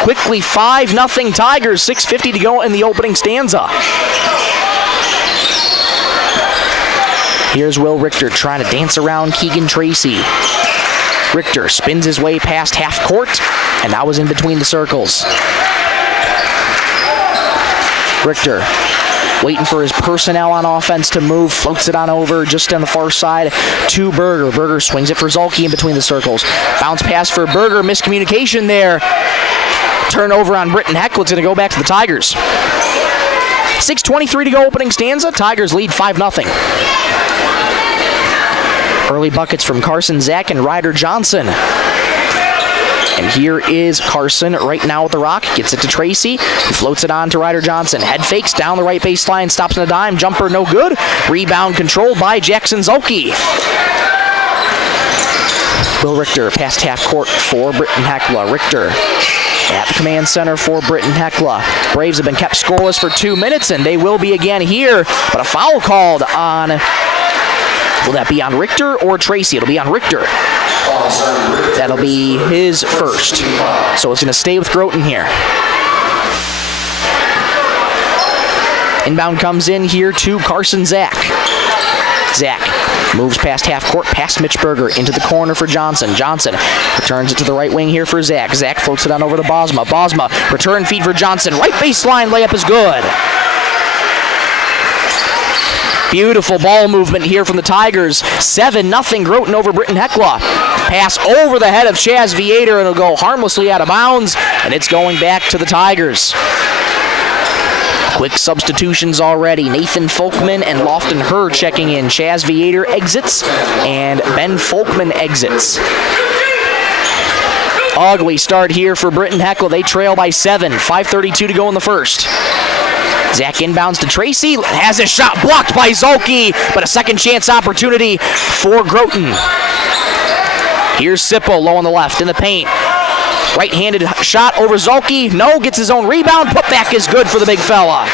Quickly 5-0 Tigers, 6:50 to go in the opening stanza. Here's Will Richter trying to dance around Keegan Tracy. Richter spins his way past half court, and that was in between the circles. Richter waiting for his personnel on offense to move, floats it on over just on the far side to Berger. Berger swings it for Zolke in between the circles. Bounce pass for Berger, miscommunication there. Turnover on Britton-Hecla. It's going to go back to the Tigers. 6:23 to go opening stanza. Tigers lead 5-0. Early buckets from Carson Zach and Ryder Johnson. And here is Carson right now with the rock. Gets it to Tracy. He floats it on to Ryder Johnson. Head fakes down the right baseline. Stops on a dime. Jumper no good. Rebound controlled by Jackson Zolke. Will Richter past half court for Britton-Hecla. Richter at the command center for Britton-Hecla. Braves have been kept scoreless for 2 minutes, and they will be again here. But a foul called on, will that be on Richter or Tracy? It'll be on Richter. That'll be his first. So it's going to stay with Groton here. Inbound comes in here to Carson Zach. Zach moves past half court, past Mitch Berger, into the corner for Johnson. Johnson returns it to the right wing here for Zach. Zach floats it on over to Bosma. Bosma, return feed for Johnson. Right baseline, layup is good. Beautiful ball movement here from the Tigers. 7-0 Groton over Britton-Hecla. Pass over the head of Chaz Viator, and it'll go harmlessly out of bounds, and it's going back to the Tigers. Quick substitutions already. Nathan Folkman and Lofton Herr checking in. Chaz Viator exits, and Ben Folkman exits. Ugly start here for Britton-Hecla. They trail by 7. 5:32 to go in the first. Zach inbounds to Tracy. Has his shot blocked by Zolke, but a second chance opportunity for Groton. Here's Sipple low on the left in the paint. Right-handed shot over Zolke. No, gets his own rebound. Putback is good for the big fella.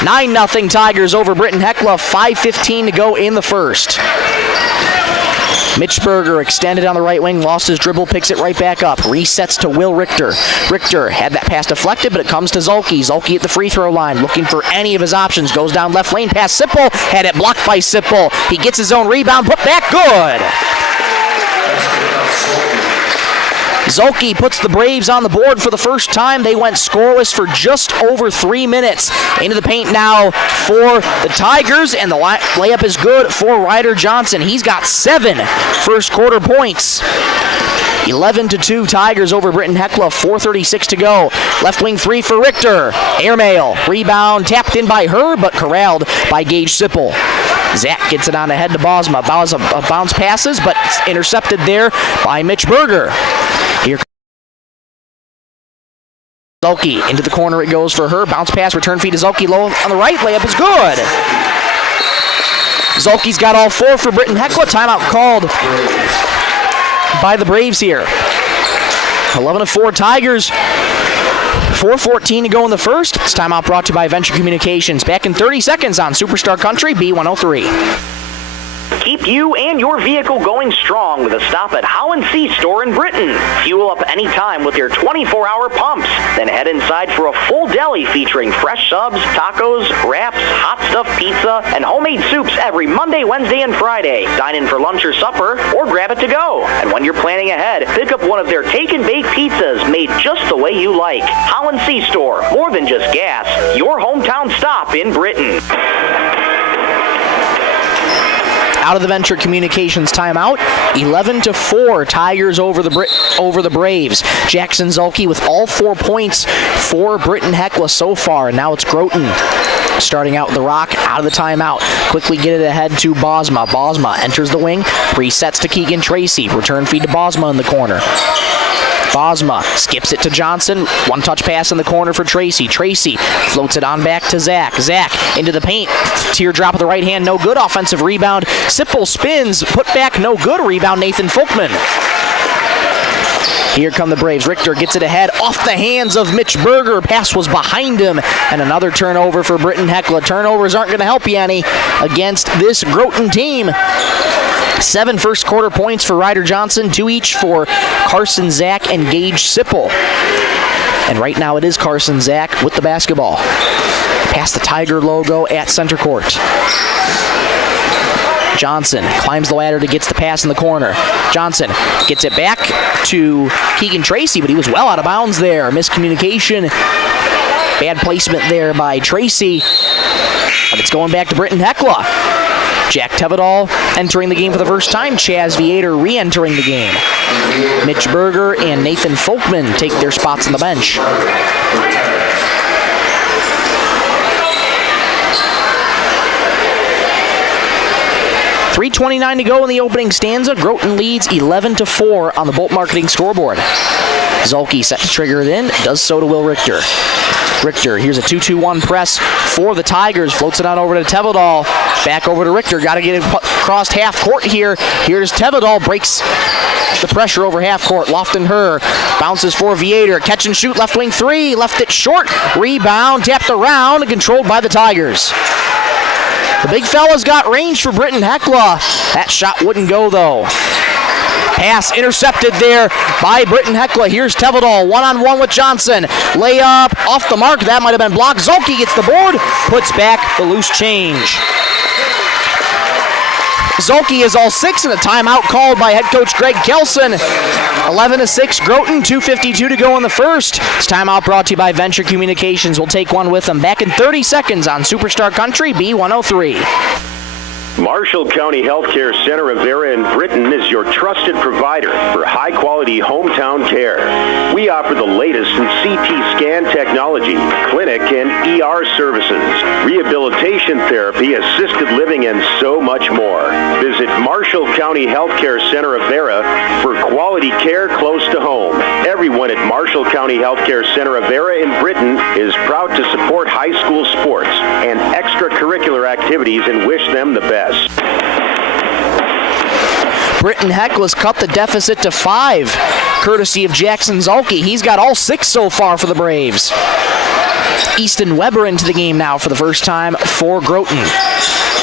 9-0 Tigers over Britton-Hecla. 5:15 to go in the first. Mitch Berger extended on the right wing, lost his dribble, picks it right back up. Resets to Will Richter. Richter had that pass deflected, but it comes to Zolke. Zolke at the free throw line, looking for any of his options. Goes down left lane past Sipple. Had it blocked by Sipple. He gets his own rebound, put back, good. Zolke puts the Braves on the board for the first time. They went scoreless for just over 3 minutes. Into the paint now for the Tigers, and the layup is good for Ryder Johnson. He's got 7 first quarter points. 11-2 Tigers over Britton-Hecla. 4:36 to go. Left wing three for Richter. Airmail. Rebound tapped in by her, but corralled by Gage Sipple. Zach gets it on ahead to Bosma. Bounce passes, but it's intercepted there by Mitch Berger. Here Zolke into the corner it goes for her. Bounce pass, return feed to Zolke low on the right. Layup is good. Zolke's got all 4 for Britton-Hecla. Timeout called by the Braves here. 11-4 Tigers. 4:14 to go in the first. This timeout brought to you by Venture Communications. Back in 30 seconds on Superstar Country B103. Keep you and your vehicle going strong with a stop at How & See store in Britton. Fuel up anytime with your 24-hour pumps. Then head inside for a full deli featuring fresh subs, tacos, wraps, hot stuffed pizza, and homemade soups every Monday, Wednesday, and Friday. Dine in for lunch or supper, or grab it to go. And when you're planning ahead, pick up one of their take and bake pizzas made just the way you like. How & See store, more than just gas. Your hometown stop in Britton. Out of the Venture Communications timeout. 11-4 Tigers over the Braves. Jackson Zolke with all 4 points for Britton-Hecla so far. And now it's Groton starting out the rock out of the timeout. Quickly get it ahead to Bosma. Bosma enters the wing. Resets to Keegan Tracy. Return feed to Bosma in the corner. Bosma skips it to Johnson. One-touch pass in the corner for Tracy. Tracy floats it on back to Zach. Zach into the paint. Teardrop of the right hand, no good. Offensive rebound. Sipple spins. Put back, no good. Rebound, Nathan Folkman. Here come the Braves. Richter gets it ahead off the hands of Mitch Berger. Pass was behind him. And another turnover for Britton-Hecla. Turnovers aren't going to help you any against this Groton team. 7 first quarter points for Ryder Johnson, 2 each for Carson Zach and Gage Sipple. And right now it is Carson Zach with the basketball. Past the Tiger logo at center court. Johnson climbs the ladder to get the pass in the corner. Johnson gets it back to Keegan Tracy, but he was well out of bounds there. Miscommunication. Bad placement there by Tracy. But it's going back to Britton-Hecla. Jack Tevedal entering the game for the first time. Chaz Viator re-entering the game. Mitch Berger and Nathan Folkman take their spots on the bench. .329 to go in the opening stanza. Groton leads 11-4 on the Bolt Marketing scoreboard. Zolke set to trigger it in. Does so to Will Richter. Richter, here's a 2-2-1 press for the Tigers. Floats it on over to Tevedal. Back over to Richter. Got to get it across half court here. Here's Tevedal. Breaks the pressure over half court. Lofton Herr bounces for Viator. Catch and shoot. Left wing 3. Left it short. Rebound. Tapped around. Controlled by the Tigers. The big fella's got range for Britton-Hecla. That shot wouldn't go, though. Pass intercepted there by Britton-Hecla. Here's Tevedal, one-on-one with Johnson. Layup off the mark. That might have been blocked. Zolke gets the board, puts back the loose change. Zolke is all 6 in a timeout called by head coach Greg Kelson. 11-6 Groton, 2:52 to go in the first. This timeout brought to you by Venture Communications. We'll take one with them. Back in 30 seconds on Superstar Country B103. Marshall County Healthcare Center of Vera in Britton is your trusted provider for high-quality hometown care. We offer the latest in CT scan technology, clinic and ER services, rehabilitation therapy, assisted living, and so much more. Visit Marshall County Healthcare Center of Vera for quality care close to home. Everyone at Marshall County Healthcare Center of Vera in Britton is proud to support high school sports and extracurricular activities and wish them the best. Britton-Hecla's cut the deficit to 5, courtesy of Jackson Zulke. He's got all 6 so far for the Braves. Easton Weber into the game now for the first time for Groton.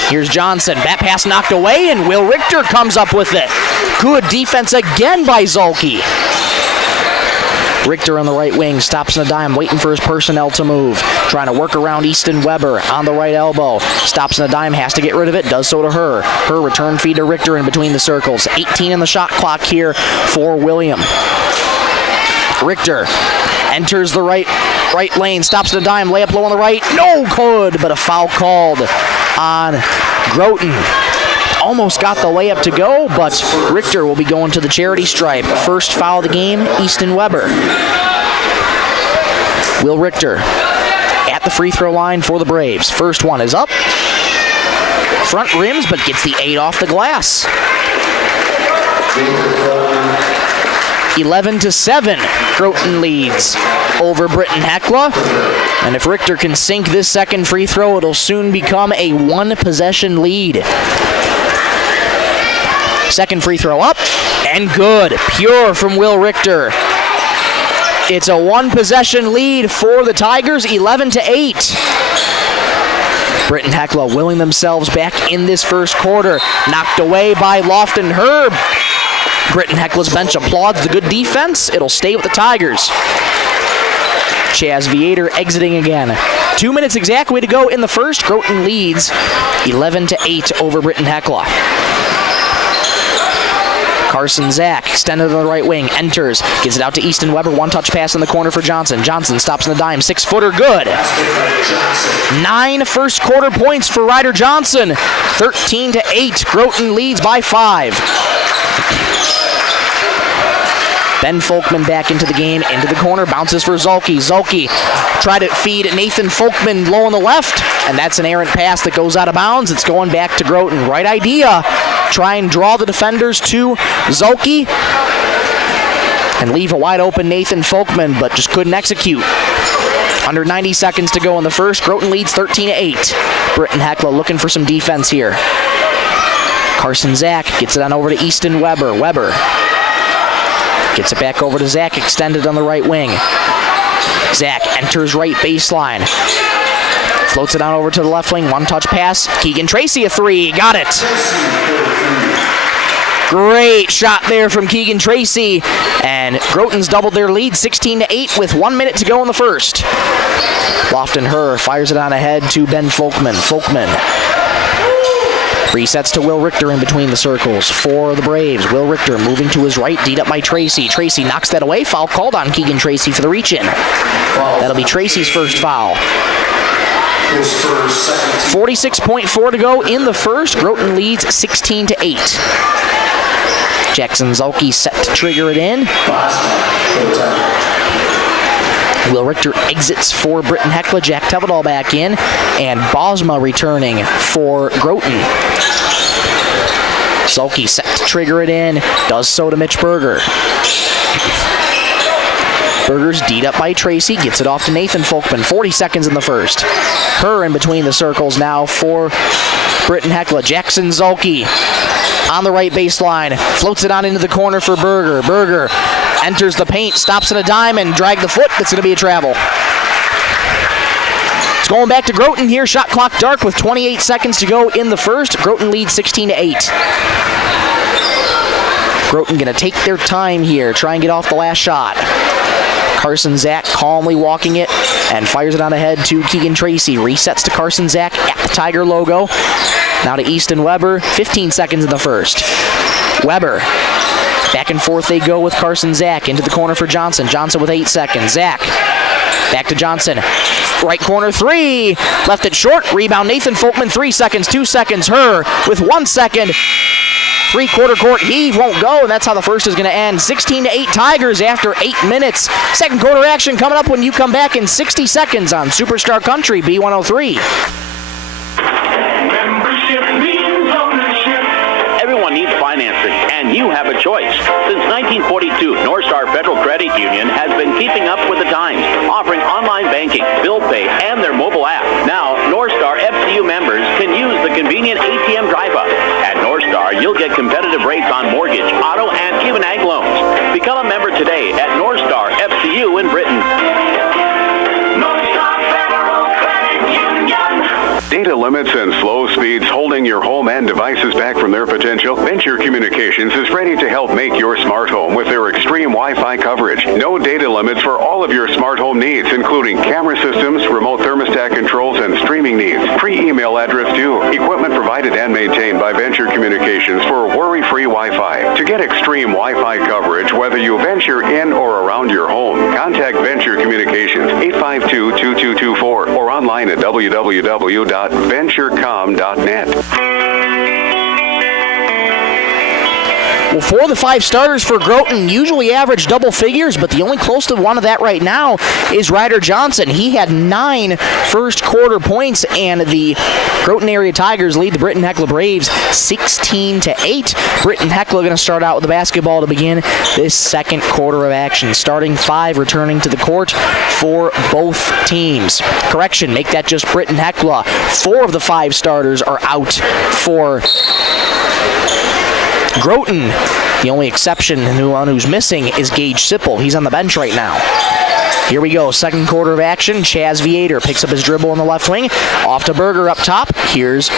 Here's Johnson. Bat pass knocked away, and Will Richter comes up with it. Good defense again by Zulke. Richter on the right wing, stops in a dime, waiting for his personnel to move. Trying to work around Easton Weber on the right elbow. Stops in a dime, has to get rid of it, does so to her. Her return feed to Richter in between the circles. 18 in the shot clock here for William. Richter enters the right lane, stops in a dime, layup low on the right. No good, but a foul called on Groton. Almost got the layup to go, but Richter will be going to the charity stripe. First foul of the game, Easton Weber. Will Richter at the free throw line for the Braves. First one is up. Front rims, but gets the 8 off the glass. 11-7, Groton leads over Britton-Hecla. And if Richter can sink this second free throw, it'll soon become a 1-possession lead. Second free throw up, and good. Pure from Will Richter. It's a 1-possession lead for the Tigers, 11-8. Britton-Hecla willing themselves back in this first quarter. Knocked away by Lofton Herb. Britton-Hecla's bench applauds the good defense. It'll stay with the Tigers. Chaz Viator exiting again. 2 minutes exactly to go in the first. Groton leads 11-8 over Britton-Hecla. Carson Zach, extended on the right wing, enters, gets it out to Easton Weber, one-touch pass in the corner for Johnson. Johnson stops in the dime, 6-footer, good. 9 first quarter points for Ryder Johnson. 13-8, Groton leads by 5. Ben Folkman back into the game, into the corner, bounces for Zulke. Zulke tried to feed Nathan Folkman low on the left, and that's an errant pass that goes out of bounds. It's going back to Groton. Right idea. Try and draw the defenders to Zulke and leave a wide open Nathan Folkman, but just couldn't execute. Under 90 seconds to go in the first. Groton leads 13-8. Britton-Hecla looking for some defense here. Carson Zach gets it on over to Easton Weber. Weber gets it back over to Zach, extended on the right wing. Zach enters right baseline. Floats it on over to the left wing, one-touch pass. Keegan Tracy, a 3, got it. Great shot there from Keegan Tracy, and Groton's doubled their lead 16-8 with 1 minute to go in the first. Lofton Herr fires it on ahead to Ben Folkman. Folkman resets to Will Richter in between the circles for the Braves. Will Richter moving to his right, D'd up by Tracy. Tracy knocks that away. Foul called on Keegan Tracy for the reach-in. That'll be Tracy's first foul. 46.4 to go in the first. Groton leads 16-8. Jackson Zulke set to trigger it in. Will Richter exits for Britton-Hecla. Jack Tevedal back in. And Bosma returning for Groton. Zulke set to trigger it in. Does so to Mitch Berger. Berger's D'd up by Tracy. Gets it off to Nathan Folkman. 40 seconds in the first. Herr in between the circles now for Britton-Hecla. Jackson Zulke on the right baseline. Floats it on into the corner for Berger. Berger enters the paint, stops in a dime, and drag the foot. That's going to be a travel. It's going back to Groton here. Shot clock dark with 28 seconds to go in the first. Groton leads 16-8. Groton going to take their time here, try and get off the last shot. Carson Zach calmly walking it and fires it on ahead to Keegan Tracy. Resets to Carson Zach at the Tiger logo. Now to Easton Weber. 15 seconds in the first. Weber. Back and forth they go with Carson Zach into the corner for Johnson. Johnson with 8 seconds. Zach Back to Johnson. Right corner 3. Left it short. Rebound Nathan Folkman. 3 seconds, 2 seconds. Her with 1 second. Three-quarter court heave won't go, and that's how the first is going to end. 16-8 Tigers after 8 minutes. Second quarter action coming up when you come back in 60 seconds on Superstar Country B103. Membership means ownership. Everyone needs financing, and you have a choice. Since 1942, Northstar Federal Credit Union has been keeping up with the times, offering online banking, bill pay, and their mobile app. Now, Northstar FCU members can use the convenient ATM drive-up. At Northstar, you'll get competitive rates on mortgage, auto, and even ag loans. Become a member today at Northstar FCU in Britton. Northstar Federal Credit Union. Data limits and slow speeds holding your home and devices back from their potential? Venture Communications is ready to help make your smart home with their extreme Wi-Fi coverage. No data limits for all of your smart home needs, including camera systems, remote thermostat controls, and streaming needs. Free email address too. Equipment provided and maintained by Venture Communications for worry-free Wi-Fi. To get extreme Wi-Fi coverage, whether you venture in or around your home, contact Venture Communications 852-2224 or online at www.venturecom.net. Well, 4 of the 5 starters for Groton usually average double figures, but the only close to one of that right now is Ryder Johnson. He had 9 first quarter points, and the Groton area Tigers lead the Britton-Hecla Braves 16-8. Britton-Hecla going to start out with the basketball to begin this second quarter of action. Starting 5 returning to the court for both teams. Correction, make that just Britton-Hecla. 4 of the 5 starters are out for Groton. The only exception, the one who's missing, is Gage Sipple. He's on the bench right now. Here we go, second quarter of action. Chaz Viator picks up his dribble on the left wing. Off to Berger up top. Here's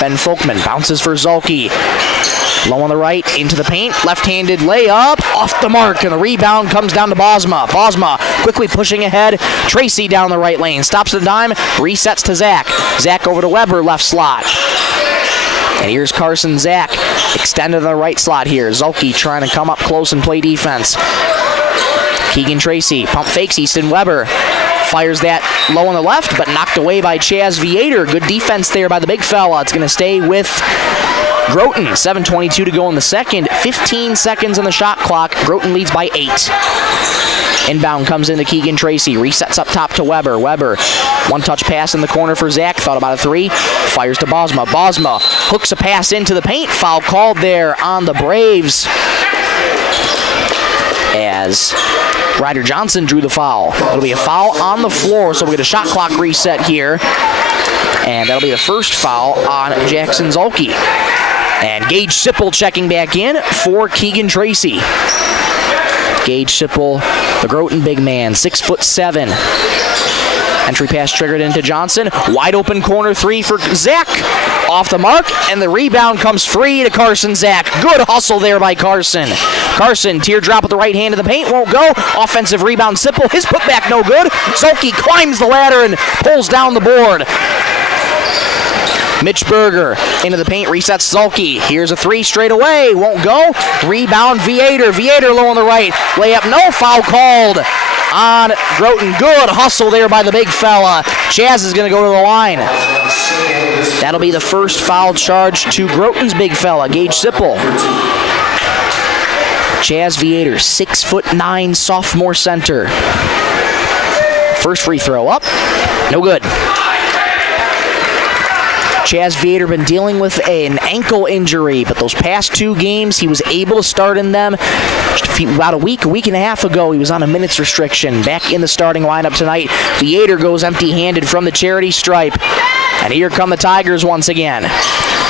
Ben Folkman. Bounces for Zulke. Low on the right, into the paint. Left-handed layup, off the mark, and the rebound comes down to Bosma. Bosma quickly pushing ahead. Tracy down the right lane. Stops the dime, resets to Zach. Zach over to Weber, left slot. And here's Carson Zach, extended to the right slot here. Zulke trying to come up close and play defense. Keegan Tracy, pump fakes Easton Weber. Fires that low on the left, but knocked away by Chaz Viator. Good defense there by the big fella. It's going to stay with Groton. 7:22 to go in the second. 15 seconds on the shot clock. Groton leads by 8. Inbound comes into Keegan Tracy. Resets up top to Weber. Weber, one-touch pass in the corner for Zach. Thought about a 3. Fires to Bosma. Bosma hooks a pass into the paint. Foul called there on the Braves as Ryder Johnson drew the foul. It'll be a foul on the floor, so we'll get a shot clock reset here. And that'll be the first foul on Jackson Zulke. And Gage Sipple checking back in for Keegan Tracy. Gage Sipple, the Groton big man, 6'7". Entry pass triggered into Johnson. Wide open corner 3 for Zach. Off the mark, and the rebound comes free to Carson Zach. Good hustle there by Carson. Carson, teardrop with the right hand of the paint, won't go. Offensive rebound, Sipple. His putback no good. Zulke climbs the ladder and pulls down the board. Mitch Berger into the paint, resets Zulke. Here's a 3 straight away, won't go. Rebound, Viator. Viator low on the right. Layup, no, foul called on Groton. Good hustle there by the big fella. Chaz is going to go to the line. That'll be the first foul charge to Groton's big fella, Gage Sipple. Chaz Viator, 6'9", sophomore center. First free throw up, no good. Chaz Viator been dealing with an ankle injury, but those past 2 games, he was able to start in them. About a week and a half ago, he was on a minutes restriction. Back in the starting lineup tonight. Viator goes empty-handed from the charity stripe. And here come the Tigers once again.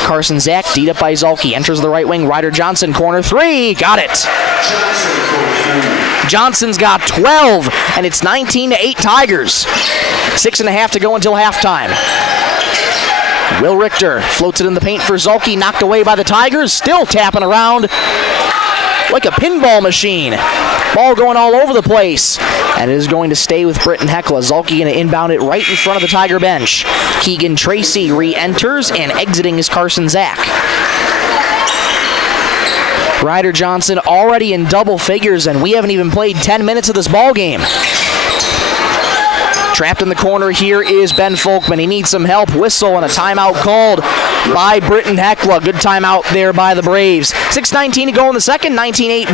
Carson Zach, D'd up by Zulke, enters the right wing. Ryder Johnson, corner 3, got it. Johnson's got 12, and it's 19-8 Tigers. 6.5 to go until halftime. Will Richter floats it in the paint for Zulke, knocked away by the Tigers, still tapping around like a pinball machine. Ball going all over the place, and it is going to stay with Britton-Hecla. Zulke going to inbound it right in front of the Tiger bench. Keegan Tracy re-enters, and exiting is Carson Zach. Ryder Johnson already in double figures, and we haven't even played 10 minutes of this ball game. Trapped in the corner here is Ben Folkman. He needs some help. Whistle and a timeout called by Britton-Hecla. Good timeout there by the Braves. 6:19 to go in the second. 19-8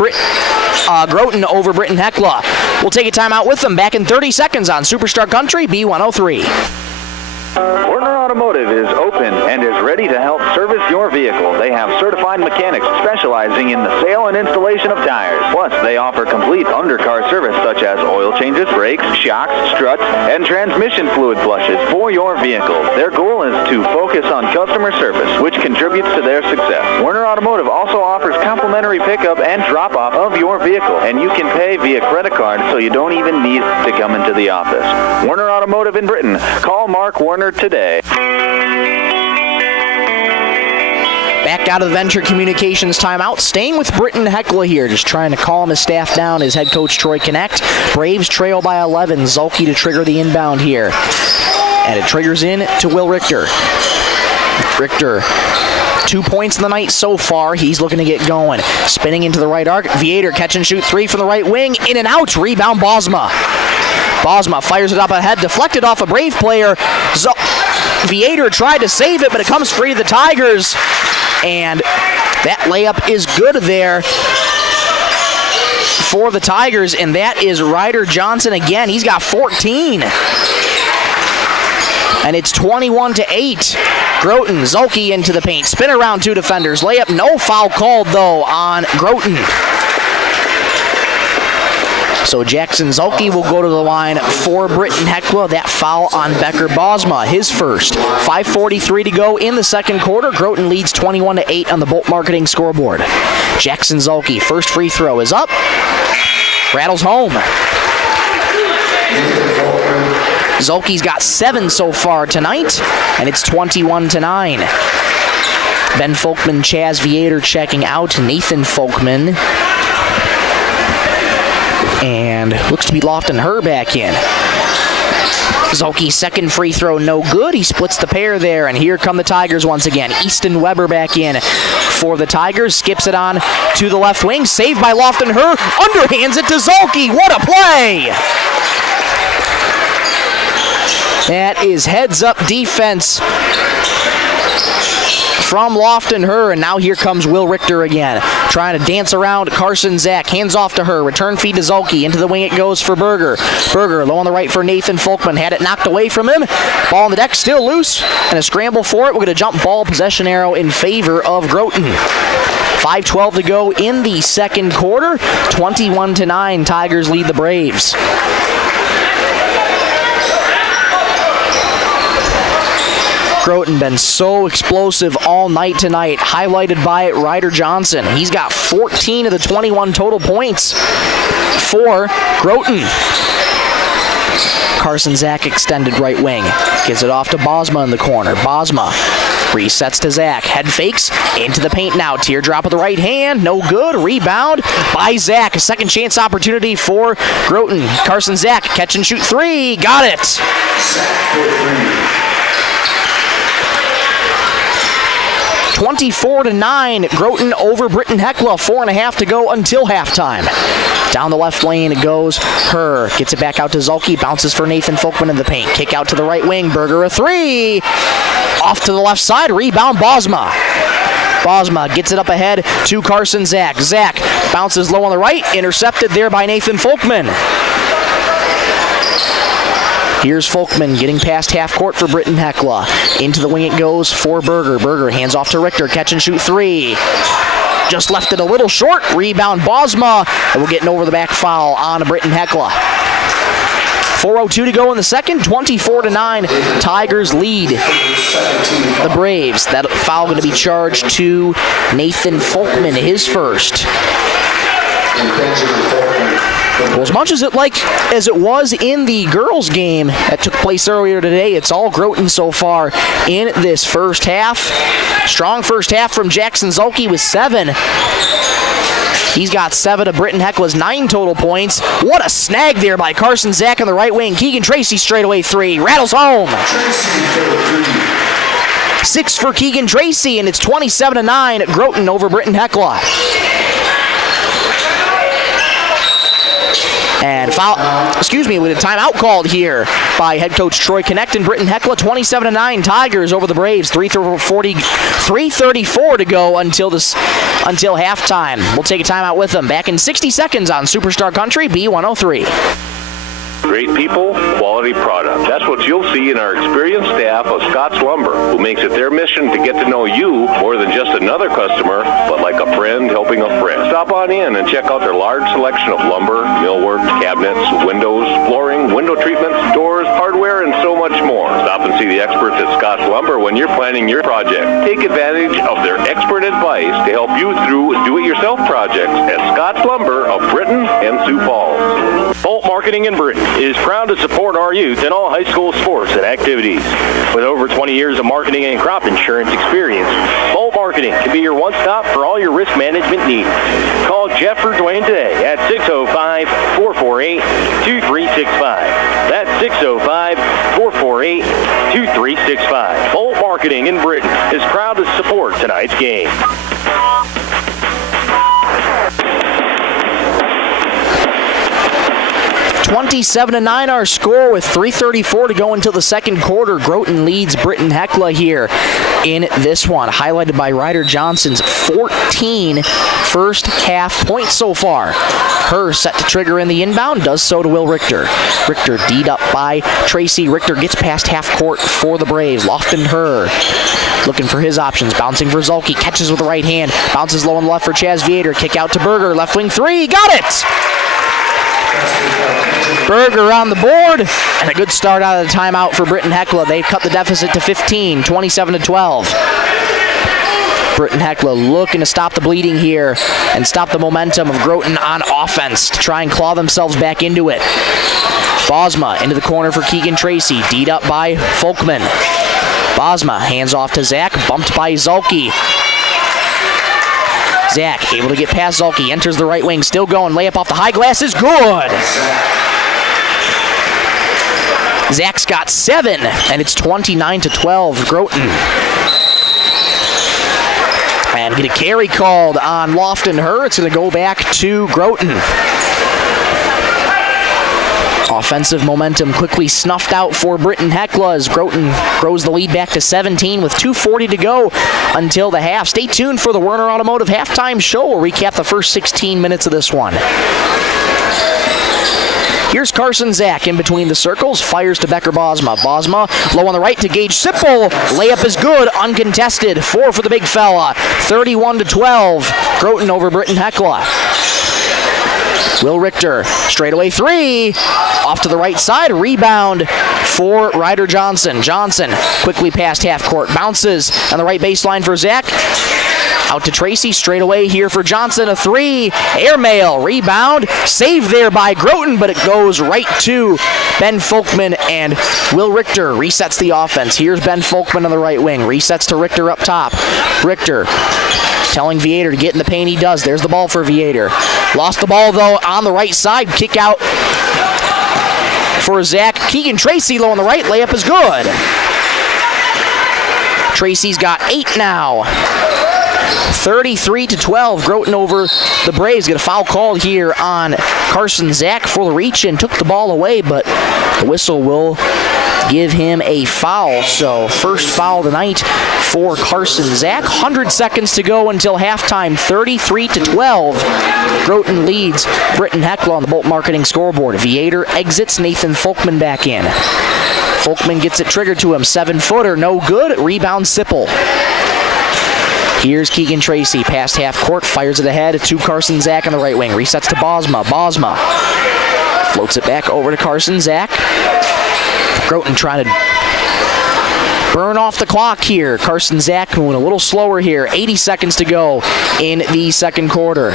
Groton over Britton-Hecla. We'll take a timeout with them. Back in 30 seconds on Superstar Country B103. Werner Automotive is open and is ready to help service your vehicle. They have certified mechanics specializing in the sale and installation of tires. Plus, they offer complete undercar service such as oil changes, brakes, shocks, struts, and transmission fluid flushes for your vehicle. Their goal is to focus on customer service, which contributes to their success. Werner Automotive also offers complimentary pickup and drop-off of your vehicle, and you can pay via credit card so you don't even need to come into the office. Werner Automotive in Britton. Call Mark Werner today. Back out of the Venture Communications timeout. Staying with Britton-Hecla here, just trying to calm his staff down as head coach Troy Connect. Braves trail by 11. Zulke to trigger the inbound here. And it triggers in to Will Richter. Richter, 2 points in the night so far. He's looking to get going. Spinning into the right arc. Viator catch and shoot three from the right wing. In and out. Rebound Bosma. Bosma fires it up ahead. Deflected off a Brave player. Viator tried to save it, but it comes free to the Tigers. And that layup is good there for the Tigers, and that is Ryder Johnson again. He's got 14. And it's 21-8. Groton, Zulke into the paint. Spin around two defenders. Layup, no foul called, though, on Groton. So Jackson Zulke will go to the line for Britton-Hecla. That foul on Becker Bosma, his first. 5:43 to go in the second quarter. Groton leads 21-8 on the Bolt Marketing scoreboard. Jackson Zulke, first free throw is up. Rattles home. Zulke's got 7 so far tonight, and it's 21-9. Ben Folkman, Chaz Viator checking out. Nathan Folkman. And looks to be Lofton Herr back in. Zulke's second free throw, no good. He splits the pair there, and here come the Tigers once again. Easton Weber back in for the Tigers. Skips it on to the left wing. Saved by Lofton Herr. Underhands it to Zulke. What a play! That is heads-up defense from Lofton Herr, and now here comes Will Richter again, trying to dance around Carson Zach. Hands off to Herr, return feed to Zulke. Into the wing it goes for Berger. Berger low on the right for Nathan Folkman. Had it knocked away from him. Ball on the deck, still loose, and a scramble for it. We're going to jump ball possession arrow in favor of Groton. 5:12 to go in the second quarter. 21-9, Tigers lead the Braves. Groton been so explosive all night tonight, highlighted by Ryder Johnson. He's got 14 of the 21 total points for Groton. Carson Zach extended right wing. Gives it off to Bosma in the corner. Bosma resets to Zach. Head fakes into the paint now. Teardrop with the right hand. No good. Rebound by Zach. A second chance opportunity for Groton. Carson Zach catch and shoot three. Got it. 24-9, Groton over Britton-Hecla. 4.5 to go until halftime. Down the left lane it goes. Herr gets it back out to Zulke. Bounces for Nathan Folkman in the paint. Kick out to the right wing. Berger a three. Off to the left side. Rebound Bosma. Bosma gets it up ahead to Carson Zach. Zach bounces low on the right. Intercepted there by Nathan Folkman. Here's Folkman getting past half court for Britton-Hecla. Into the wing it goes for Berger. Berger hands off to Richter. Catch and shoot three. Just left it a little short. Rebound Bosma. And we're getting over the back foul on Britton-Hecla. 4:02 to go in the second. 24-9. Tigers lead the Braves. That foul going to be charged to Nathan Folkman, his first. Well, as much as it was in the girls' game that took place earlier today, it's all Groton so far in this first half. Strong first half from Jackson Zulke with 7. He's got 7 of Britton-Hecla's 9 total points. What a snag there by Carson Zach on the right wing. Keegan Tracy straightaway 3. Rattles home. 6 for Keegan Tracy, and it's 27-9. Groton over Britton-Hecla. And with a timeout called here by head coach Troy Connect and Britton-Hecla. 27-9 Tigers over the Braves. 3:34 to go until halftime. We'll take a timeout with them. Back in 60 seconds on Superstar Country B103. Great people, quality product. That's what you'll see in our experienced staff of Scott's Lumber, who makes it their mission to get to know you more than just another customer, but like a friend helping a friend. Stop on in and check out their large selection of lumber, millwork, cabinets, windows, flooring, window treatments, doors, hardware, and so much more. Stop and see the experts at Scott's Lumber when you're planning your project. Take advantage of their expert advice to help you through do-it-yourself projects at Scott's Lumber of Britton and Sioux Falls. Bolt Marketing in Britton is proud to support our youth in all high school sports and activities. With over 20 years of marketing and crop insurance experience, Bolt Marketing can be your one-stop for all your risk management needs. Call Jeff or Dwayne today at 605-448-2365. That's 605-448-2365. Bolt Marketing in Britton is proud to support tonight's game. 27-9 our score with 3:34 to go until the second quarter. Groton leads Britton-Hecla here in this one, highlighted by Ryder Johnson's 14 first half points so far. Her set to trigger in the inbound, does so to Will Richter. Richter D'd up by Tracy. Richter gets past half court for the Braves. Lofton Her looking for his options, bouncing for Zulke, catches with the right hand, bounces low on the left for Chaz Vietor, kick out to Berger, left wing three, got it! Berger on the board, and a good start out of the timeout for Britton-Hecla. They've cut the deficit to 15, 27-12. Britton-Hecla looking to stop the bleeding here and stop the momentum of Groton on offense to try and claw themselves back into it. Bosma into the corner for Keegan Tracy, D'd up by Folkman. Bosma hands off to Zach, bumped by Zulke. Zach able to get past Zulke, enters the right wing, still going, layup off the high glass is good. Zach's got 7, and it's 29-12, Groton. And get a carry called on Lofton Her. It's going to go back to Groton. Offensive momentum quickly snuffed out for Britton-Hecla as Groton grows the lead back to 17 with 2:40 to go until the half. Stay tuned for the Werner Automotive halftime show. We'll recap the first 16 minutes of this one. Here's Carson Zach in between the circles, fires to Becker Bosma. Bosma low on the right to Gage Sipple. Layup is good, uncontested. 4 for the big fella. 31-12. Groton over Britton-Hecla. Will Richter, straightaway 3, off to the right side, rebound for Ryder Johnson. Johnson quickly past half court, bounces on the right baseline for Zach. Out to Tracy, straight away here for Johnson, a 3, airmail, rebound, saved there by Groton, but it goes right to Ben Folkman, and Will Richter resets the offense. Here's Ben Folkman on the right wing, resets to Richter up top. Richter telling Vietor to get in the paint, he does. There's the ball for Vietor. Lost the ball, though, on the right side. Kick out for Zach. Keegan Tracy low on the right. Layup is good. Tracy's got 8 now. 33-12. Groton over the Braves. Get a foul called here on Carson Zach for the reach and took the ball away, but the whistle will give him a foul. So first foul tonight for Carson Zach. 100 seconds to go until halftime. 33-12. Groton leads Britton-Hecla on the Bolt Marketing scoreboard. Vietor exits, Nathan Folkman back in. Folkman gets it triggered to him. 7-footer, no good. Rebound Sipple. Here's Keegan Tracy, past half court, fires it ahead to Carson Zach on the right wing. Resets to Bosma. Bosma floats it back over to Carson Zach. Groton trying to burn off the clock here. Carson Zach moving a little slower here. 80 seconds to go in the second quarter.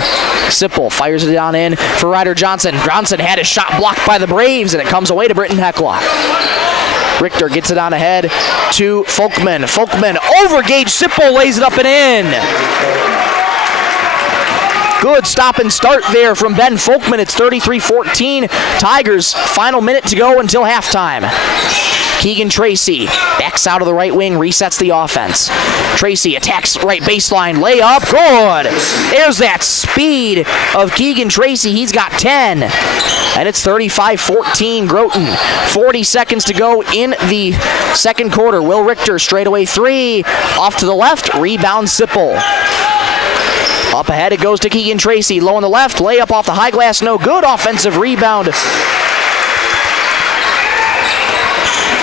Sipple fires it on in for Ryder Johnson. Johnson had his shot blocked by the Braves, and it comes away to Britton-Hecla. Richter gets it on ahead to Folkman. Folkman over Gage Sipple, lays it up and in. Good stop and start there from Ben Folkman. It's 33-14. Tigers, final minute to go until halftime. Keegan Tracy backs out of the right wing, resets the offense. Tracy attacks right baseline, layup, good. There's that speed of Keegan Tracy. He's got 10. And it's 35-14 Groton. 40 seconds to go in the second quarter. Will Richter straightaway three. Off to the left, rebound Sipple. Up ahead it goes to Keegan Tracy. Low on the left, layup off the high glass, no good. Offensive rebound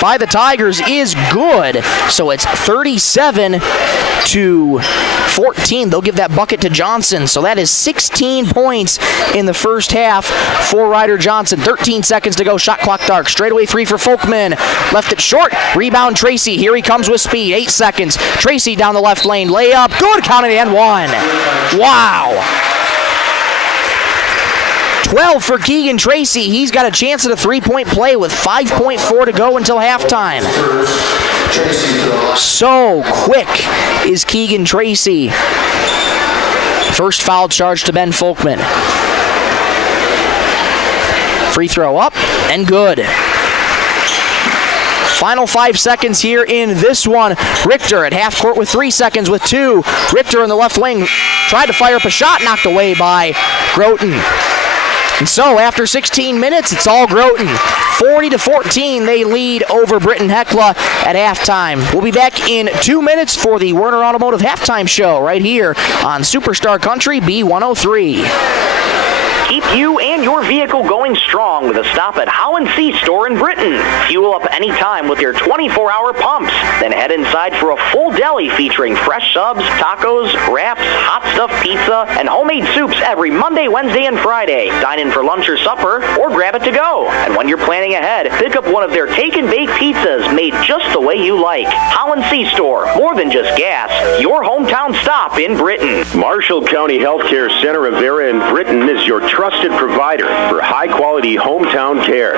by the Tigers is good. So it's 37-14. They'll give that bucket to Johnson. So that is 16 points in the first half for Ryder Johnson. 13 seconds to go. Shot clock dark. Straightaway three for Folkman. Left it short. Rebound Tracy. Here he comes with speed. 8 seconds. Tracy down the left lane. Layup. Good. Counting and one. Wow. 12 for Keegan Tracy. He's got a chance at a three-point play with 5.4 to go until halftime. So quick is Keegan Tracy. First foul charge to Ben Folkman. Free throw up and good. Final 5 seconds here in this one. Richter at half court with 3 seconds with 2. Richter in the left wing tried to fire up a shot, knocked away by Groton. And so after 16 minutes, it's all Groton. 40-14, they lead over Britton-Hecla at halftime. We'll be back in 2 minutes for the Werner Automotive halftime show right here on Superstar Country B103. Keep you and your vehicle going strong with a stop at How&C Store in Britton. Fuel up anytime with your 24-hour pumps. Then head inside for a full deli featuring fresh subs, tacos, wraps, hot stuffed pizza, and homemade soups every Monday, Wednesday, and Friday. Dine in for lunch or supper, or grab it to go. And when you're planning ahead, pick up one of their take and bake pizzas made just the way you like. How&C Store, more than just gas. Your hometown stop in Britton. Marshall County Healthcare Center of Vera in Britton is your trusted provider for high-quality hometown care.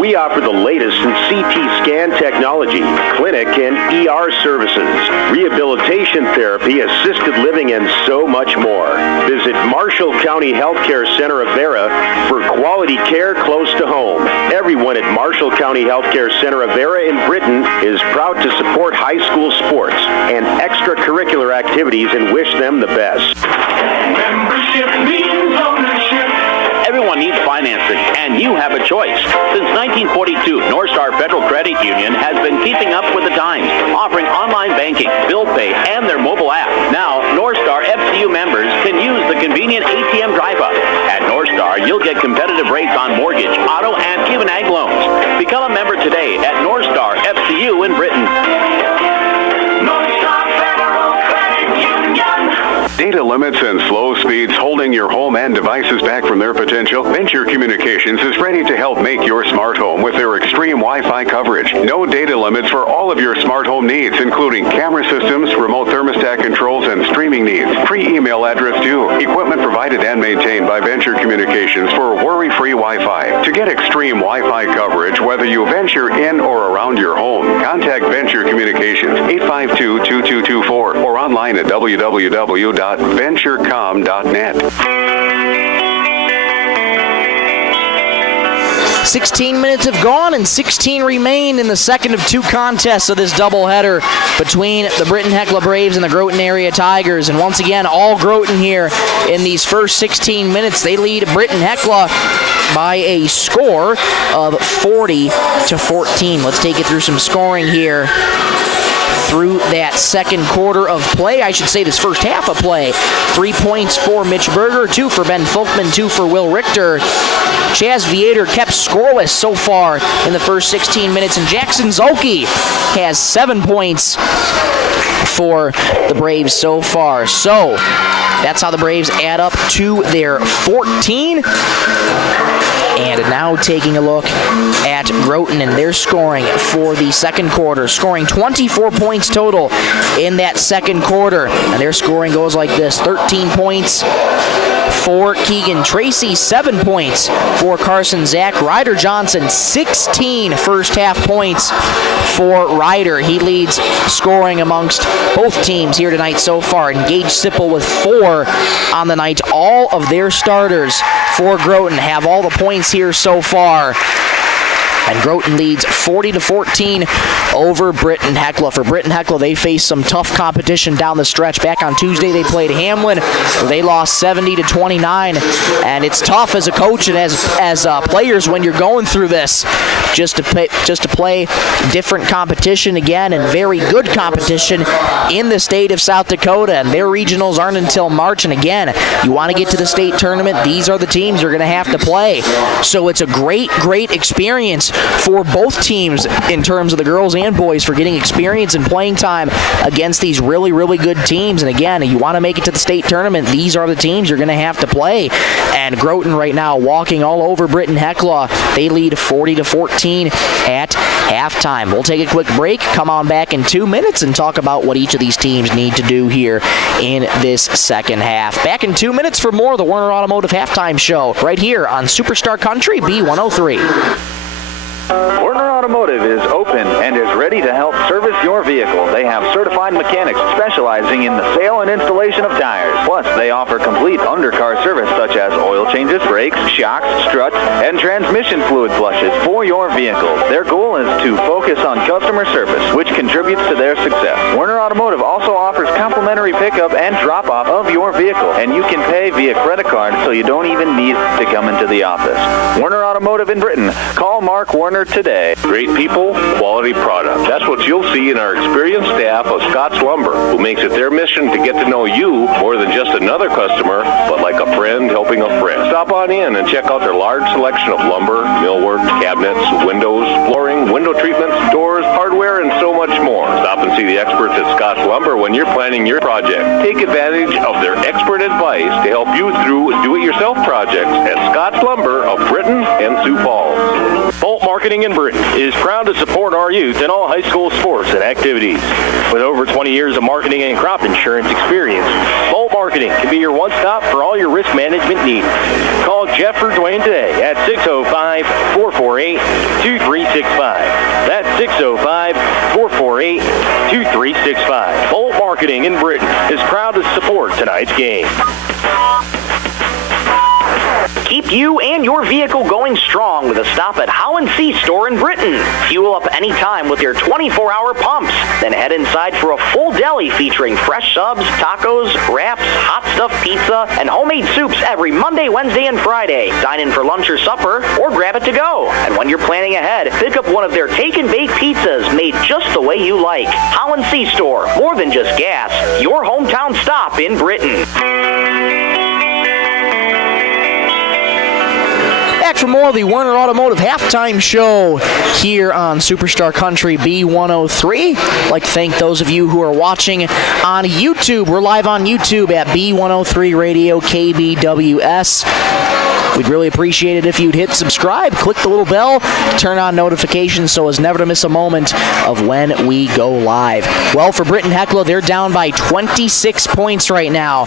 We offer the latest in CT scan technology, clinic and ER services, rehabilitation therapy, assisted living, and so much more. Visit Marshall County Healthcare Center of Vera for quality care close to home. Everyone at Marshall County Healthcare Center of Vera in Britton is proud to support high school sports and extracurricular activities and wish them the best. Membership means ownership. Everyone needs financing, and you have a choice. Since 1942, North Star Federal Credit Union has been keeping up with the times, offering online banking, bill pay, and their mobile app. Now, North Star FCU members can use the convenient ATM drive-up. At North Star, you'll get competitive rates on mortgage, auto, and even ag loans. Become a member today at North Star FCU in Britton. North Star Federal Credit Union. Data limits and slow speeds holding your home and devices back from their potential? Venture Communications is ready to help make your smart home with their extreme Wi-Fi coverage. No data limits for all of your smart home needs, including camera systems, remote thermostat controls, and streaming needs. Free email address due. Equipment provided and maintained by Venture Communications for worry-free Wi-Fi. To get extreme Wi-Fi coverage, whether you venture in or around your home, contact Venture Communications 852-2224 or online at www.venturecom.net. 16 minutes have gone and 16 remain in the second of 2 contests of this doubleheader between the Britton-Hecla Braves and the Groton area Tigers. And once again, all Groton here in these first 16 minutes. They lead Britton-Hecla by a score of 40-14. Let's take it through some scoring here through that second quarter of play. I should say this first half of play. 3 points for Mitch Berger, 2 for Ben Folkman, 2 for Will Richter. Chaz Viator kept scoreless so far in the first 16 minutes, and Jackson Zolke has 7 points for the Braves so far. So that's how the Braves add up to their 14. And now taking a look at Groton and their scoring for the second quarter, scoring 24 points total in that second quarter. And their scoring goes like this: 13 points for Keegan Tracy, 7 points for Carson Zach. Ryder Johnson, 16 first half points for Ryder. He leads scoring amongst both teams here tonight so far. And Gage Sipple with 4 on the night. All of their starters for Groton have all the points here so far. And Groton leads 40-14 over Britton-Hecla. For Britton-Hecla, they face some tough competition down the stretch. Back on Tuesday, they played Hamlin, where they lost 70-29. And it's tough as a coach and as players when you're going through this, just to play different competition again, and very good competition in the state of South Dakota. And their regionals aren't until March. And again, you want to get to the state tournament, these are the teams you're going to have to play. So it's a great experience for both teams in terms of the girls and boys for getting experience and playing time against these really good teams. And again, you want to make it to the state tournament, these are the teams you're going to have to play. And Groton right now walking all over Britton-Hecla. They lead 40-14 at halftime. We'll take a quick break, come on back in 2 minutes, and talk about what each of these teams need to do here in this second half. Back in 2 minutes for more of the Werner Automotive Halftime Show right here on Superstar Country B103. Werner Automotive is open and is ready to help service your vehicle. They have certified mechanics specializing in the sale and installation of tires. Plus, they offer complete undercar service such as oil changes, brakes, shocks, struts, and transmission fluid flushes for your vehicle. Their goal is to focus on customer service, which contributes to their success. Werner Automotive also offers complimentary pickup and drop-off of your vehicle, and you can pay via credit card, so you don't even need to come into the office. Werner Automotive in Britton. Call Mark Werner today. Great people, quality product. That's what you'll see in our experienced staff of Scott's Lumber, who makes it their mission to get to know you more than just another customer, but like a friend helping a friend. Stop on in and check out their large selection of lumber, millwork, cabinets, windows, flooring, window treatments, doors, hardware, and so much more. Stop and see the experts at Scott's Lumber when you're planning your project. Take advantage of their expert advice to help you through do-it-yourself projects at Scott's Lumber of Britton and Sioux Falls. Bolt Marketing in Britton is proud to support our youth in all high school sports and activities. With over 20 years of marketing and crop insurance experience, Bolt Marketing can be your one-stop for all your risk management needs. Call Jeff or Dwayne today at 605-448-2365. That's 605-448-2365. Bolt Marketing in Britton is proud to support tonight's game. Keep you and your vehicle going strong with a stop at How & See store in Britton. Fuel up anytime with your 24-hour pumps. Then head inside for a full deli featuring fresh subs, tacos, wraps, hot stuffed pizza, and homemade soups every Monday, Wednesday, and Friday. Dine in for lunch or supper, or grab it to go. And when you're planning ahead, pick up one of their take-and-bake pizzas made just the way you like. How & See store, more than just gas. Your hometown stop in Britton. Back for more of the Werner Automotive Halftime Show here on Superstar Country B103. I'd like to thank those of you who are watching on YouTube. We're live on YouTube at B103 Radio KBWS. We'd really appreciate it if you'd hit subscribe, click the little bell, turn on notifications so as never to miss a moment of when we go live. Well, for Britton-Hecla, they're down by 26 points right now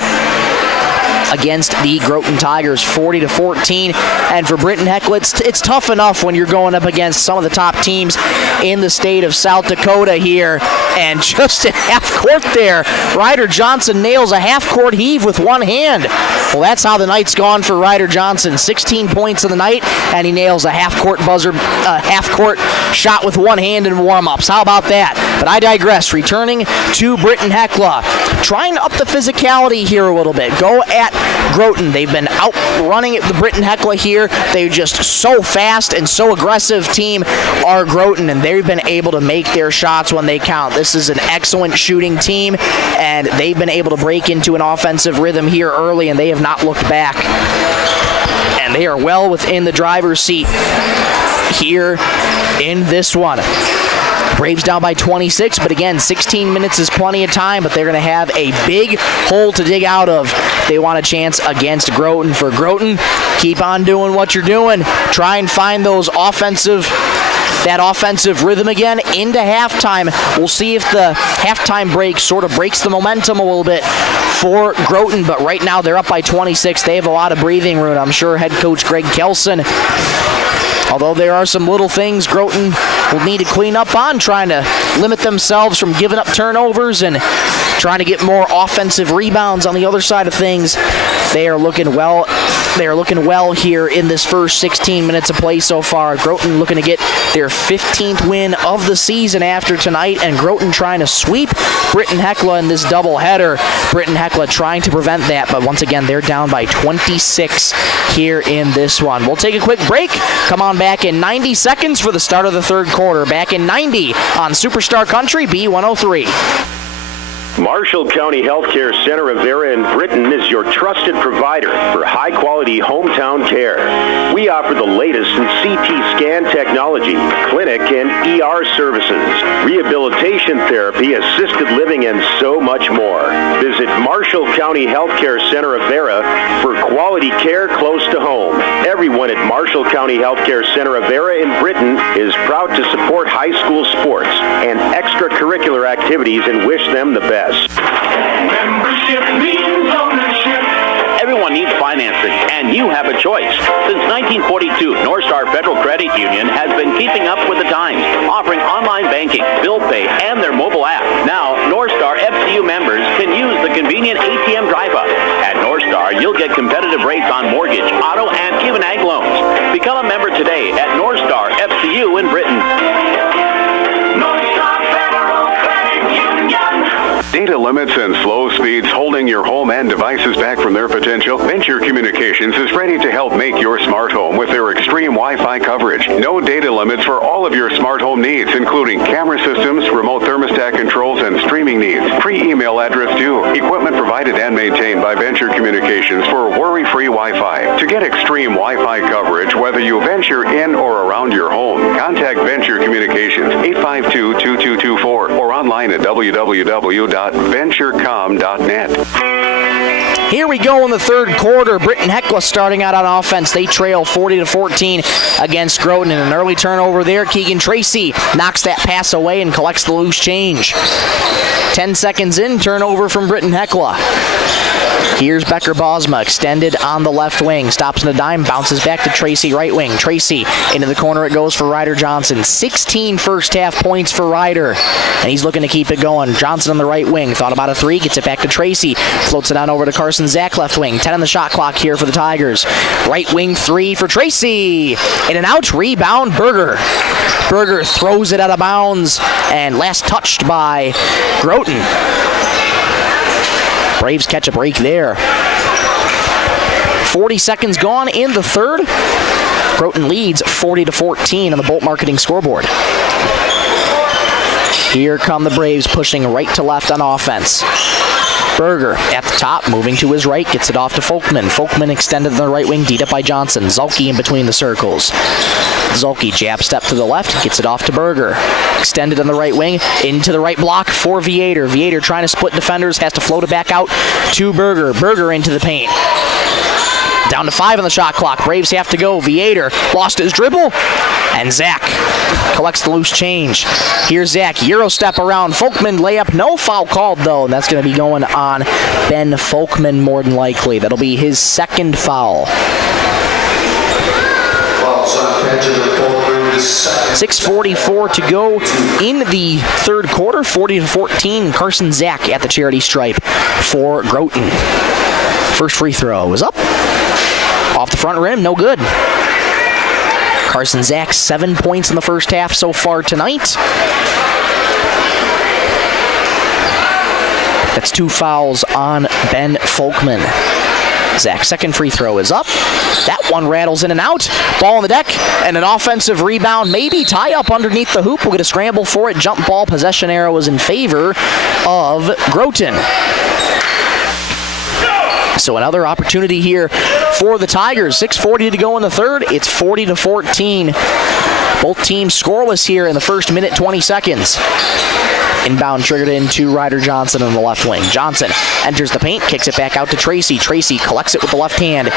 against the Groton Tigers, 40-14. And for Britton-Hecla, it's tough enough when you're going up against some of the top teams in the state of South Dakota here. And just at half court there, Ryder Johnson nails a half-court heave with one hand. Well, that's how the night's gone for Ryder Johnson. 16 points in the night, and he nails a half-court shot with one hand in warm-ups. How about that? But I digress. Returning to Britton-Hecla, trying to up the physicality here a little bit. Go at Groton. They've been outrunning the Britton-Hecla here. They're just so fast and so aggressive team are Groton, and they've been able to make their shots when they count. This is an excellent shooting team, and they've been able to break into an offensive rhythm here early, and they have not looked back. And they are well within the driver's seat here in this one. Braves down by 26, but again, 16 minutes is plenty of time, but they're going to have a big hole to dig out of if they want a chance against Groton. For Groton, keep on doing what you're doing. Try and find that offensive rhythm again into halftime. We'll see if the halftime break sort of breaks the momentum a little bit for Groton, but right now they're up by 26. They have a lot of breathing room. I'm sure head coach Greg Kelson, although there are some little things Groton will need to clean up on, trying to limit themselves from giving up turnovers and trying to get more offensive rebounds on the other side of things. They are looking well They're looking well here in this first 16 minutes of play so far. Groton looking to get their 15th win of the season after tonight, and Groton trying to sweep Britton-Hecla in this doubleheader. Britton-Hecla trying to prevent that, but once again, they're down by 26 here in this one. We'll take a quick break. Come on back in 90 seconds for the start of the third quarter. Back in 90 on Superstar Country B103. Marshall County Healthcare Center of Vera in Britton is your trusted provider for high-quality hometown care. We offer the latest in CT scan technology, clinic and ER services, rehabilitation therapy, assisted living, and so much more. Visit Marshall County Healthcare Center of Vera for quality care close to home. Everyone at Marshall County Healthcare Center of Vera in Britton is proud to support high school sports and extracurricular activities and wish them the best. Membership means ownership. Everyone needs financing, and you have a choice. Since 1942, North Star Federal Credit Union has been keeping up with the times, offering online banking, bill pay, and their mobile app. Now, North Star FCU members can use the convenient ATM drive-up. At North Star, you'll get competitive rates on mortgage, auto, and even ag loans. Become a member today at North Star FCU in Britton. North Star Federal Credit Union. Data limits and slow speeds holding your home and devices back from their potential? Venture Communications is ready to help make your smart home with their extreme Wi-Fi coverage. No data limits for all of your smart home needs, including camera systems, remote thermostat controls, and streaming needs. Free email address due. Equipment provided and maintained by Venture Communications for worry-free Wi-Fi. To get extreme Wi-Fi coverage, whether you venture in or around your home, contact Venture Communications 852-2224 or online at www.venturecom.net. Here we go in the third quarter. Britton-Hecla starting out on offense. They trail 40-14 against Groton. And an early turnover there. Keegan Tracy knocks that pass away and collects the loose change. 10 seconds in, turnover from Britton-Hecla. Here's Becker Bosma, extended on the left wing. Stops in a dime, bounces back to Tracy, right wing. Tracy into the corner, it goes for Ryder Johnson. 16 first half points for Ryder, and he's looking to keep it going. Johnson on the right wing, thought about a three, gets it back to Tracy. Floats it on over to Carson Zach, left wing. 10 on the shot clock here for the Tigers. Right wing three for Tracy. In and out, rebound, Berger. Berger throws it out of bounds, and last touched by Groton. Braves catch a break there. 40 seconds gone in the third. Groton leads 40-14 on the Bolt Marketing scoreboard. Here come the Braves pushing right to left on offense. Berger at the top, moving to his right, gets it off to Folkman. Folkman extended on the right wing, deed up by Johnson. Zulke in between the circles. Zulke jab step to the left, gets it off to Berger. Extended on the right wing, into the right block for Viator. Viator trying to split defenders, has to float it back out to Berger. Berger into the paint. Down to 5 on the shot clock. Braves have to go. Viator lost his dribble, and Zach collects the loose change. Here's Zach. Euro step around. Folkman layup. No foul called, though, and that's going to be going on Ben Folkman more than likely. That'll be his second foul. 6:44 to go in the third quarter. 40-14. Carson Zach at the charity stripe for Groton. First free throw is up. Off the front rim, no good. Carson Zach, 7 points in the first half so far tonight. That's 2 fouls on Ben Folkman. Zach's second free throw is up. That one rattles in and out. Ball on the deck, and an offensive rebound. Maybe tie up underneath the hoop. We'll get a scramble for it. Jump ball possession arrow is in favor of Groton. So another opportunity here for the Tigers. 6:40 to go in the third. It's 40-14. Both teams scoreless here in the first minute, 20 seconds. Inbound triggered into Ryder Johnson on the left wing. Johnson enters the paint, kicks it back out to Tracy. Tracy collects it with the left hand.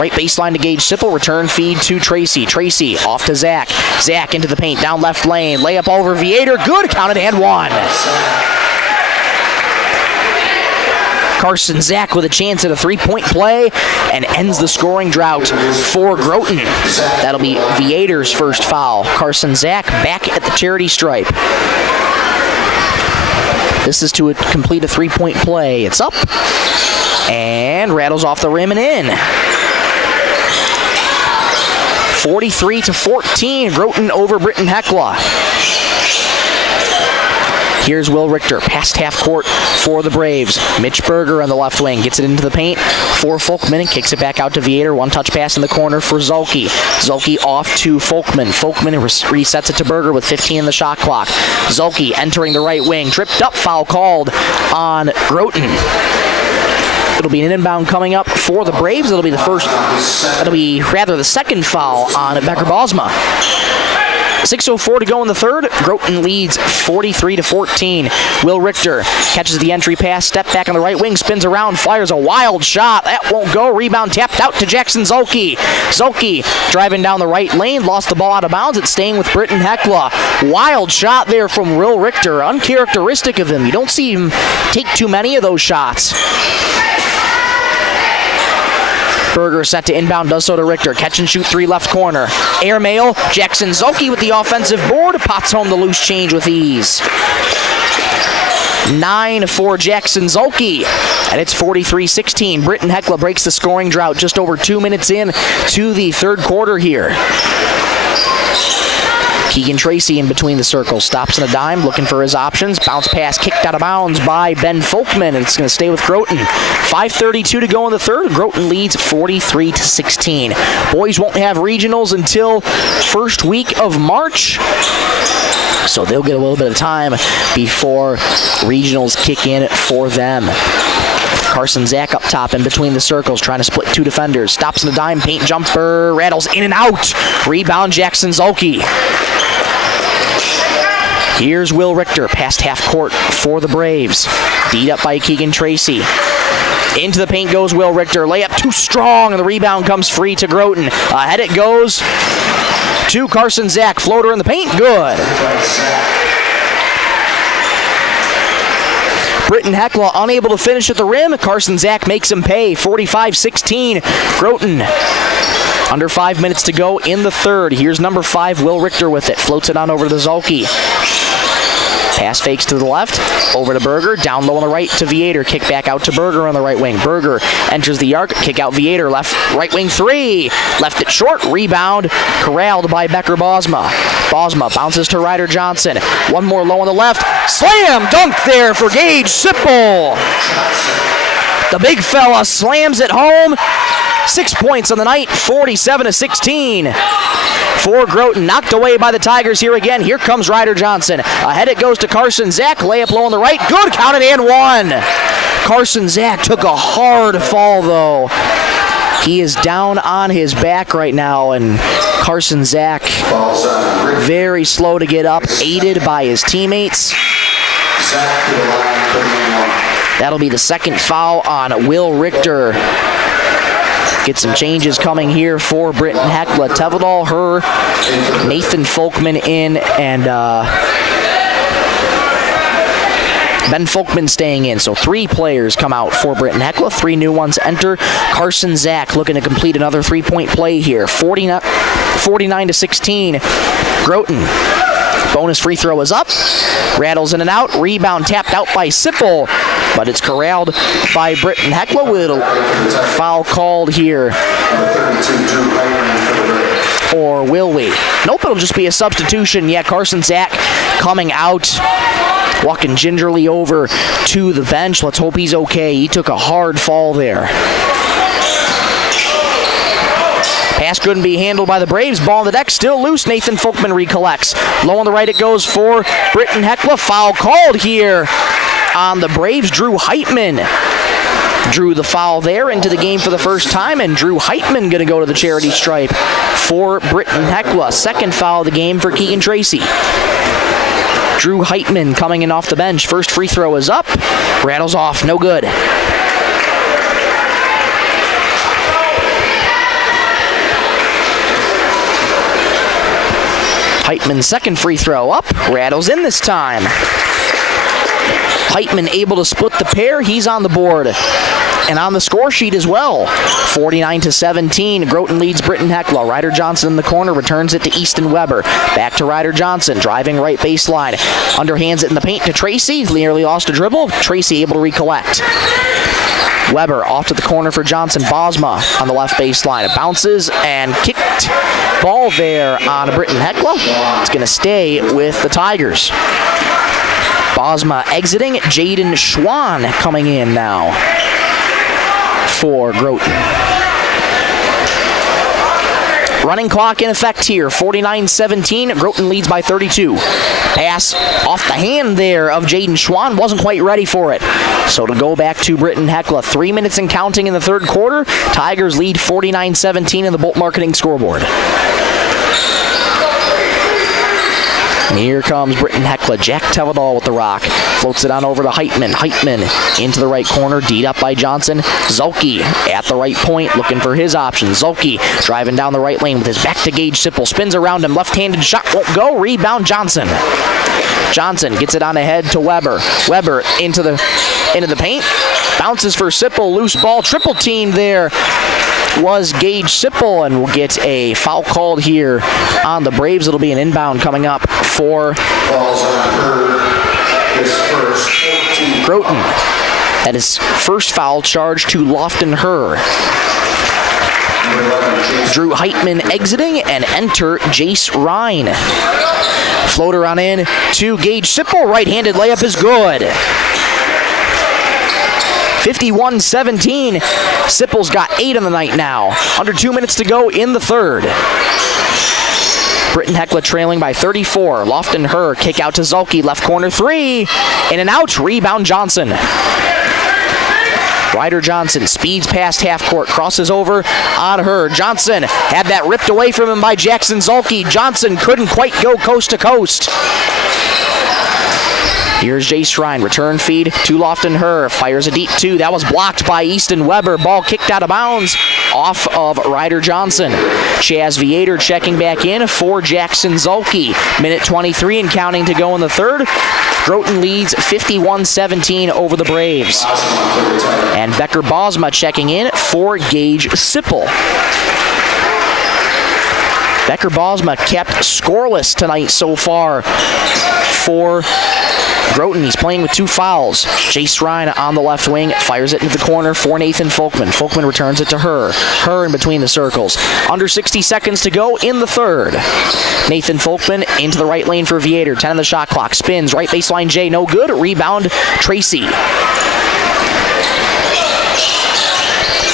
Right baseline to Gage Sipple. Return feed to Tracy. Tracy off to Zach. Zach into the paint, down left lane. Layup over Viator. Good, counted and one. Carson Zach with a chance at a three-point play and ends the scoring drought for Groton. That'll be Viator's first foul. Carson Zach back at the charity stripe. This is to complete a three-point play. It's up and rattles off the rim and in. 43-14, Groton over Britton-Hecla. Here's Will Richter, past half court for the Braves. Mitch Berger on the left wing, gets it into the paint for Folkman and kicks it back out to Viator. One touch pass in the corner for Zulke. Zulke off to Folkman. Folkman resets it to Berger with 15 in the shot clock. Zulke entering the right wing, tripped up, foul called on Groton. It'll be an inbound coming up for the Braves. It'll be the second foul on Becker Bosma. 6:04 to go in the third. Groton leads 43-14. Will Richter catches the entry pass, step back on the right wing, spins around, fires a wild shot. That won't go. Rebound tapped out to Jackson Zulke. Zulke driving down the right lane, lost the ball out of bounds. It's staying with Britton-Hecla. Wild shot there from Will Richter. Uncharacteristic of him. You don't see him take too many of those shots. Berger set to inbound, does so to Richter. Catch and shoot three left corner. Airmail, Jackson Zulke with the offensive board. Pots home the loose change with ease. 9 for Jackson Zulke. And it's 43-16. Britton-Hecla breaks the scoring drought just over 2 minutes in to the third quarter here. Keegan Tracy in between the circles. Stops in a dime, looking for his options. Bounce pass kicked out of bounds by Ben Folkman, and it's going to stay with Groton. 5:32 to go in the third. Groton leads 43-16. Boys won't have regionals until first week of March, so they'll get a little bit of time before regionals kick in for them. Carson Zach up top in between the circles, trying to split two defenders. Stops in a dime, paint jumper, rattles in and out. Rebound Jackson Zulke. Here's Will Richter, past half court for the Braves. Beat up by Keegan Tracy. Into the paint goes Will Richter. Layup too strong, and the rebound comes free to Groton. Ahead it goes to Carson Zach. Floater in the paint, good. Britton-Hecla unable to finish at the rim. Carson Zach makes him pay. 45-16. Groton. Under 5 minutes to go in the third. Here's number 5, Will Richter with it. Floats it on over to Zulke. Pass fakes to the left, over to Berger, down low on the right to Viator. Kick back out to Berger on the right wing. Berger enters the arc, kick out Viator, right wing three. Left it short, rebound, corralled by Becker Bosma. Bosma bounces to Ryder Johnson. One more low on the left. Slam dunk there for Gage Sipple. The big fella slams it home. 6 points on the night, 47-16. For Groton, knocked away by the Tigers here again. Here comes Ryder Johnson. Ahead it goes to Carson Zach. Layup low on the right. Good, counted and one. Carson Zach took a hard fall, though. He is down on his back right now, and Carson Zach very slow to get up, aided by his teammates. That'll be the second foul on Will Richter. Get some changes coming here for Britton-Hecla. Tevedal, Nathan Folkman in, and Ben Folkman staying in. So 3 players come out for Britton-Hecla. 3 new ones enter. Carson Zach looking to complete another 3-point play here. 49-16. Groton. Bonus free throw is up. Rattles in and out. Rebound tapped out by Sipple, but it's corralled by Britton-Hecla with a foul called here. Or will we? Nope, it'll just be a substitution. Yeah, Carson Zach coming out, walking gingerly over to the bench. Let's hope he's okay. He took a hard fall there. Pass couldn't be handled by the Braves. Ball on the deck, still loose. Nathan Folkman recollects. Low on the right it goes for Britton-Hecla. Foul called here on the Braves. Drew Heitman drew the foul there into the game for the first time, and Drew Heitman going to go to the charity stripe for Britton-Hecla. Second foul of the game for Keegan Tracy. Drew Heitman coming in off the bench. First free throw is up. Rattles off, no good. Heitman's second free throw up, rattles in this time. Heitman able to split the pair, he's on the board. And on the score sheet as well. 49-17, Groton leads Britton-Hecla. Ryder Johnson in the corner, returns it to Easton Weber. Back to Ryder Johnson, driving right baseline. Underhands it in the paint to Tracy, nearly lost a dribble. Tracy able to recollect. Weber off to the corner for Johnson. Bosma on the left baseline. It bounces and kicked ball there on Britton-Hecla. It's going to stay with the Tigers. Bosma exiting. Jaden Schwann coming in now for Groton. Running clock in effect here, 49-17. Groton leads by 32. Pass off the hand there of Jaden Schwann. Wasn't quite ready for it. So to go back to Britton-Hecla. 3 minutes and counting in the third quarter. Tigers lead 49-17 in the Bolt Marketing scoreboard. And here comes Britton-Hecla. Jack Tevedal with the rock. Floats it on over to Heitman. Heitman into the right corner. D'd up by Johnson. Zulke at the right point looking for his option. Zulke driving down the right lane with his back to Gage Sipple. Spins around him. Left-handed shot won't go. Rebound Johnson. Johnson gets it on ahead to Weber. Weber into the paint. Bounces for Sipple. Loose ball. Triple team there was Gage Sipple, and we'll get a foul called here on the Braves. It'll be an inbound coming up for Groton. That is first foul charge to Lofton Herr. Drew Heitman exiting, and enter Jace Ryan. Floater on in to Gage Sipple. Right-handed layup is good. 51-17. Sipple's got 8 on the night now. Under 2 minutes to go in the third. Britton-Hecla trailing by 34. Lofton Herr kick out to Zulke. Left corner three. In and out. Rebound Johnson. Ryder Johnson speeds past half court. Crosses over on Herr. Johnson had that ripped away from him by Jackson Zulke. Johnson couldn't quite go coast to coast. Here's Jace Ryan. Return feed to Lofton Herr. Fires a deep two. That was blocked by Easton Weber. Ball kicked out of bounds off of Ryder Johnson. Chaz Viator checking back in for Jackson Zulke. Minute 23 and counting to go in the third. Groton leads 51-17 over the Braves. And Becker Bosma checking in for Gage Sipple. Becker Bosma kept scoreless tonight so far for Groton. He's playing with 2 fouls. Jace Ryan on the left wing fires it into the corner for Nathan Folkman. Folkman returns it to Herr. Herr in between the circles. Under 60 seconds to go in the third. Nathan Folkman into the right lane for Viator. 10 on the shot clock. Spins. Right baseline J. No good. Rebound Tracy.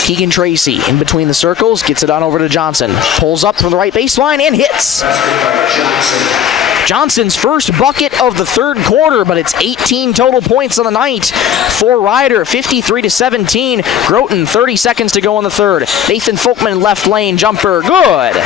Keegan Tracy in between the circles. Gets it on over to Johnson. Pulls up from the right baseline and hits. Johnson's first bucket of the third quarter, but it's 18 total points on the night for Ryder. 53-17. Groton, 30 seconds to go in the third. Nathan Folkman left lane jumper. Good.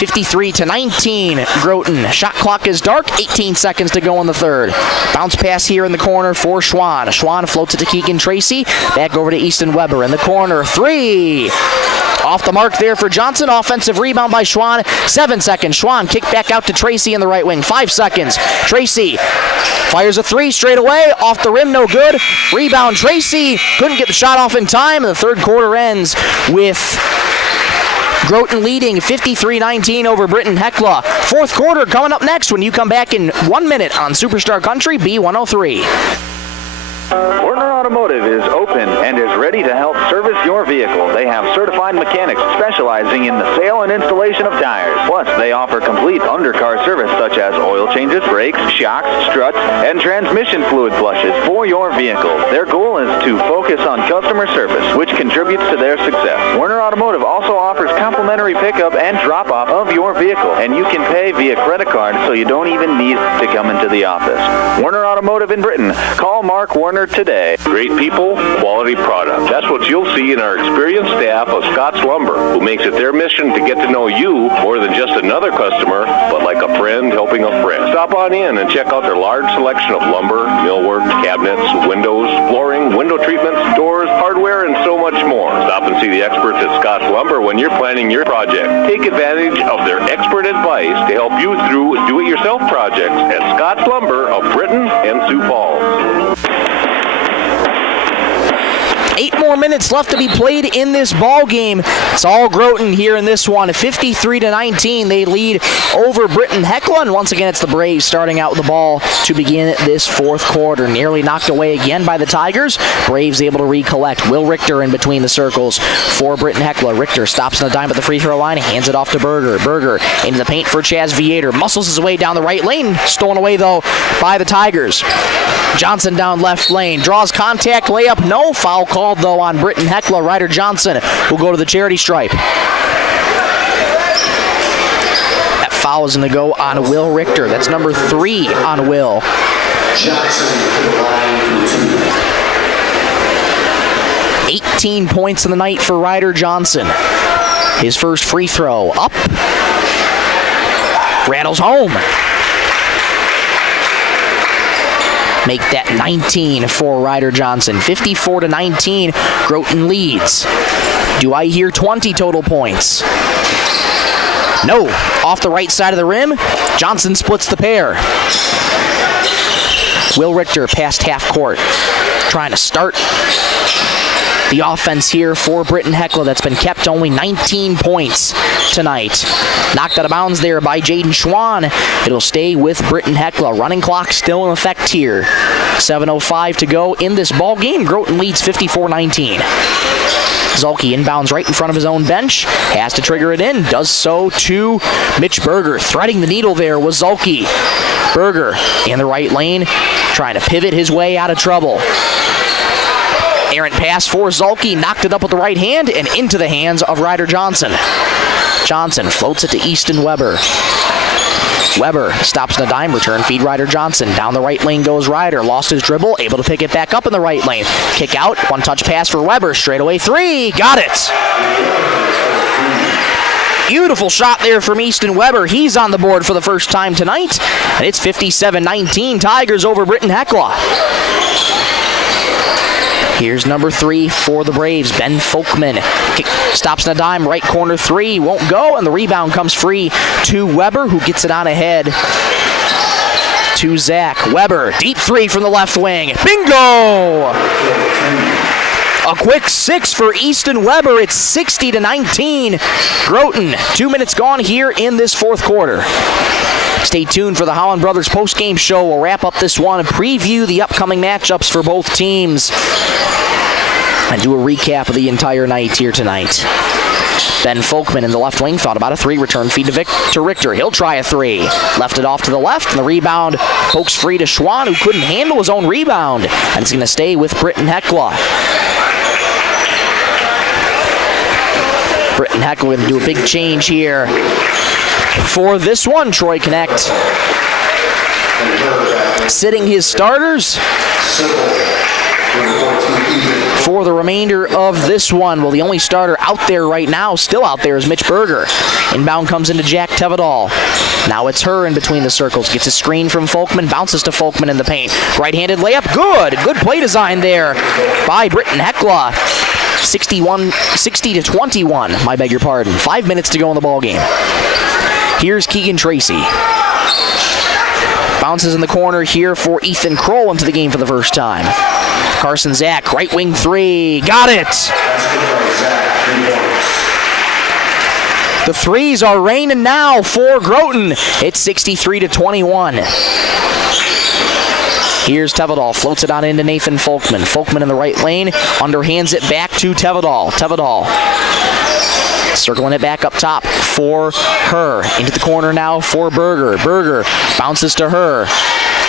53-19, Groton. Shot clock is dark, 18 seconds to go in the third. Bounce pass here in the corner for Schwann. Schwann floats it to Keegan Tracy. Back over to Easton Weber in the corner. 3. Off the mark there for Johnson. Offensive rebound by Schwann. 7 seconds. Schwann kicked back out to Tracy in the right wing. 5 seconds. Tracy fires a 3 straight away. Off the rim, no good. Rebound Tracy. Couldn't get the shot off in time. And the third quarter ends with Groton leading 53-19 over Britton-Hecla. Fourth quarter coming up next when you come back in 1 minute on Superstar Country B103. Werner Automotive is open and is ready to help service your vehicle. They have certified mechanics specializing in the sale and installation of tires. Plus, they offer complete undercar service such as oil changes, brakes, shocks, struts, and transmission fluid flushes for your vehicle. Their goal is to focus on customer service, which contributes to their success. Werner Automotive also offers complimentary pickup and drop-off of your vehicle, and you can pay via credit card so you don't even need to come into the office. Werner Automotive in Britton. Call Mark Werner today. Great people, quality product. That's what you'll see in our experienced staff of Scott's Lumber, who makes it their mission to get to know you more than just another customer, but like a friend helping a friend. Stop on in and check out their large selection of lumber, millwork, cabinets, windows, flooring, window treatments, doors, hardware, and so much more. Stop and see the experts at Scott's Lumber when you're planning your project. Take advantage of their expert advice to help you through do-it-yourself projects at Scott's Lumber of Britton and Sioux Falls. 8 more more minutes left to be played in this ball game. It's all Groton here in this one. 53-19, they lead over Britton-Hecla, and once again it's the Braves starting out with the ball to begin this fourth quarter. Nearly knocked away again by the Tigers. Braves able to recollect. Will Richter in between the circles for Britton-Hecla. Richter stops on the dime at the free throw line, hands it off to Berger. Berger into the paint for Chaz Viator. Muscles his way down the right lane. Stolen away, though, by the Tigers. Johnson down left lane. Draws contact. Layup. No. Foul called, though, on Britton-Hecla. Ryder Johnson will go to the charity stripe. That foul is going to go on Will Richter. That's number 3 on Will. Johnson to the line for 2. 18 points in the night for Ryder Johnson. His first free throw up. Rattles home. Make that 19 for Ryder Johnson. 54-19, Groton leads. Do I hear 20 total points? No. Off the right side of the rim, Johnson splits the pair. Will Richter past half court, trying to start the offense here for Britton-Hecla that's been kept to only 19 points tonight. Knocked out of bounds there by Jaden Schwann. It'll stay with Britton-Hecla. Running clock still in effect here. 7:05 to go in this ball game. Groton leads 54-19. Zulke inbounds right in front of his own bench. Has to trigger it in. Does so to Mitch Berger. Threading the needle there was Zulke. Berger in the right lane, trying to pivot his way out of trouble. Errant pass for Zulke, knocked it up with the right hand and into the hands of Ryder Johnson. Johnson floats it to Easton Weber. Weber stops on a dime, return feed Ryder Johnson. Down the right lane goes Ryder, lost his dribble, able to pick it back up in the right lane. Kick out, one touch pass for Weber, straight away 3, got it! Beautiful shot there from Easton Weber. He's on the board for the first time tonight. And it's 57-19, Tigers over Britton-Hecla. Here's number 3 for the Braves, Ben Folkman. Stops on a dime, right corner 3, won't go, and the rebound comes free to Weber, who gets it on ahead to Zach. Weber, deep 3 from the left wing. Bingo! A quick 6 for Easton Weber. It's 60-19. Groton, 2 minutes gone here in this fourth quarter. Stay tuned for the Holland Brothers postgame show. We'll wrap up this one and preview the upcoming matchups for both teams and do a recap of the entire night here tonight. Ben Folkman in the left wing thought about a 3, return feed to Richter. He'll try a 3. Left it off to the left, and the rebound pokes free to Schwann, who couldn't handle his own rebound. And it's going to stay with Britton-Hecla. Britton-Hecla going to do a big change here. For this one, Troy Connect sitting his starters for the remainder of this one. Well, the only starter out there right now, still out there, is Mitch Berger. Inbound comes into Jack Tevedal. Now it's her in between the circles. Gets a screen from Folkman, bounces to Folkman in the paint. Right-handed layup, good. Good play design there by Britton-Hecla. 60-21, I beg your pardon. 5 minutes to go in the ball game. Here's Keegan Tracy. Bounces in the corner here for Ethan Kroll into the game for the first time. Carson Zach, right wing 3. Got it! The 3s are raining now for Groton. It's 63-21. Here's Tevedal, floats it on into Nathan Folkman. Folkman in the right lane, underhands it back to Tevedal. Tevedal circling it back up top for her. Into the corner now for Berger. Berger bounces to her.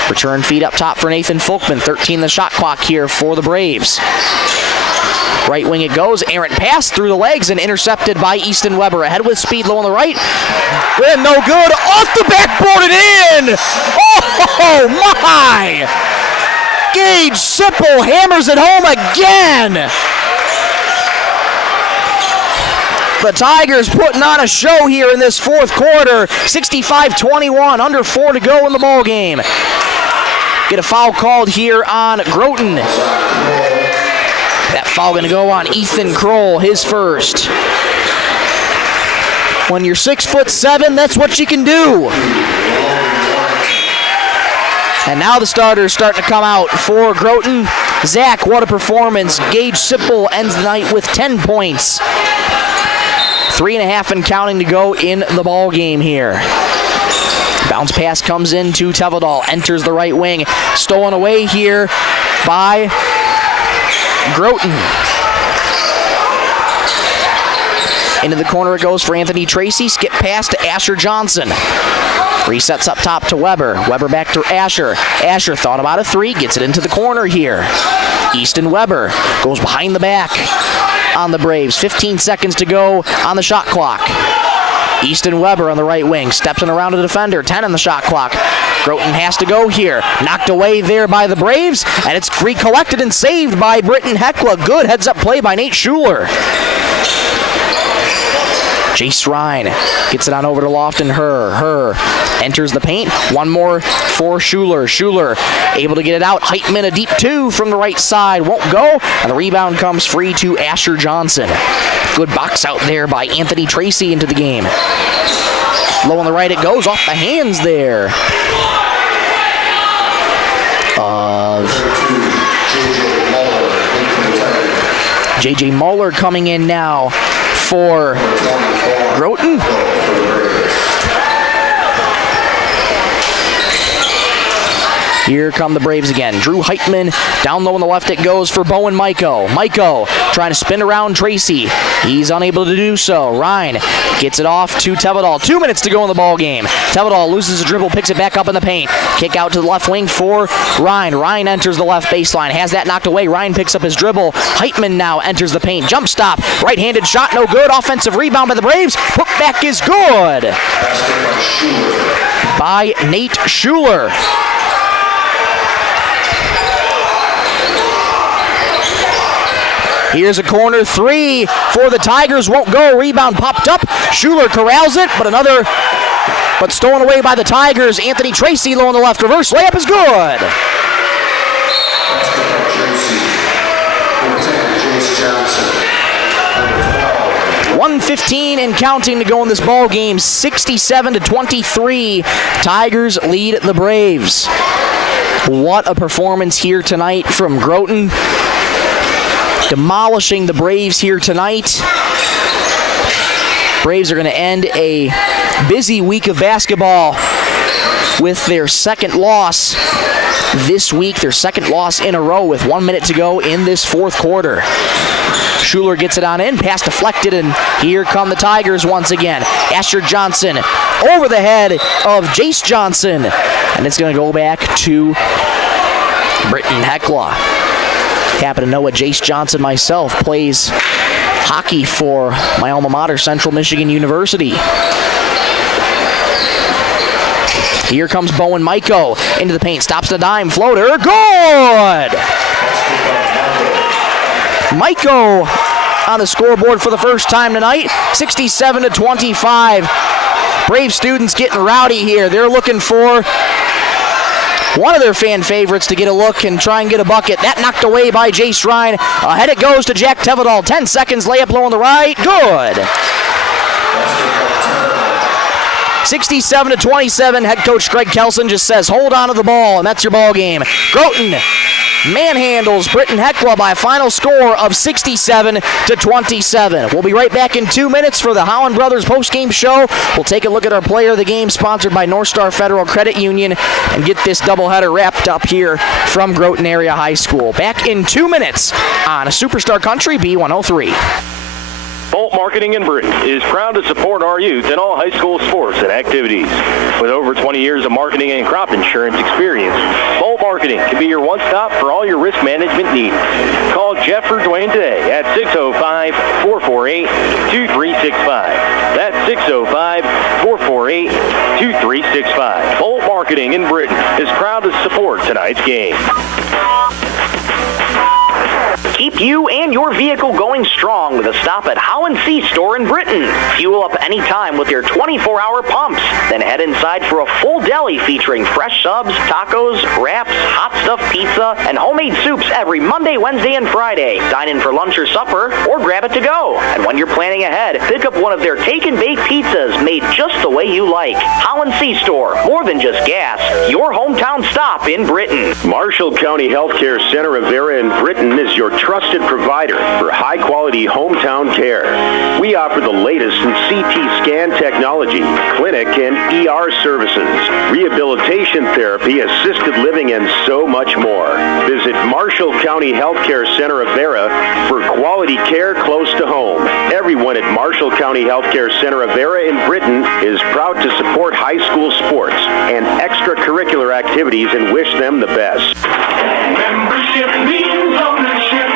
Return feed up top for Nathan Folkman. 13 the shot clock here for the Braves. Right wing it goes. Errant pass through the legs and intercepted by Easton Weber. Ahead with speed, low on the right. And no good. Off the backboard and in! Oh my! Gage Sipple hammers it home again! The Tigers putting on a show here in this fourth quarter. 65-21, under 4 to go in the ball game. Get a foul called here on Groton. That foul going to go on Ethan Kroll, his first. When you're 6'7", that's what you can do. And now the starters starting to come out for Groton. Zach, what a performance. Gage Sipple ends the night with 10 points. 3.5 and counting to go in the ball game here. Bounce pass comes in to Tevedal, enters the right wing. Stolen away here by Groton. Into the corner it goes for Anthony Tracy. Skip pass to Asher Johnson. Resets up top to Weber. Weber back to Asher. Asher thought about a three, gets it into the corner here. Easton Weber goes behind the back on the Braves. 15 seconds to go on the shot clock. Easton Weber on the right wing, steps in around a defender, 10 on the shot clock. Groton has to go here. Knocked away there by the Braves, and it's recollected and saved by Britton-Hecla. Good heads-up play by Nate Schuler. Jace Ryan gets it on over to Lofton. Her enters the paint. One more for Schuler. Schuler able to get it out. Heitman a deep two from the right side. Won't go. And the rebound comes free to Asher Johnson. Good box out there by Anthony Tracy into the game. Low on the right it goes. Off the hands there of J.J. Muller coming in now for Groton. Here come the Braves again. Drew Heitman down low on the left it goes for Bowen Maiko. Maiko trying to spin around Tracy. He's unable to do so. Ryan gets it off to Tevedal. 2 minutes to go in the ball game. Tevedal loses a dribble, picks it back up in the paint. Kick out to the left wing for Ryan. Ryan enters the left baseline. Has that knocked away. Ryan picks up his dribble. Heitman now enters the paint. Jump stop. Right-handed shot, no good. Offensive rebound by the Braves. Put back is good by Nate Schuler. Here's a corner three for the Tigers. Won't go. Rebound popped up. Schuler corrals it, but stolen away by the Tigers. Anthony Tracy low on the left. Reverse layup is good. 1:15 and counting to go in this ball game. 67-23. Tigers lead the Braves. What a performance here tonight from Groton. Demolishing the Braves here tonight. Braves are going to end a busy week of basketball with their second loss this week, their second loss in a row with 1 minute to go in this fourth quarter. Schuler gets it on in, pass deflected, and here come the Tigers once again. Asher Johnson over the head of Jace Johnson, and it's going to go back to Britton-Hecla. Happen to know a Jace Johnson myself, plays hockey for my alma mater, Central Michigan University. Here comes Bowen Maiko into the paint, stops the dime, floater, good! Maiko on the scoreboard for the first time tonight, 67-25. Brave students getting rowdy here. They're looking for one of their fan favorites to get a look and try and get a bucket. That knocked away by Jace Ryan. Ahead it goes to Jack Tevedal. 10 seconds, layup low on the right. Good. 67-27. Head coach Greg Kelson just says, hold on to the ball, and that's your ball game. Groton manhandles Britton-Hecla by a final score of 67-27. We'll be right back in 2 minutes for the Holland Brothers postgame show. We'll take a look at our player of the game, sponsored by North Star Federal Credit Union, and get this doubleheader wrapped up here from Groton Area High School. Back in 2 minutes on Superstar Country B103. Bolt Marketing in Britton is proud to support our youth in all high school sports and activities. With over 20 years of marketing and crop insurance experience, Bolt Marketing can be your one-stop for all your risk management needs. Call Jeff or Dwayne today at 605-448-2365. That's 605-448-2365. Bolt Marketing in Britton is proud to support tonight's game. Keep you and your vehicle going strong with a stop at How and See store in Britton. Fuel up anytime with your 24-hour pumps. Then head inside for a full deli featuring fresh subs, tacos, wraps, hot stuffed pizza, and homemade soups every Monday, Wednesday, and Friday. Dine in for lunch or supper, or grab it to go. And when you're planning ahead, pick up one of their take and bake pizzas made just the way you like. How and See store, more than just gas, your hometown stop in Britton. Marshall County Healthcare Center of Vera in Britton is your trusted provider for high-quality hometown care. We offer the latest in CT scan technology, clinic and ER services, rehabilitation therapy, assisted living, and so much more. Visit Marshall County Healthcare Center of Vera for quality care close to home. Everyone at Marshall County Healthcare Center of Vera in Britton is proud to support high school sports and extracurricular activities and wish them the best. Membership means ownership.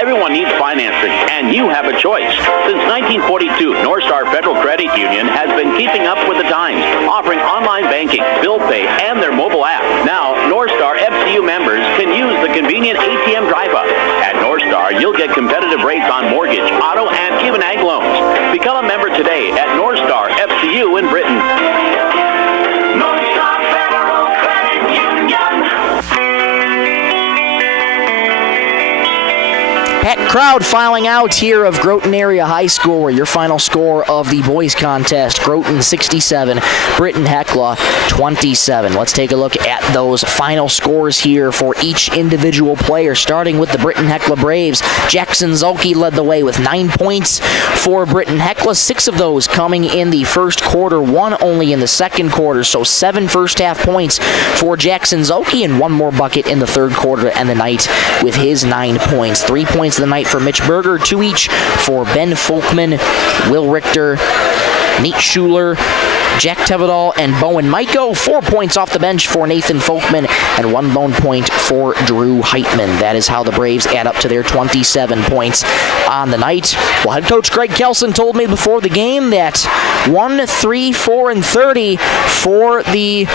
Everyone needs financing, and you have a choice. Since 1942, North Star Federal Credit Union has been keeping up with the times, offering online banking, bill pay, and their mobile app. Now, North Star FCU members can use the convenient ATM drive-up. At North Star, you'll get competitive rates on mortgage, auto, and even ag loans. Become a member today at North Star FCU in Britton. North Star Federal Credit Union. Packed crowd filing out here of Groton Area High School, where your final score of the boys contest, Groton 67, Britton-Hecla 27. Let's take a look at those final scores here for each individual player, starting with the Britton-Hecla Braves. Jackson Zulke led the way with 9 points for Britton-Hecla, 6 of those coming in the first quarter, 1 only in the second quarter, so 7 first-half points for Jackson Zulke, and 1 more bucket in the third quarter to end the night with his 9 points. 3 points of the night for Mitch Berger, 2 each for Ben Folkman, Will Richter, Nate Schuler, Jack Tevedal, and Bowen Maiko. 4 points off the bench for Nathan Folkman, and 1 lone point for Drew Heitman. That is how the Braves add up to their 27 points on the night. Well, head coach Greg Kelson told me before the game that 1, 3, 4, and 30 for the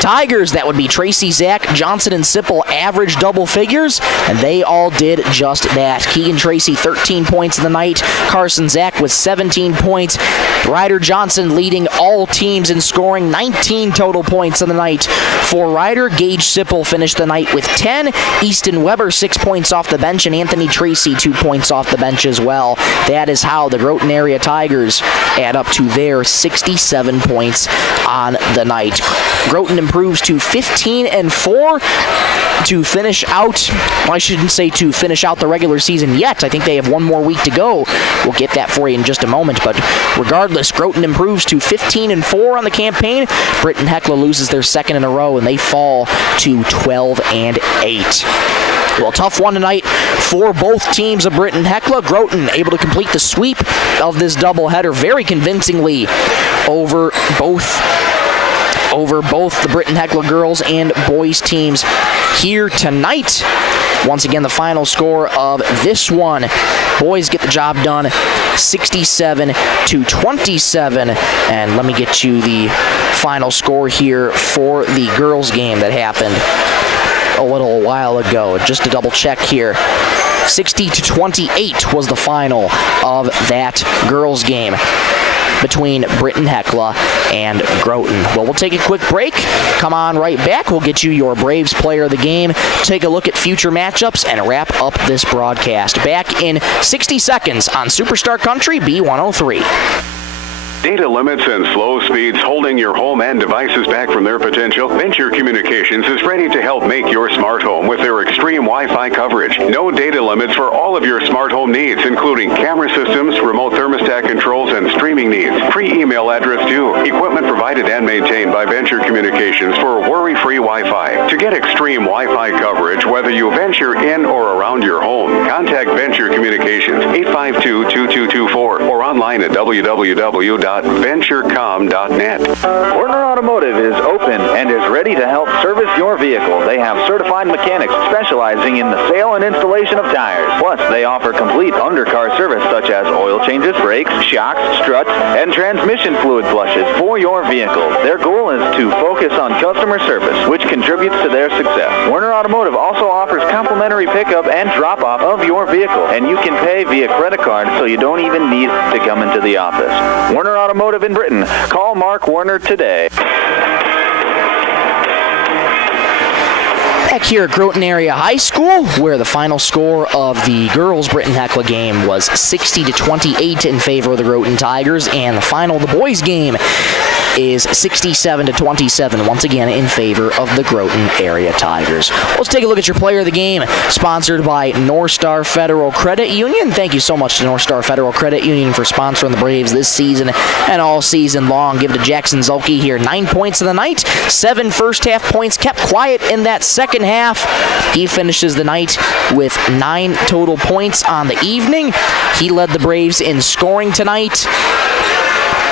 Tigers. That would be Tracy, Zach, Johnson, and Sipple average double figures, and they all did just that. Keegan Tracy, 13 points in the night. Carson Zach with 17 points. Ryder Johnson leading all teams in scoring, 19 total points in the night for Ryder. Gage Sipple finished the night with 10. Easton Weber, 6 points off the bench, and Anthony Tracy, 2 points off the bench as well. That is how the Groton Area Tigers add up to their 67 points on the night. Groton improves to 15-4 to finish out. Well, I shouldn't say to finish out the regular season yet. I think they have 1 more week to go. We'll get that for you in just a moment. But regardless, Groton improves to 15-4 on the campaign. Britton-Hecla loses their second in a row, and they fall to 12-8. Well, tough one tonight for both teams of Britton-Hecla. Groton able to complete the sweep of this doubleheader very convincingly over both the Britton-Hecla girls and boys teams here tonight. Once again, the final score of this one, boys get the job done 67-27. And let me get you the final score here for the girls game that happened a little while ago. Just to double check here. 60-28 was the final of that girls game between Britton-Hecla and Groton. Well, we'll take a quick break. Come on right back. We'll get you your Braves player of the game, take a look at future matchups, and wrap up this broadcast. Back in 60 seconds on Superstar Country B103. Data limits and slow speeds holding your home and devices back from their potential? Venture Communications is ready to help make your smart home with their extreme Wi-Fi coverage. No data limits for all of your smart home needs, including camera systems, remote thermostat controls, and streaming needs. Free email address too. Equipment provided and maintained by Venture Communications for worry-free Wi-Fi. To get extreme Wi-Fi coverage, whether you venture in or around your home, contact Venture Communications 852-2224 or online at www.venturecom.net. Werner Automotive is open and is ready to help service your vehicle. They have certified mechanics specializing in the sale and installation installation of tires. Plus, they offer complete undercar service such as oil changes, brakes, shocks, struts, and transmission fluid flushes for your vehicle. Their goal is to focus on customer service, which contributes to their success. Werner Automotive also offers complimentary pickup and drop-off of your vehicle, and you can pay via credit card so you don't even need to come into the office. Werner Automotive in Britton. Call Mark Werner today. Back here at Groton Area High School, where the final score of the girls' Britton-Hecla game was 60-28 in favor of the Groton Tigers, and the final of the boys' game is 67-27, once again in favor of the Groton Area Tigers. Let's take a look at your player of the game, sponsored by North Star Federal Credit Union. Thank you so much to North Star Federal Credit Union for sponsoring the Braves this season and all season long. Give it to Jackson Zulke here. 9 points in the night, 7 first-half points, kept quiet in that second half. He finishes the night with 9 total points on the evening. He led the Braves in scoring tonight.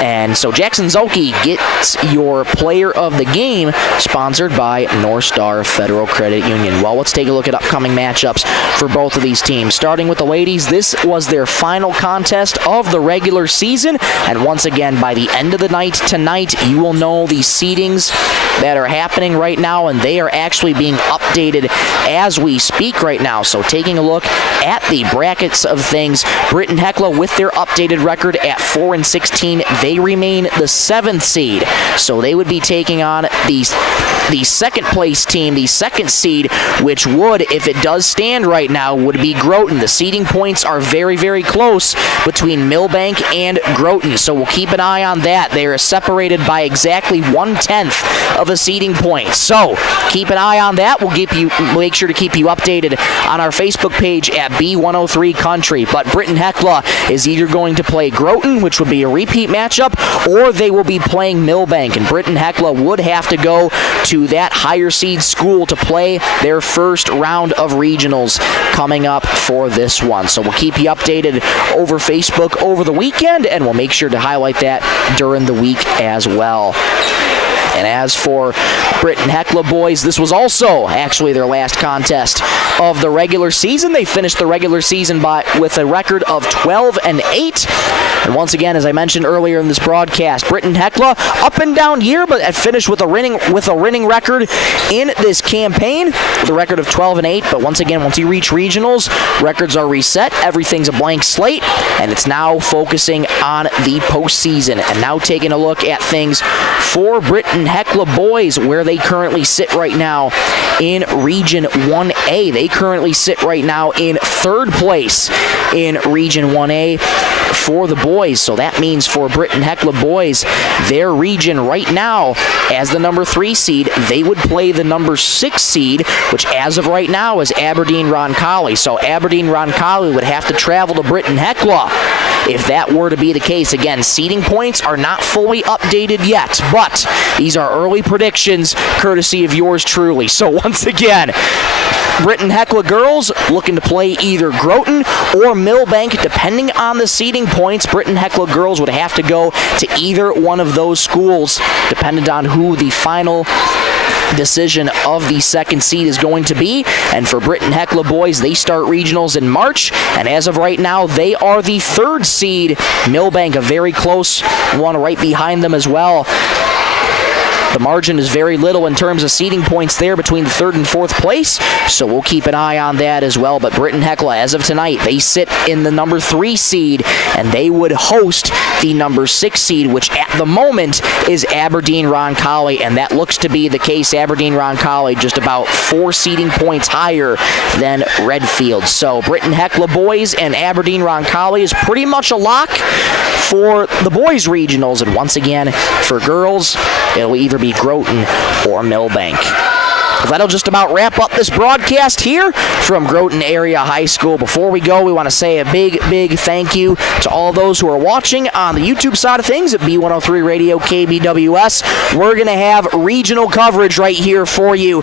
And so Jackson Zulke gets your player of the game, sponsored by North Star Federal Credit Union. Well, let's take a look at upcoming matchups for both of these teams. Starting with the ladies, this was their final contest of the regular season. And once again, by the end of the night tonight, you will know the seedings that are happening right now, and they are actually being updated as we speak right now. So taking a look at the brackets of things, Britton-Hecla with their updated record at 4-16, they remain the 7th seed. So they would be taking on the second place team, the 2nd seed, which would, if it does stand right now, would be Groton. The seeding points are very, very close between Millbank and Groton. So we'll keep an eye on that. They are separated by exactly 1/10 of a seeding point. So keep an eye on that. We'll make sure to keep you updated on our Facebook page at B103 Country. But Britton-Hecla is either going to play Groton, which would be a repeat matchup, or they will be playing Millbank, and Britton-Hecla would have to go to that higher seed school to play their first round of regionals coming up for this one. So we'll keep you updated over Facebook over the weekend, and we'll make sure to highlight that during the week as well. And as for Britton-Hecla boys, this was also actually their last contest of the regular season. They finished the regular season with a record of 12-8. And once again, as I mentioned earlier in this broadcast, Britton-Hecla up and down year, but had finished with a winning record in this campaign, with a record of 12-8. But once again, once you reach regionals, records are reset. Everything's a blank slate, and it's now focusing on the postseason. And now taking a look at things for Britton-Hecla boys, where they currently sit right now in Region 1A. They currently sit right now in 3rd place in Region 1A for the boys. So that means for Britton-Hecla boys, their region right now, as the number 3 seed, they would play the number 6 seed, which as of right now is Aberdeen-Roncalli. So Aberdeen-Roncalli would have to travel to Britton-Hecla if that were to be the case. Again, seeding points are not fully updated yet, but these are early predictions courtesy of yours truly. So once again, Britton-Hecla girls looking to play either Groton or Millbank, depending on the seeding points. Britton-Hecla girls would have to go to either one of those schools, depending on who the final decision of the 2nd seed is going to be. And for Britton-Hecla boys, they start regionals in March, and as of right now, they are the 3rd seed. Millbank, a very close one right behind them as well. The margin is very little in terms of seeding points there between the 3rd and 4th place, so we'll keep an eye on that as well. But Britton-Hecla, as of tonight, they sit in the number 3 seed, and they would host the number 6 seed, which at the moment is Aberdeen-Roncalli, and that looks to be the case. Aberdeen-Roncalli just about 4 seeding points higher than Redfield. So Britton-Hecla boys and Aberdeen-Roncalli is pretty much a lock for the boys' regionals, and once again, for girls, it'll either be Groton or Millbank. Well, that'll just about wrap up this broadcast here from Groton Area High School. Before we go, we want to say a big, big thank you to all those who are watching on the YouTube side of things at B103 Radio KBWS. We're going to have regional coverage right here for you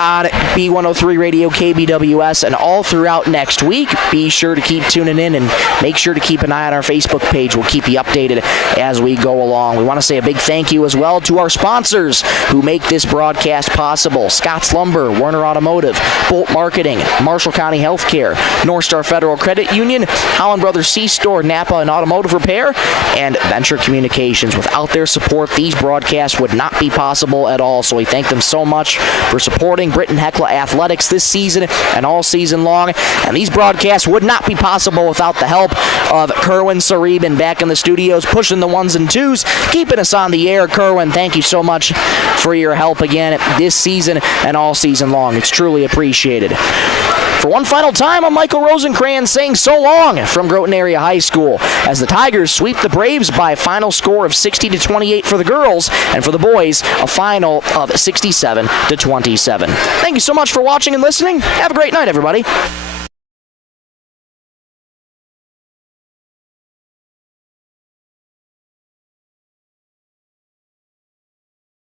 on B103 Radio KBWS and all throughout next week. Be sure to keep tuning in and make sure to keep an eye on our Facebook page. We'll keep you updated as we go along. We want to say a big thank you as well to our sponsors who make this broadcast possible. Scott's Watts Lumber, Werner Automotive, Bolt Marketing, Marshall County Healthcare, North Star Federal Credit Union, Holland Brothers C-Store, Napa and Automotive Repair, and Venture Communications. Without their support, these broadcasts would not be possible at all. So we thank them so much for supporting Britton-Hecla Athletics this season and all season long. And these broadcasts would not be possible without the help of Kerwin Saribin back in the studios, pushing the ones and twos, keeping us on the air. Kerwin, thank you so much for your help again this season and all season long. It's truly appreciated. For one final time, I'm Michael Rosencrans saying so long from Groton Area High School as the Tigers sweep the Braves by a final score of 60-28 for the girls, and for the boys, a final of 67-27. Thank you so much for watching and listening. Have a great night, everybody.